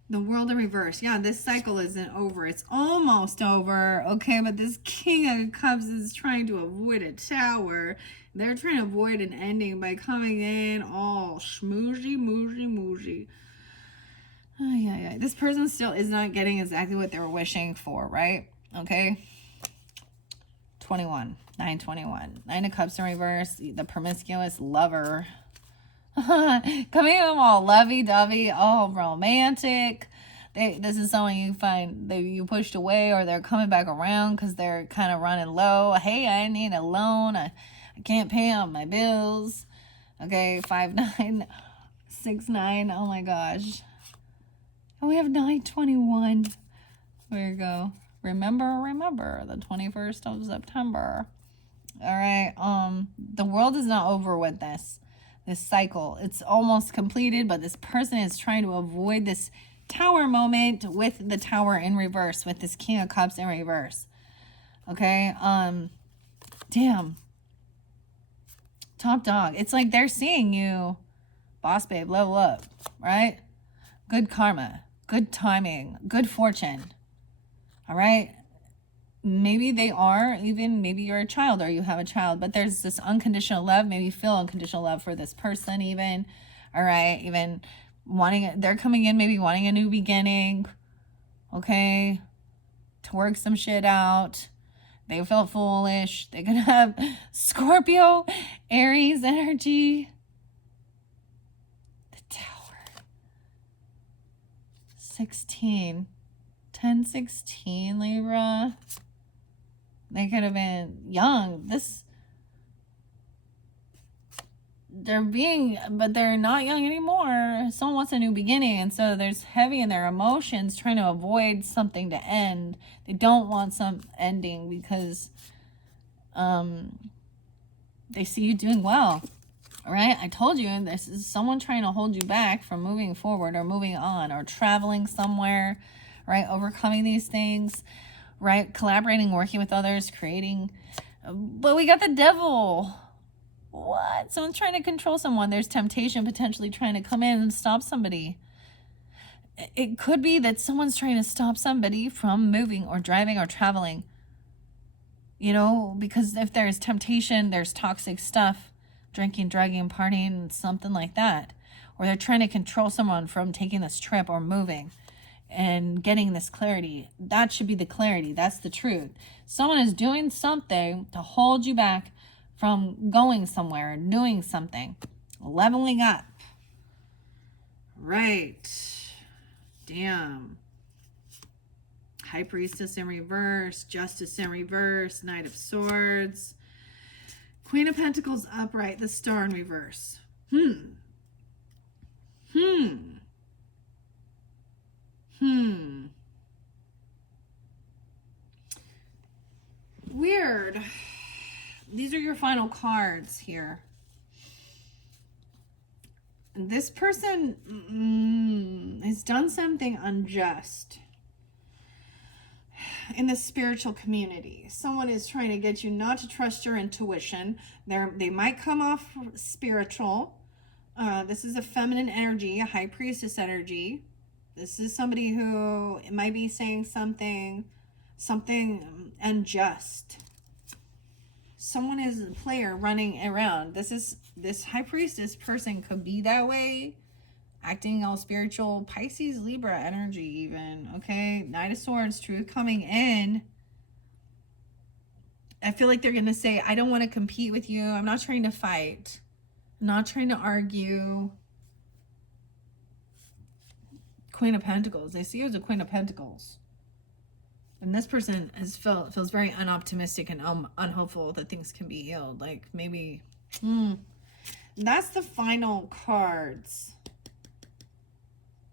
The World in reverse. Yeah, this cycle isn't over. It's almost over. Okay, but this King of Cups is trying to avoid a tower. They're trying to avoid an ending by coming in all schmoozy. This person still is not getting exactly what they were wishing for, right? Okay. 921. 9 of Cups in reverse. The promiscuous lover. Coming in all lovey-dovey, all romantic. This is someone you find that you pushed away, or they're coming back around because they're kind of running low. Hey, I need a loan. I can't pay on my bills. Okay, 5-9, 6-9. Oh my gosh. And we have 921. There you go. Remember the 21st of September. All right. The world is not over with this cycle. It's almost completed, but this person is trying to avoid this tower moment with the tower in reverse, with this King of Cups in reverse. Okay. Damn. Top dog. It's like they're seeing you, boss babe, level up, right? Good karma, good timing, good fortune. All right. maybe they are, even maybe you're a child or you have a child, but there's this unconditional love. Maybe you feel unconditional love for this person even. All right. Even wanting, they're coming in, maybe wanting a new beginning. Okay. To work some shit out. They felt foolish. They could have Scorpio, Aries energy. The Tower. 16. 10-16, Libra. They could have been young. But they're not young anymore. Someone wants a new beginning, and so there's heavy in their emotions, trying to avoid something to end. They don't want some ending because they see you doing well. All right, I told you, this is someone trying to hold you back from moving forward or moving on or traveling somewhere, right? Overcoming these things, right? Collaborating, working with others, creating. But we got the Devil. What? Someone's trying to control someone. There's temptation potentially trying to come in and stop somebody. It could be that someone's trying to stop somebody from moving or driving or traveling. You know, because if there's temptation, there's toxic stuff, drinking, drugging, partying, something like that. Or they're trying to control someone from taking this trip or moving and getting this clarity. That should be the clarity. That's the truth. Someone is doing something to hold you back from going somewhere, doing something, leveling up. Right. Damn. High Priestess in reverse, Justice in reverse, Knight of Swords, Queen of Pentacles upright, the Star in reverse. Weird. These are your final cards here. This person has done something unjust in the spiritual community. Someone is trying to get you not to trust your intuition. They might come off spiritual. This is a feminine energy, a High Priestess energy. This is somebody who might be saying something unjust. Someone is a player running around. This High Priestess person could be that way, acting all spiritual. Pisces, Libra energy even, okay? Knight of Swords, truth coming in. I feel like they're going to say, I don't want to compete with you. I'm not trying to fight. I'm not trying to argue. Queen of Pentacles. They see you as a Queen of Pentacles. And this person feels very unoptimistic and unhopeful that things can be healed. Like maybe, that's the final cards.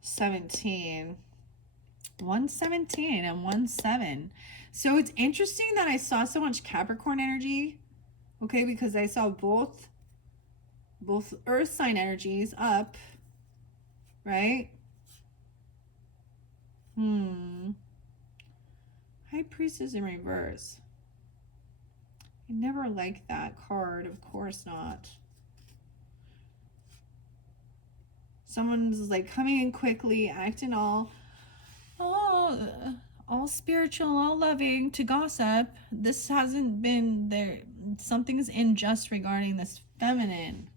17. 117 and 17. So it's interesting that I saw so much Capricorn energy. Okay, because I saw both earth sign energies up. Right? High Priestess in reverse. I never liked that card. Of course not. Someone's like coming in quickly, acting all spiritual, all loving to gossip. This hasn't been there. Something's unjust regarding this feminine.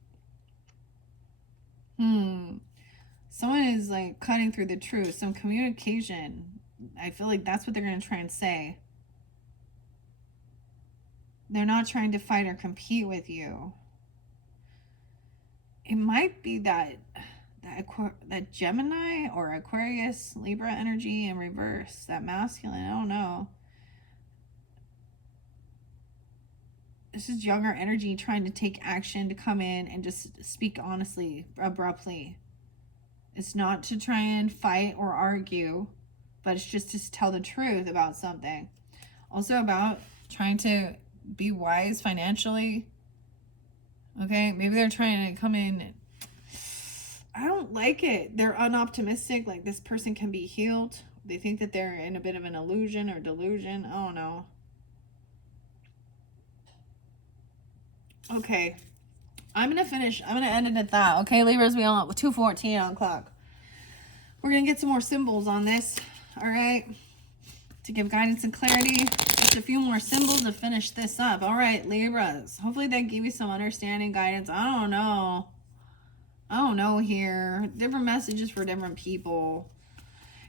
Someone is like cutting through the truth. Some communication. I feel like that's what they're going to try and say. They're not trying to fight or compete with you. It might be that Gemini or Aquarius, Libra energy in reverse. That masculine, I don't know. This is younger energy trying to take action, to come in and just speak honestly, abruptly. It's not to try and fight or argue, but it's just to tell the truth about something. Also about trying to be wise financially. Okay, maybe they're trying to come in. I don't like it. They're unoptimistic. Like this person can be healed. They think that they're in a bit of an illusion or delusion. I don't know. Okay. I'm going to finish. I'm going to end it at that. Okay, Libras, we all 2:14 on the clock. We're going to get some more symbols on this. All right. To give guidance and clarity. just a few more symbols to finish this up. All right, Libras. Hopefully that gave you some understanding, guidance. I don't know here. Different messages for different people.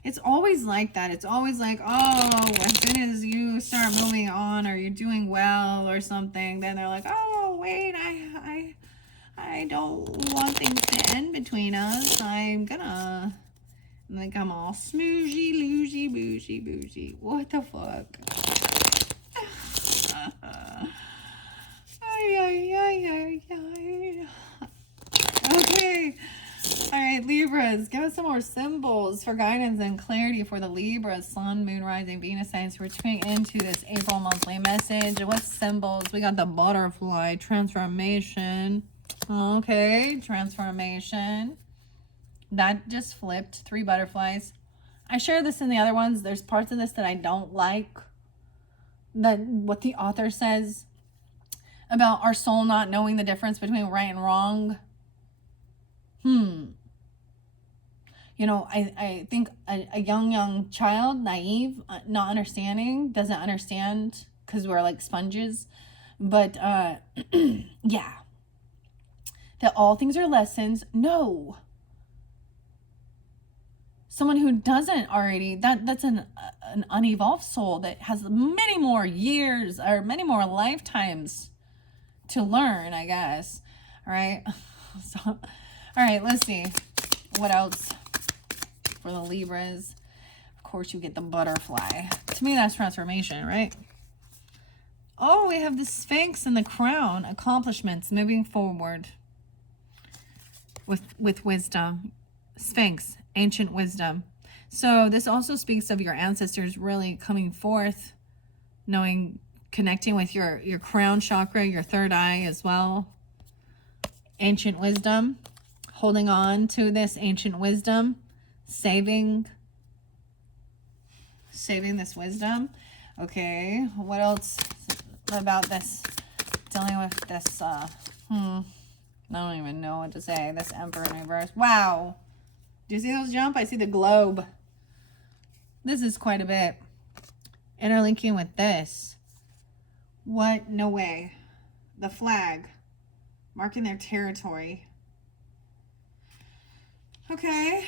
It's always like that. It's always like, oh, as soon as you start moving on or you're doing well or something, then they're like, oh, wait, I don't want things to end between us. I'm all smooshy, loosey, booshy, booshy. What the fuck? Okay. All right, Libras, give us some more symbols for guidance and clarity for the Libras, Sun, Moon, Rising, Venus signs. We're tuning into this April monthly message. What symbols? We got the butterfly, transformation. Okay, transformation. That just flipped. 3 butterflies. I shared this in the other ones. There's parts of this that I don't like. That what the author says about our soul not knowing the difference between right and wrong. You know, I think a young child, naive, not understanding, doesn't understand because we're like sponges. But, yeah. That all things are lessons. No. Someone who doesn't already, that's an unevolved soul that has many more years or many more lifetimes to learn, I guess. All right. So, all right, let's see. What else for the Libras? Of course, you get the butterfly. To me, that's transformation, right? Oh, we have the Sphinx and the crown. Accomplishments, moving forward with wisdom. Sphinx, ancient wisdom. So this also speaks of your ancestors really coming forth, knowing, connecting with your crown chakra, your third eye as well. Ancient wisdom, holding on to this ancient wisdom, saving this wisdom. Okay, what else about this, dealing with this, I don't even know what to say. This Emperor in reverse. Wow. Do you see those jump? I see the globe. This is quite a bit. Interlinking with this. What? No way. The flag. Marking their territory. Okay.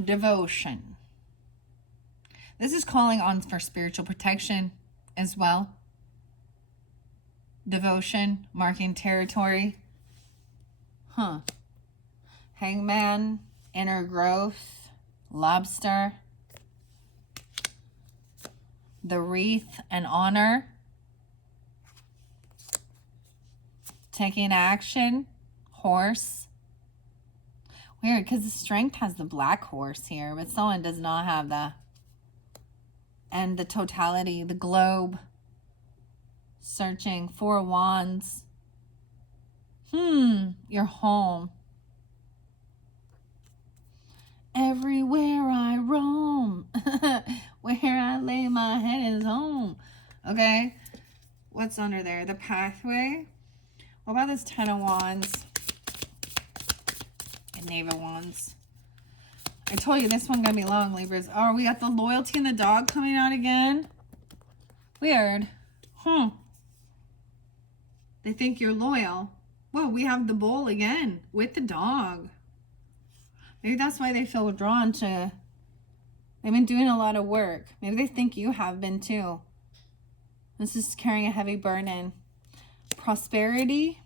Devotion. This is calling on for spiritual protection as well. Devotion, marking territory. Hangman, inner growth, lobster. The wreath and honor. Taking action, horse. Weird, because the strength has the black horse here, but someone does not have the. And the totality, the globe. Searching, 4 wands. Your home. Everywhere I roam, where I lay my head is home. Okay, what's under there? The pathway. What about this 10 of wands and Knave of wands? I told you this one gonna be long, Libras. Oh, we got the loyalty and the dog coming out again. Weird. They think you're loyal. Whoa, we have the bull again with the dog. Maybe that's why they feel drawn to. They've been doing a lot of work. Maybe they think you have been too. This is carrying a heavy burden. Prosperity.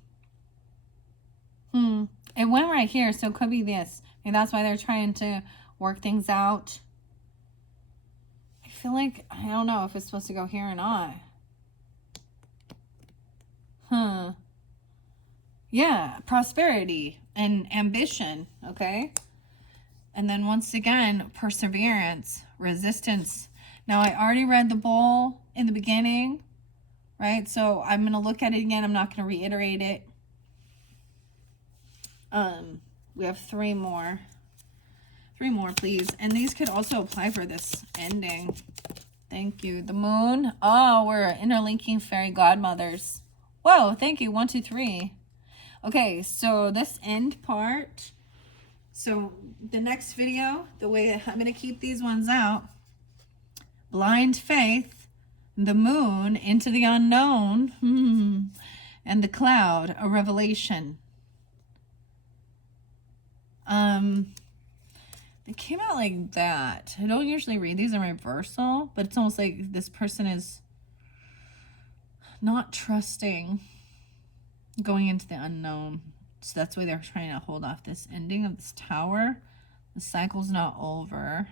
It went right here, so it could be this. Maybe that's why they're trying to work things out. I feel like, I don't know if it's supposed to go here or not. Yeah, prosperity and ambition, okay? And then once again, perseverance, resistance. Now, I already read the bull in the beginning, right? So I'm going to look at it again. I'm not going to reiterate it. We have 3 more. 3 more, please. And these could also apply for this ending. Thank you. The moon. Oh, we're interlinking fairy godmothers. Whoa, thank you. 1, 2, 3. Okay, so this end part, So the next video, the way I'm going to keep these ones out, blind faith, the moon, into the unknown, and the cloud, a revelation. They came out like that. I don't usually read these in reversal, but it's almost like this person is not trusting going into the unknown. So that's why they're trying to hold off this ending of this tower. The cycle's not over.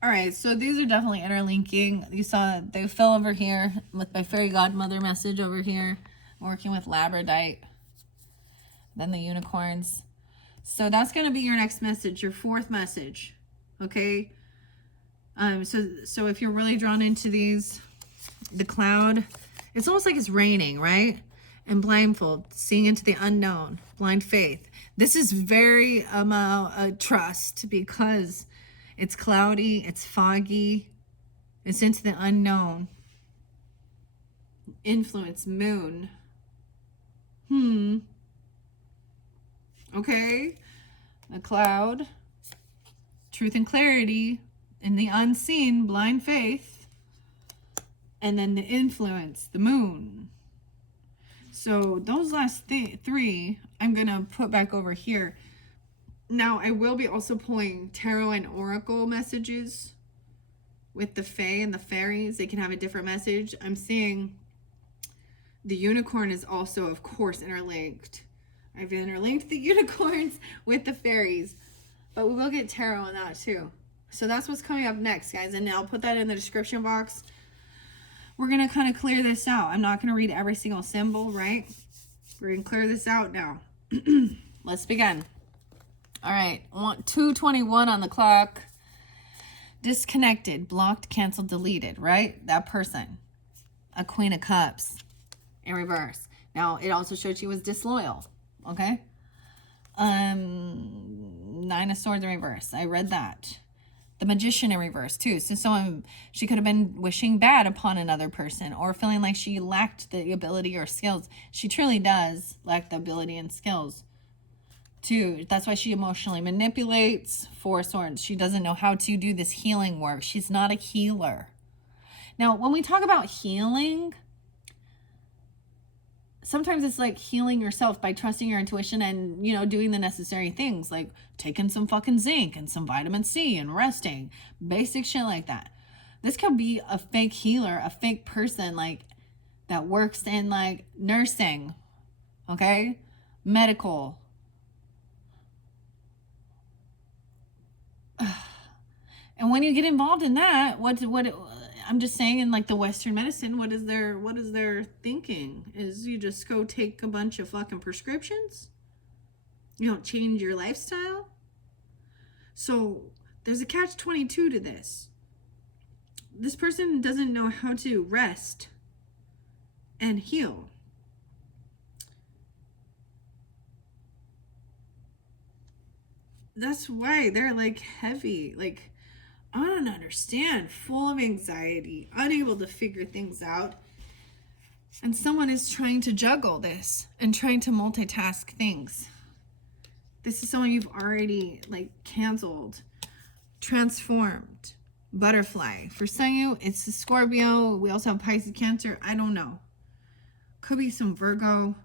All right, so these are definitely interlinking. You saw they fell over here with my fairy godmother message over here, working with labradorite, then the unicorns. So that's going to be your next message, your fourth message, okay? So if you're really drawn into these, the cloud, it's almost like it's raining, right? And blindfold, seeing into the unknown, blind faith. This is very trust, because it's cloudy, it's foggy, it's into the unknown. Influence, moon. Okay. The cloud, truth and clarity, in the unseen, blind faith. And then the influence, the moon. So those last three, I'm going to put back over here. Now, I will be also pulling tarot and oracle messages with the fae and the fairies. They can have a different message. I'm seeing the unicorn is also, of course, interlinked. I've interlinked the unicorns with the fairies. But we will get tarot on that too. So that's what's coming up next, guys. And I'll put that in the description box. We're going to kind of clear this out. I'm not going to read every single symbol, right? We're going to clear this out now. Let's begin. All right. 2:21 on the clock. Disconnected, blocked, canceled, deleted, right? That person. A Queen of Cups in reverse. Now, it also showed she was disloyal, okay? 9 of Swords in reverse. I read that. The Magician in reverse too. So she could have been wishing bad upon another person, or feeling like she lacked the ability or skills. She truly does lack the ability and skills too. That's why she emotionally manipulates. 4 Swords. She doesn't know how to do this healing work. She's not a healer. Now, when we talk about healing, sometimes it's like healing yourself by trusting your intuition and, you know, doing the necessary things like taking some fucking zinc and some vitamin C and resting. Basic shit like that. This could be a fake healer, a fake person like that works in like nursing, okay? Medical. And when you get involved in that, I'm just saying, in like the Western medicine, what is their thinking? Is you just go take a bunch of fucking prescriptions? You don't change your lifestyle? So there's a catch-22 to this. This person doesn't know how to rest and heal. That's why they're like heavy, like, I don't understand, full of anxiety, unable to figure things out. And someone is trying to juggle this and trying to multitask things. This is someone you've already like canceled, transformed. Butterfly. For some of you, it's a Scorpio. We also have Pisces, Cancer. I don't know. Could be some Virgo.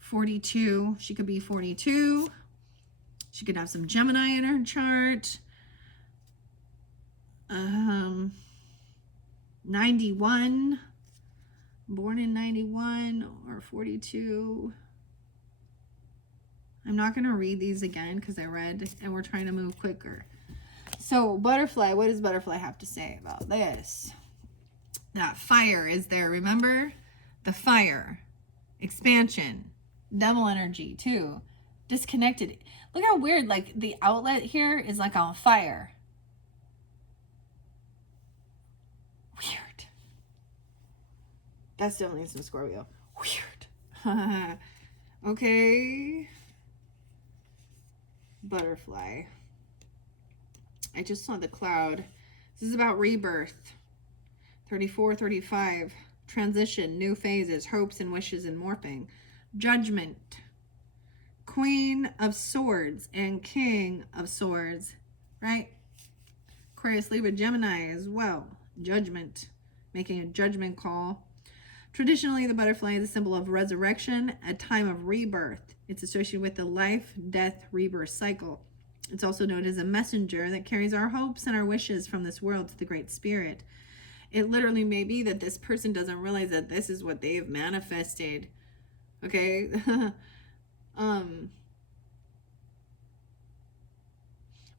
42. She could be 42. She could have some Gemini in her chart. 91, born in 91 or 42. I'm not going to read these again because I read and we're trying to move quicker. So butterfly, what does butterfly have to say about this? That fire is there, remember? The fire, expansion, devil energy too, disconnected. Look how weird, like the outlet here is like on fire. Weird. That's definitely some Scorpio. Weird. Okay. Butterfly. I just saw the cloud. This is about rebirth. 34, 35. Transition, new phases, hopes and wishes and morphing. Judgment. Queen of Swords and King of Swords, right? Aquarius, Libra, Gemini as well. Judgment, making a judgment call. Traditionally, the butterfly is a symbol of resurrection, a time of rebirth. It's associated with the life, death, rebirth cycle. It's also known as a messenger that carries our hopes and our wishes from this world to the Great Spirit. It literally may be that this person doesn't realize that this is what they have manifested. Okay?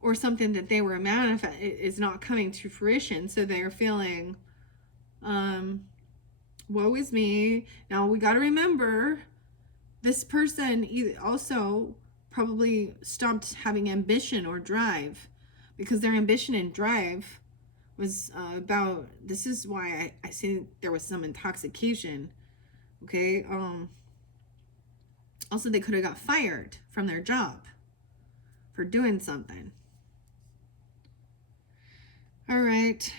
Or something that they were manifest is not coming to fruition. So they're feeling, woe is me. Now we got to remember, this person also probably stopped having ambition or drive, because their ambition and drive was about, this is why I see there was some intoxication. Okay. Also, they could have got fired from their job for doing something. All right.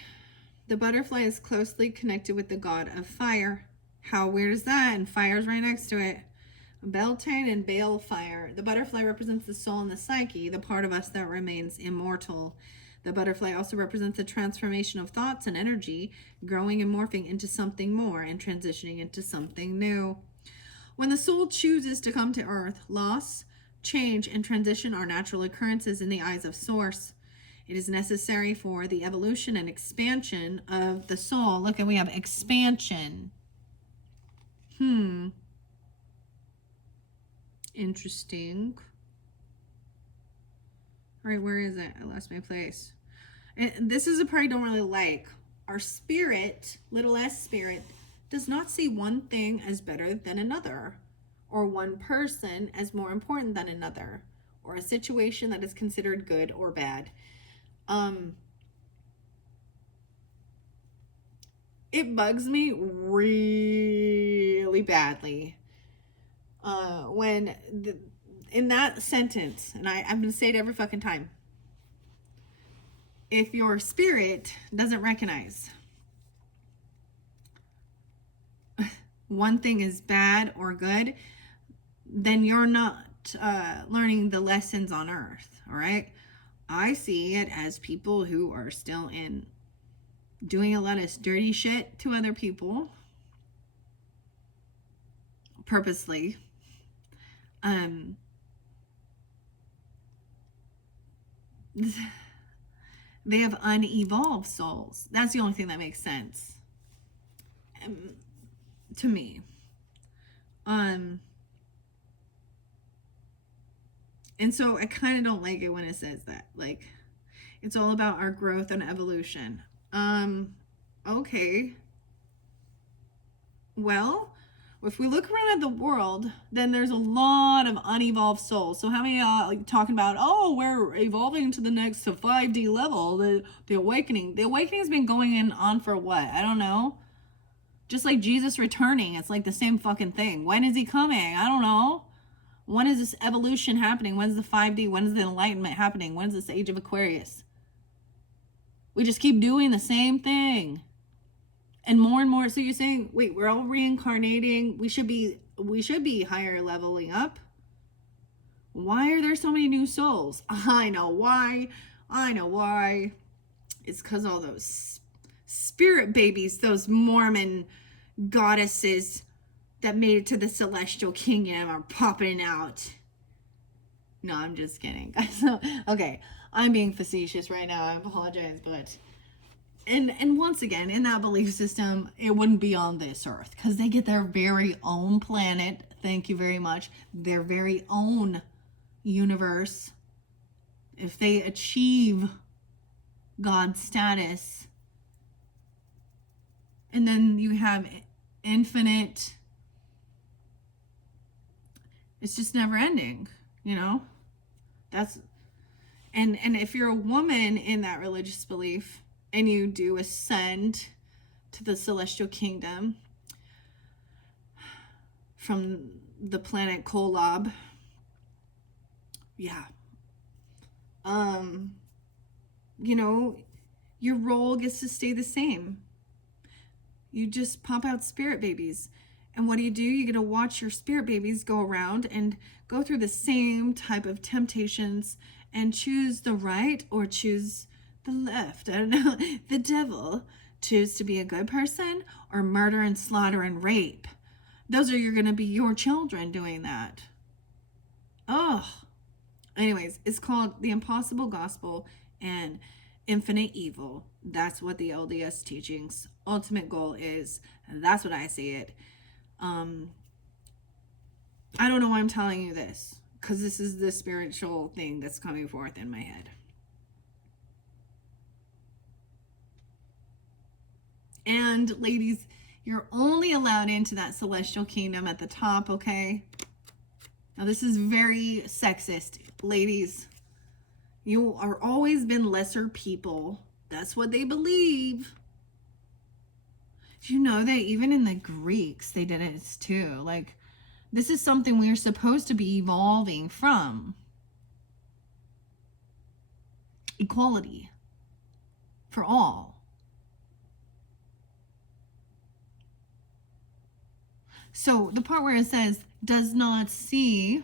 The butterfly is closely connected with the god of fire. How weird is that? And fire's right next to it. Beltane and Balefire. The butterfly represents the soul and the psyche, the part of us that remains immortal. The butterfly also represents the transformation of thoughts and energy, growing and morphing into something more and transitioning into something new. When the soul chooses to come to earth, loss, change, and transition are natural occurrences in the eyes of Source. It is necessary for the evolution and expansion of the soul. Look, and we have expansion. Interesting. All right, where is it? I lost my place. And this is a part I don't really like. Our spirit, little s spirit, does not see one thing as better than another, or one person as more important than another, or a situation that is considered good or bad. It bugs me really badly when in that sentence, and I'm gonna say it every fucking time, if your spirit doesn't recognize one thing is bad or good, then you're not learning the lessons on earth. All right, I see it as people who are still in doing a lot of dirty shit to other people purposely. They have unevolved souls. That's the only thing that makes sense to me. And so I kind of don't like it when it says that. Like, it's all about our growth and evolution. Okay. Well, if we look around at the world, then there's a lot of unevolved souls. So how many like talking about, oh, we're evolving to the next 5D level, the awakening. The awakening has been going on for what? I don't know. Just like Jesus returning, it's like the same fucking thing. When is he coming? I don't know. When is this evolution happening? When's the 5D? When is the enlightenment happening? When's this age of Aquarius? We just keep doing the same thing. And more. So you're saying, wait, we're all reincarnating. We should be higher leveling up. Why are there so many new souls? I know why. It's because all those spirit babies, those Mormon goddesses that made it to the celestial kingdom are popping out. No, I'm just kidding. Okay, I'm being facetious right now. I apologize, but and once again, in that belief system, it wouldn't be on this earth because they get their very own planet. Thank you very much. Their very own universe. If they achieve God status, and then you have infinite, it's just never ending, you know? That's, and if you're a woman in that religious belief and you do ascend to the celestial kingdom from the planet Kolob, yeah, you know, your role gets to stay the same. You just pop out spirit babies. And what do? You get to watch your spirit babies go around and go through the same type of temptations and choose the right or choose the left. I don't know. The devil. Choose to be a good person or murder and slaughter and rape. Those are going to be your children doing that. Oh. Anyways, it's called The Impossible Gospel and Infinite Evil. That's what the LDS teachings ultimate goal is. That's what I see it. I don't know why I'm telling you this, because this is the spiritual thing that's coming forth in my head. And ladies, you're only allowed into that celestial kingdom at the top, okay? Now this is very sexist. Ladies, you are always been lesser people. That's what they believe. Do you know that even in the Greeks, they did it too? Like, this is something we're supposed to be evolving from. Equality for all. So the part where it says, does not see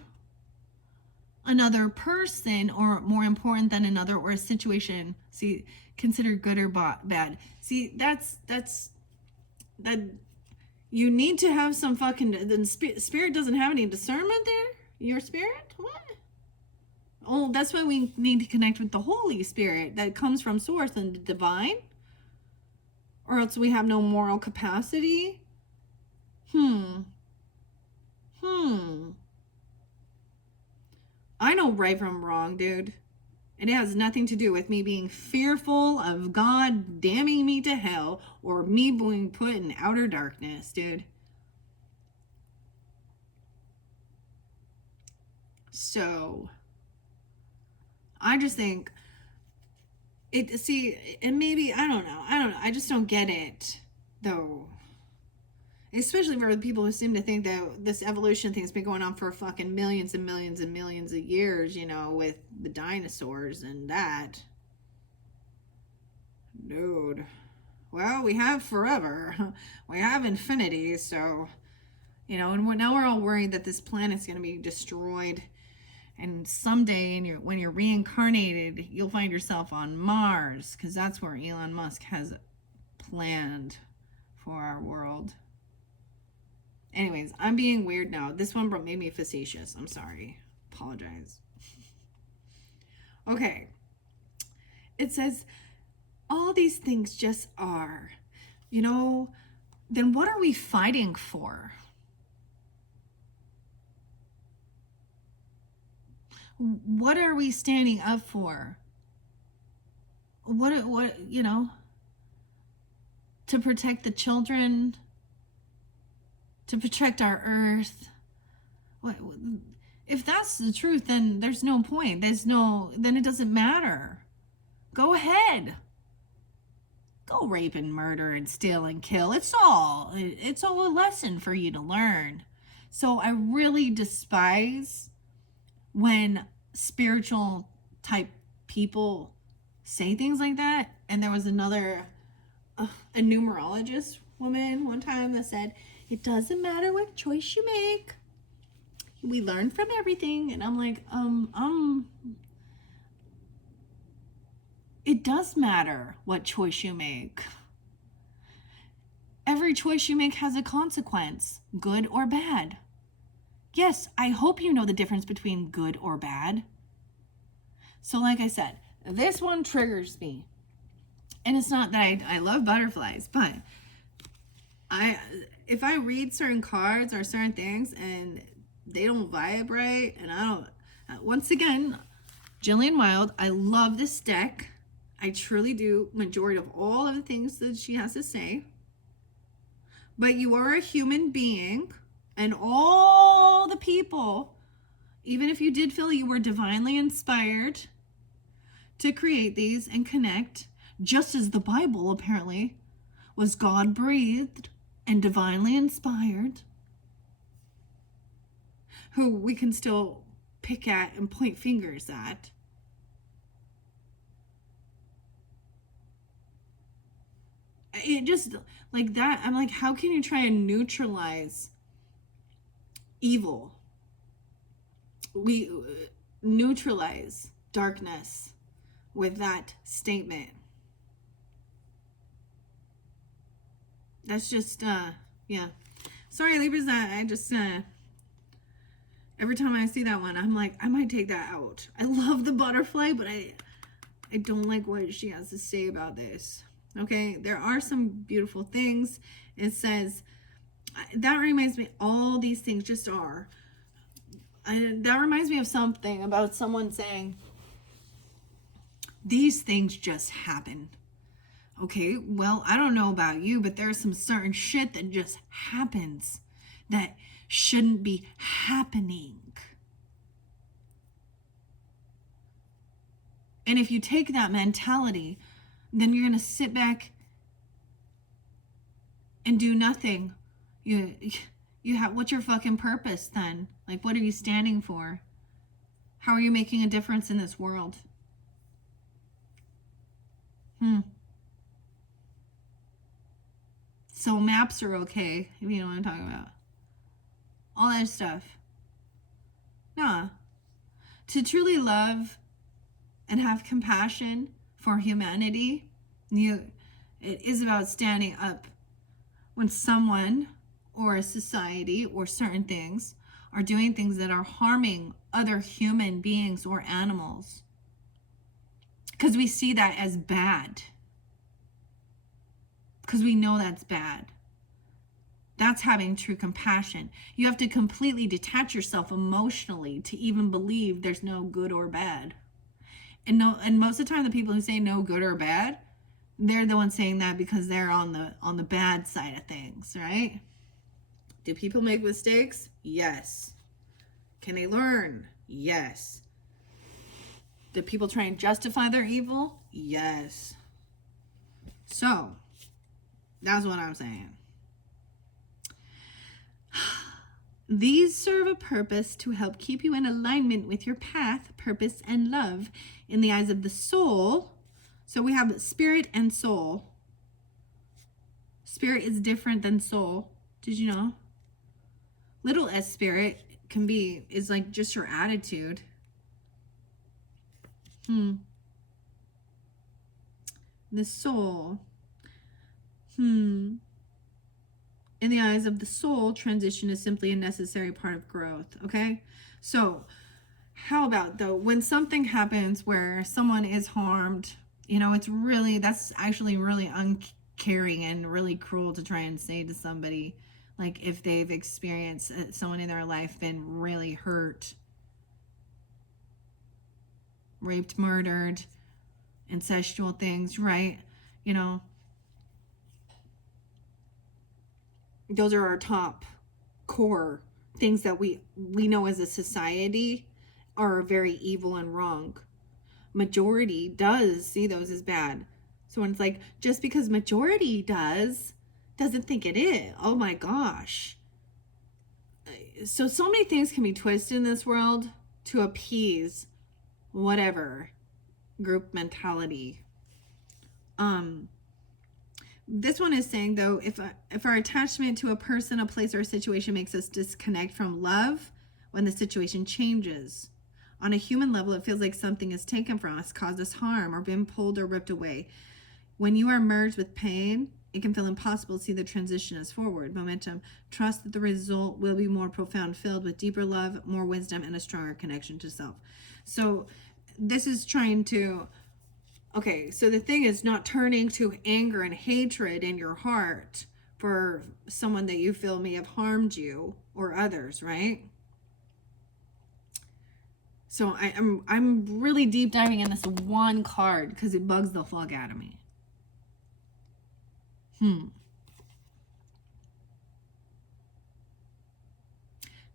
another person or more important than another or a situation, see, consider good or bad. See, that's that you need to have some fucking, the spirit doesn't have any discernment there? Your spirit? What? Oh, that's why we need to connect with the Holy Spirit that comes from source and the divine. Or else we have no moral capacity. I know right from wrong, dude. It has nothing to do with me being fearful of God damning me to hell or me being put in outer darkness, dude. So, I just think and maybe, I don't know. I just don't get it, though. Especially for the people who seem to think that this evolution thing's been going on for fucking millions and millions and millions of years, you know, with the dinosaurs and that. Dude. Well, we have forever. We have infinity, so, you know, and now we're all worried that this planet's going to be destroyed. And someday, when you're reincarnated, you'll find yourself on Mars, because that's where Elon Musk has planned for our world. Anyways, I'm being weird now. This one made me facetious. I'm sorry. Apologize. Okay. It says, all these things just are. You know, then what are we fighting for? What are we standing up for? What, you know, to protect the children, to protect our earth. What, if that's the truth, then there's no point. Then it doesn't matter. Go ahead. Go rape and murder and steal and kill. It's all a lesson for you to learn. So I really despise when spiritual type people say things like that. And there was another, a numerologist woman one time that said, it doesn't matter what choice you make. We learn from everything. And I'm like, it does matter what choice you make. Every choice you make has a consequence, good or bad. Yes, I hope you know the difference between good or bad. So like I said, this one triggers me. And it's not that I love butterflies, but if I read certain cards or certain things and they don't vibe right, and I don't, once again, Jillian Wild, I love this deck. I truly do. Majority of all of the things that she has to say. But you are a human being, and all the people, even if you did feel you were divinely inspired to create these and connect, just as the Bible apparently was God-breathed and divinely inspired, who we can still pick at and point fingers at. It just, like that, I'm like, how can you try and neutralize evil. We neutralize darkness with that statement. That's just, yeah. Sorry, Libras, I just, every time I see that one, I'm like, I might take that out. I love the butterfly, but I don't like what she has to say about this. Okay, there are some beautiful things. It says, that reminds me, all these things just are. That reminds me of something about someone saying, these things just happen. Okay, well, I don't know about you, but there's some certain shit that just happens that shouldn't be happening. And if you take that mentality, then you're going to sit back and do nothing. You have, what's your fucking purpose then? Like, what are you standing for? How are you making a difference in this world? So maps are okay, if you know what I'm talking about. All that stuff. Nah. To truly love and have compassion for humanity, it is about standing up when someone or a society or certain things are doing things that are harming other human beings or animals. Because we see that as bad. Because we know that's bad. That's having true compassion. You have to completely detach yourself emotionally to even believe there's no good or bad. And most of the time, the people who say no good or bad, they're the ones saying that because they're on the bad side of things, right? Do people make mistakes? Yes. Can they learn? Yes. Do people try and justify their evil? Yes. So, that's what I'm saying. These serve a purpose to help keep you in alignment with your path, purpose, and love in the eyes of the soul. So we have spirit and soul. Spirit is different than soul. Did you know? Little s spirit is like just your attitude. The soul. In the eyes of the soul, transition is simply a necessary part of growth, okay? So how about though, when something happens where someone is harmed, that's actually really uncaring and really cruel to try and say to somebody, like if they've experienced someone in their life been really hurt, raped, murdered, incestual things, right? Those are our top core things that we know as a society are very evil and wrong. Majority does see those as bad. So when it's like, just because majority doesn't think it is. Oh my gosh. So many things can be twisted in this world to appease whatever group mentality. This one is saying, though, if our attachment to a person, a place, or a situation makes us disconnect from love when the situation changes. On a human level, it feels like something is taken from us, caused us harm, or been pulled or ripped away. When you are merged with pain, it can feel impossible to see the transition as forward momentum. Trust that the result will be more profound, filled with deeper love, more wisdom, and a stronger connection to self. So this is trying to... Okay, so the thing is not turning to anger and hatred in your heart for someone that you feel may have harmed you or others, right? So I'm really deep diving in this one card because it bugs the fuck out of me.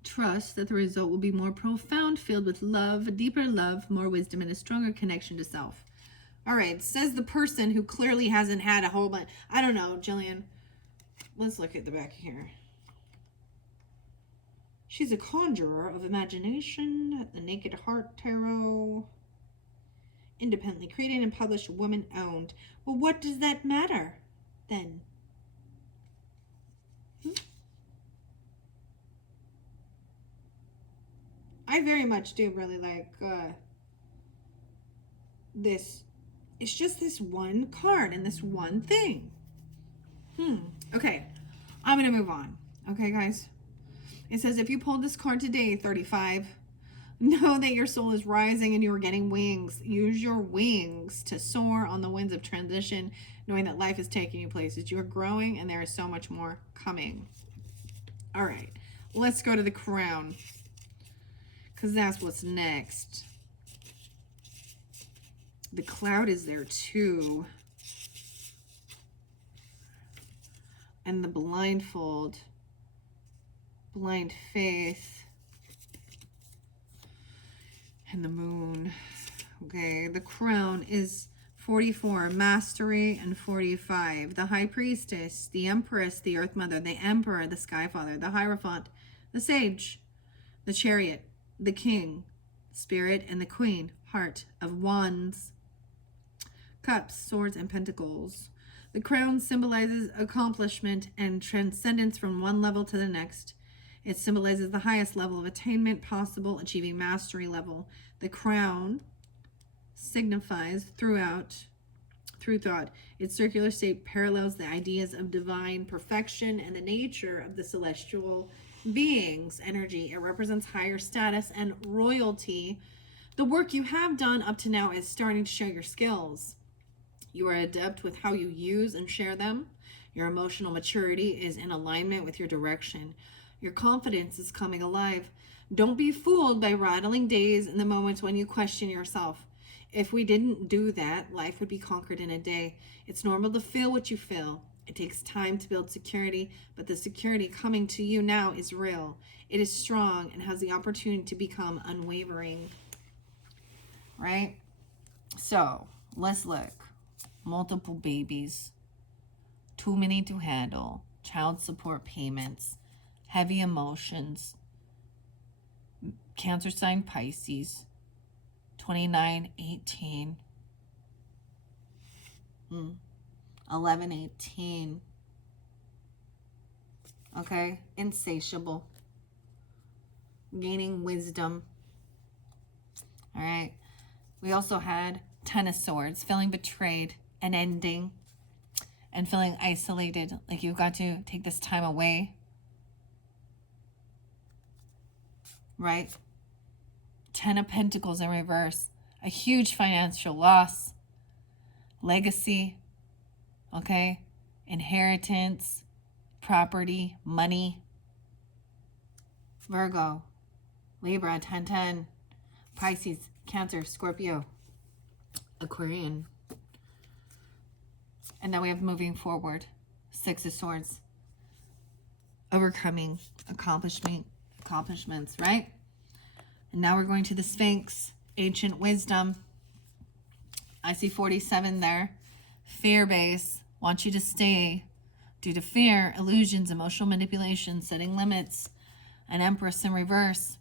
Trust that the result will be more profound, filled with love, deeper love, more wisdom, and a stronger connection to self. All right, says the person who clearly hasn't had a whole bunch. I don't know, Jillian. Let's look at the back here. She's a conjurer of imagination, the Naked Heart Tarot. Independently created and published, woman-owned. Well, what does that matter then? I very much do really like this. It's just this one card and this one thing. Okay, I'm going to move on. Okay, guys. It says, if you pulled this card today, 35, know that your soul is rising and you are getting wings. Use your wings to soar on the winds of transition, knowing that life is taking you places. You are growing and there is so much more coming. All right, let's go to the crown, because that's what's next. The cloud is there too. And the blindfold, blind faith, and the moon. Okay, the crown is 44, mastery, and 45. The high priestess, the empress, the earth mother, the emperor, the sky father, the hierophant, the sage, the chariot, the king, spirit, and the queen, heart of wands, cups, swords, and pentacles. The crown symbolizes accomplishment and transcendence from one level to the next. It symbolizes the highest level of attainment possible, achieving mastery level. The crown signifies through thought. Its circular shape parallels the ideas of divine perfection and the nature of the celestial beings' energy. It represents higher status and royalty. The work you have done up to now is starting to show your skills. You are adept with how you use and share them. Your emotional maturity is in alignment with your direction. Your confidence is coming alive. Don't be fooled by rattling days and the moments when you question yourself. If we didn't do that, life would be conquered in a day. It's normal to feel what you feel. It takes time to build security, but the security coming to you now is real. It is strong and has the opportunity to become unwavering. Right? So, let's look. Multiple babies. Too many to handle. Child support payments. Heavy emotions. Cancer sign Pisces. 29/18. 11/18. Okay, insatiable. Gaining wisdom. All right. We also had 10 of Swords, feeling betrayed, an ending, and feeling isolated, like you've got to take this time away. Right? 10 of Pentacles in reverse, a huge financial loss, legacy, okay, inheritance, property, money. Virgo, Libra, 10-10, Pisces, Cancer, Scorpio, Aquarian. And now we have moving forward, 6 of Swords, overcoming, accomplishments, right? And now we're going to the Sphinx, ancient wisdom. I see 47 there. Fear base, want you to stay due to fear, illusions, emotional manipulation, setting limits. An Empress in reverse,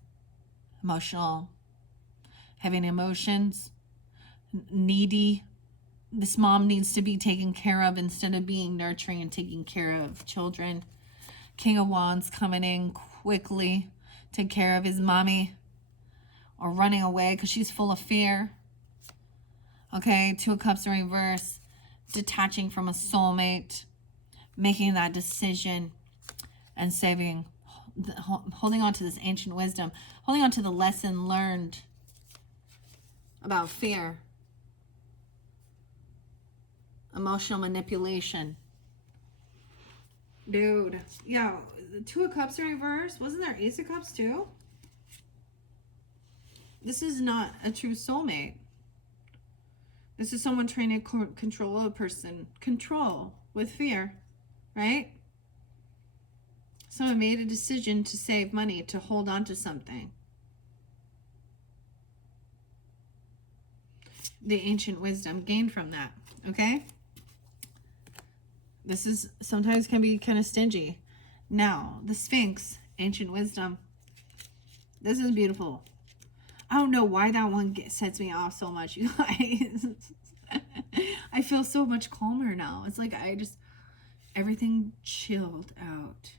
emotional, having emotions, needy. This mom needs to be taken care of instead of being nurturing and taking care of children. King of Wands coming in quickly, take care of his mommy, or running away because she's full of fear. Okay, 2 of Cups in reverse, detaching from a soulmate, making that decision and saving, holding on to this ancient wisdom, holding on to the lesson learned about fear, emotional manipulation. Dude, yeah, the 2 of Cups in reverse, wasn't there Ace of Cups too? This is not a true soulmate. This is someone trying to control a person. Control with fear, right? Someone made a decision to save money, to hold on to something. The ancient wisdom gained from that, okay? This is sometimes can be kind of stingy. Now, the Sphinx, ancient wisdom. This is beautiful. I don't know why that one sets me off so much, you guys. I feel so much calmer now. It's like everything chilled out.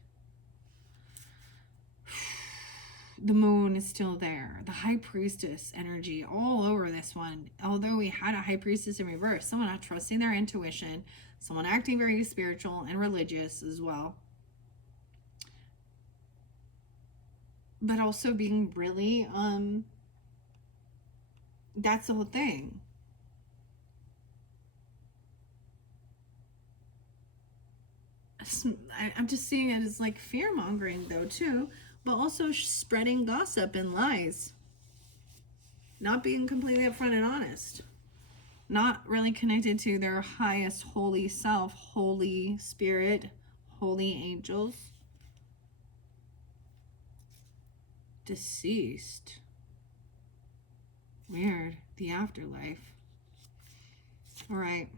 The moon is still there. The high priestess energy all over this one. Although we had a high priestess in reverse, someone not trusting their intuition, someone acting very spiritual and religious as well. But also being really, that's the whole thing. I'm just seeing it as like fear mongering though too, but also spreading gossip and lies. Not being completely upfront and honest. Not really connected to their highest holy self, Holy Spirit, holy angels. Deceased. Weird. The afterlife. All right.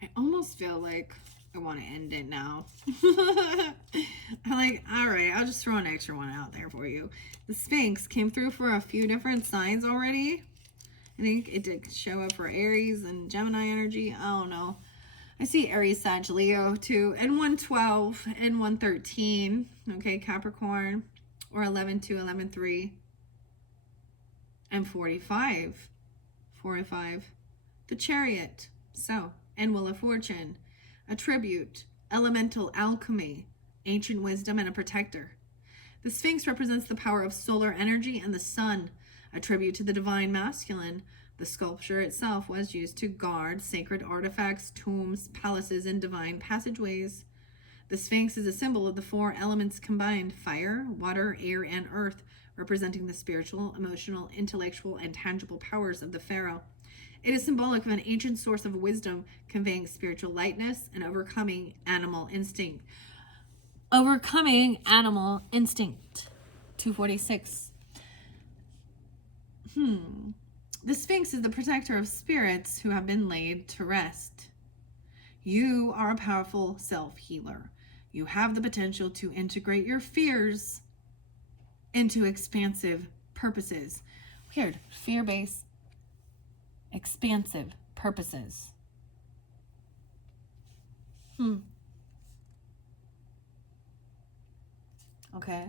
I almost feel like I want to end it now. I'm like, all right, I'll just throw an extra one out there for you. The Sphinx came through for a few different signs already. I think it did show up for Aries and Gemini energy. I don't know. I see Aries, Sag, Leo too, and 112 and 113. Okay, Capricorn, or 11-2, 11-3, and 45. 45. The Chariot. So, and Wheel of Fortune. A tribute, elemental alchemy, ancient wisdom, and a protector. The Sphinx represents the power of solar energy and the sun, a tribute to the divine masculine. The sculpture itself was used to guard sacred artifacts, tombs, palaces, and divine passageways. The Sphinx is a symbol of the four elements combined: fire, water, air, and earth, representing the spiritual, emotional, intellectual, and tangible powers of the pharaoh. It is symbolic of an ancient source of wisdom, conveying spiritual lightness and overcoming animal instinct. Overcoming animal instinct. 246. The Sphinx is the protector of spirits who have been laid to rest. You are a powerful self-healer. You have the potential to integrate your fears into expansive purposes. Weird. Fear-based, expansive purposes. Okay.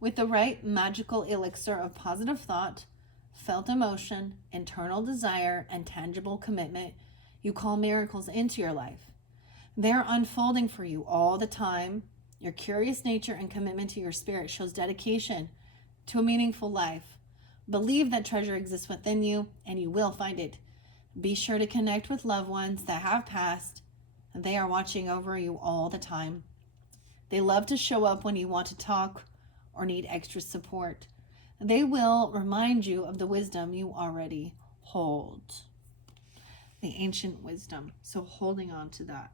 With the right magical elixir of positive thought, felt emotion, internal desire, and tangible commitment, you call miracles into your life. They're unfolding for you all the time. Your curious nature and commitment to your spirit shows dedication to a meaningful life. Believe that treasure exists within you, and you will find it. Be sure to connect with loved ones that have passed. They are watching over you all the time. They love to show up when you want to talk or need extra support. They will remind you of the wisdom you already hold. The ancient wisdom. So holding on to that.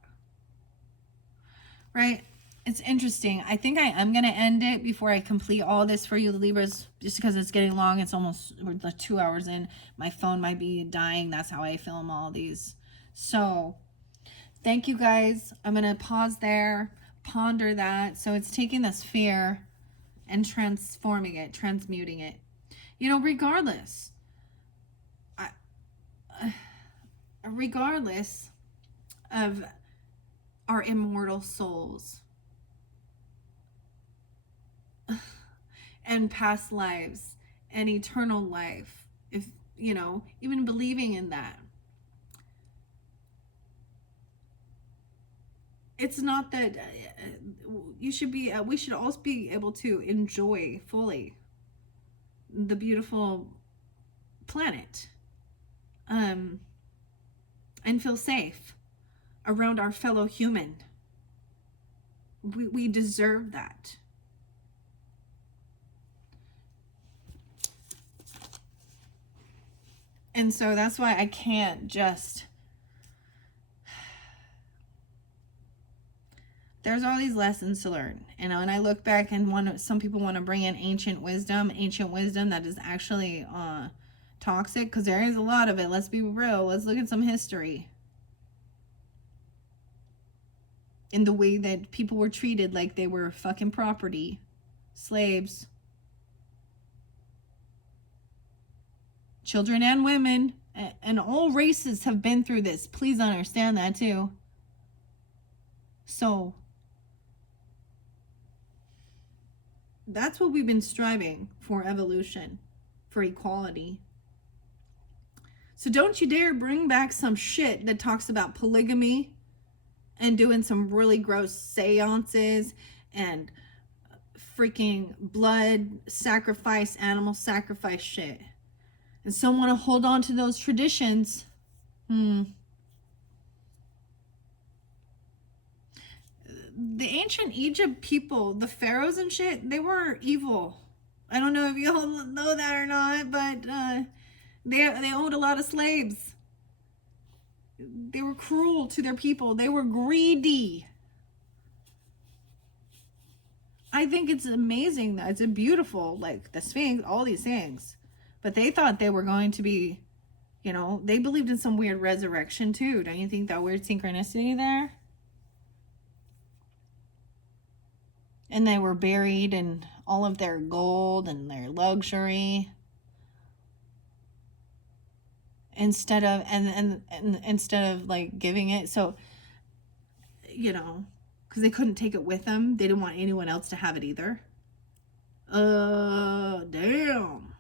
Right? It's interesting. I think I am going to end it before I complete all this for you, the Libras, just because it's getting long. It's almost like 2 hours in. My phone might be dying. That's how I film all these. So thank you guys. I'm going to pause there, ponder that. So it's taking this fear and transforming it, transmuting it. You know, regardless of our immortal souls and past lives and eternal life, if you know, even believing in that, it's not that we should also be able to enjoy fully the beautiful planet, and feel safe around our fellow human. We deserve that. And so that's why I can't just, there's all these lessons to learn. And when I look back and some people want to bring in ancient wisdom that is actually toxic, because there is a lot of it. Let's be real. Let's look at some history. In the way that people were treated like they were fucking property, slaves, children and women, and all races have been through this. Please understand that too. So That's what we've been striving for, evolution, for equality. So don't you dare bring back some shit that talks about polygamy and doing some really gross seances and freaking blood sacrifice, animal sacrifice shit. And some want to hold on to those traditions. The ancient Egypt people, the pharaohs and shit, they were evil. I don't know if you all know that or not, but they owned a lot of slaves. They were cruel to their people. They were greedy. I think it's amazing that it's a beautiful, like the Sphinx, all these things. But they thought they were going to be, you know, they believed in some weird resurrection too. Don't you think that weird synchronicity there? And they were buried in all of their gold and their luxury. Instead of, and instead of like giving it. So, you know, because they couldn't take it with them. They didn't want anyone else to have it either. Damn.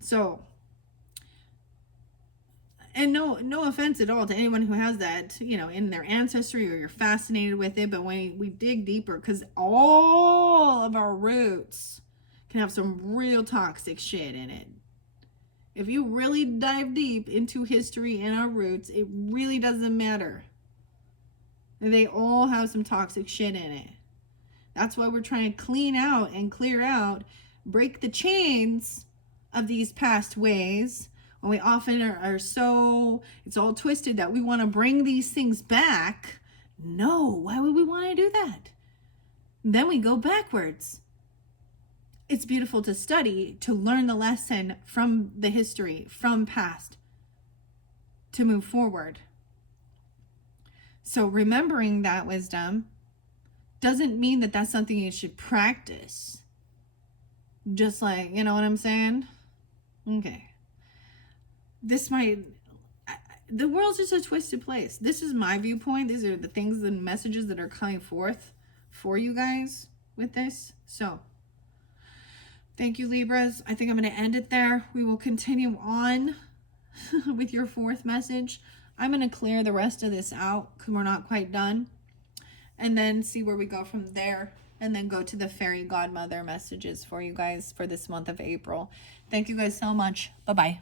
So, and no offense at all to anyone who has that, you know, in their ancestry or you're fascinated with it. But when we dig deeper, because all of our roots can have some real toxic shit in it. If you really dive deep into history and our roots, it really doesn't matter. They all have some toxic shit in it. That's why we're trying to clean out and clear out, break the chains of these past ways. When we often are so, it's all twisted that we want to bring these things back. No, why would we want to do that? Then we go backwards. It's beautiful to study, to learn the lesson from the history, from past, to move forward. So remembering that wisdom doesn't mean that that's something you should practice. Just like, you know what I'm saying? Okay. The world's just a twisted place. This is my viewpoint. These are the things and messages that are coming forth for you guys with this. So, thank you, Libras. I think I'm going to end it there. We will continue on with your fourth message. I'm going to clear the rest of this out because we're not quite done. And then see where we go from there. And then go to the fairy godmother messages for you guys for this month of April. Thank you guys so much. Bye-bye.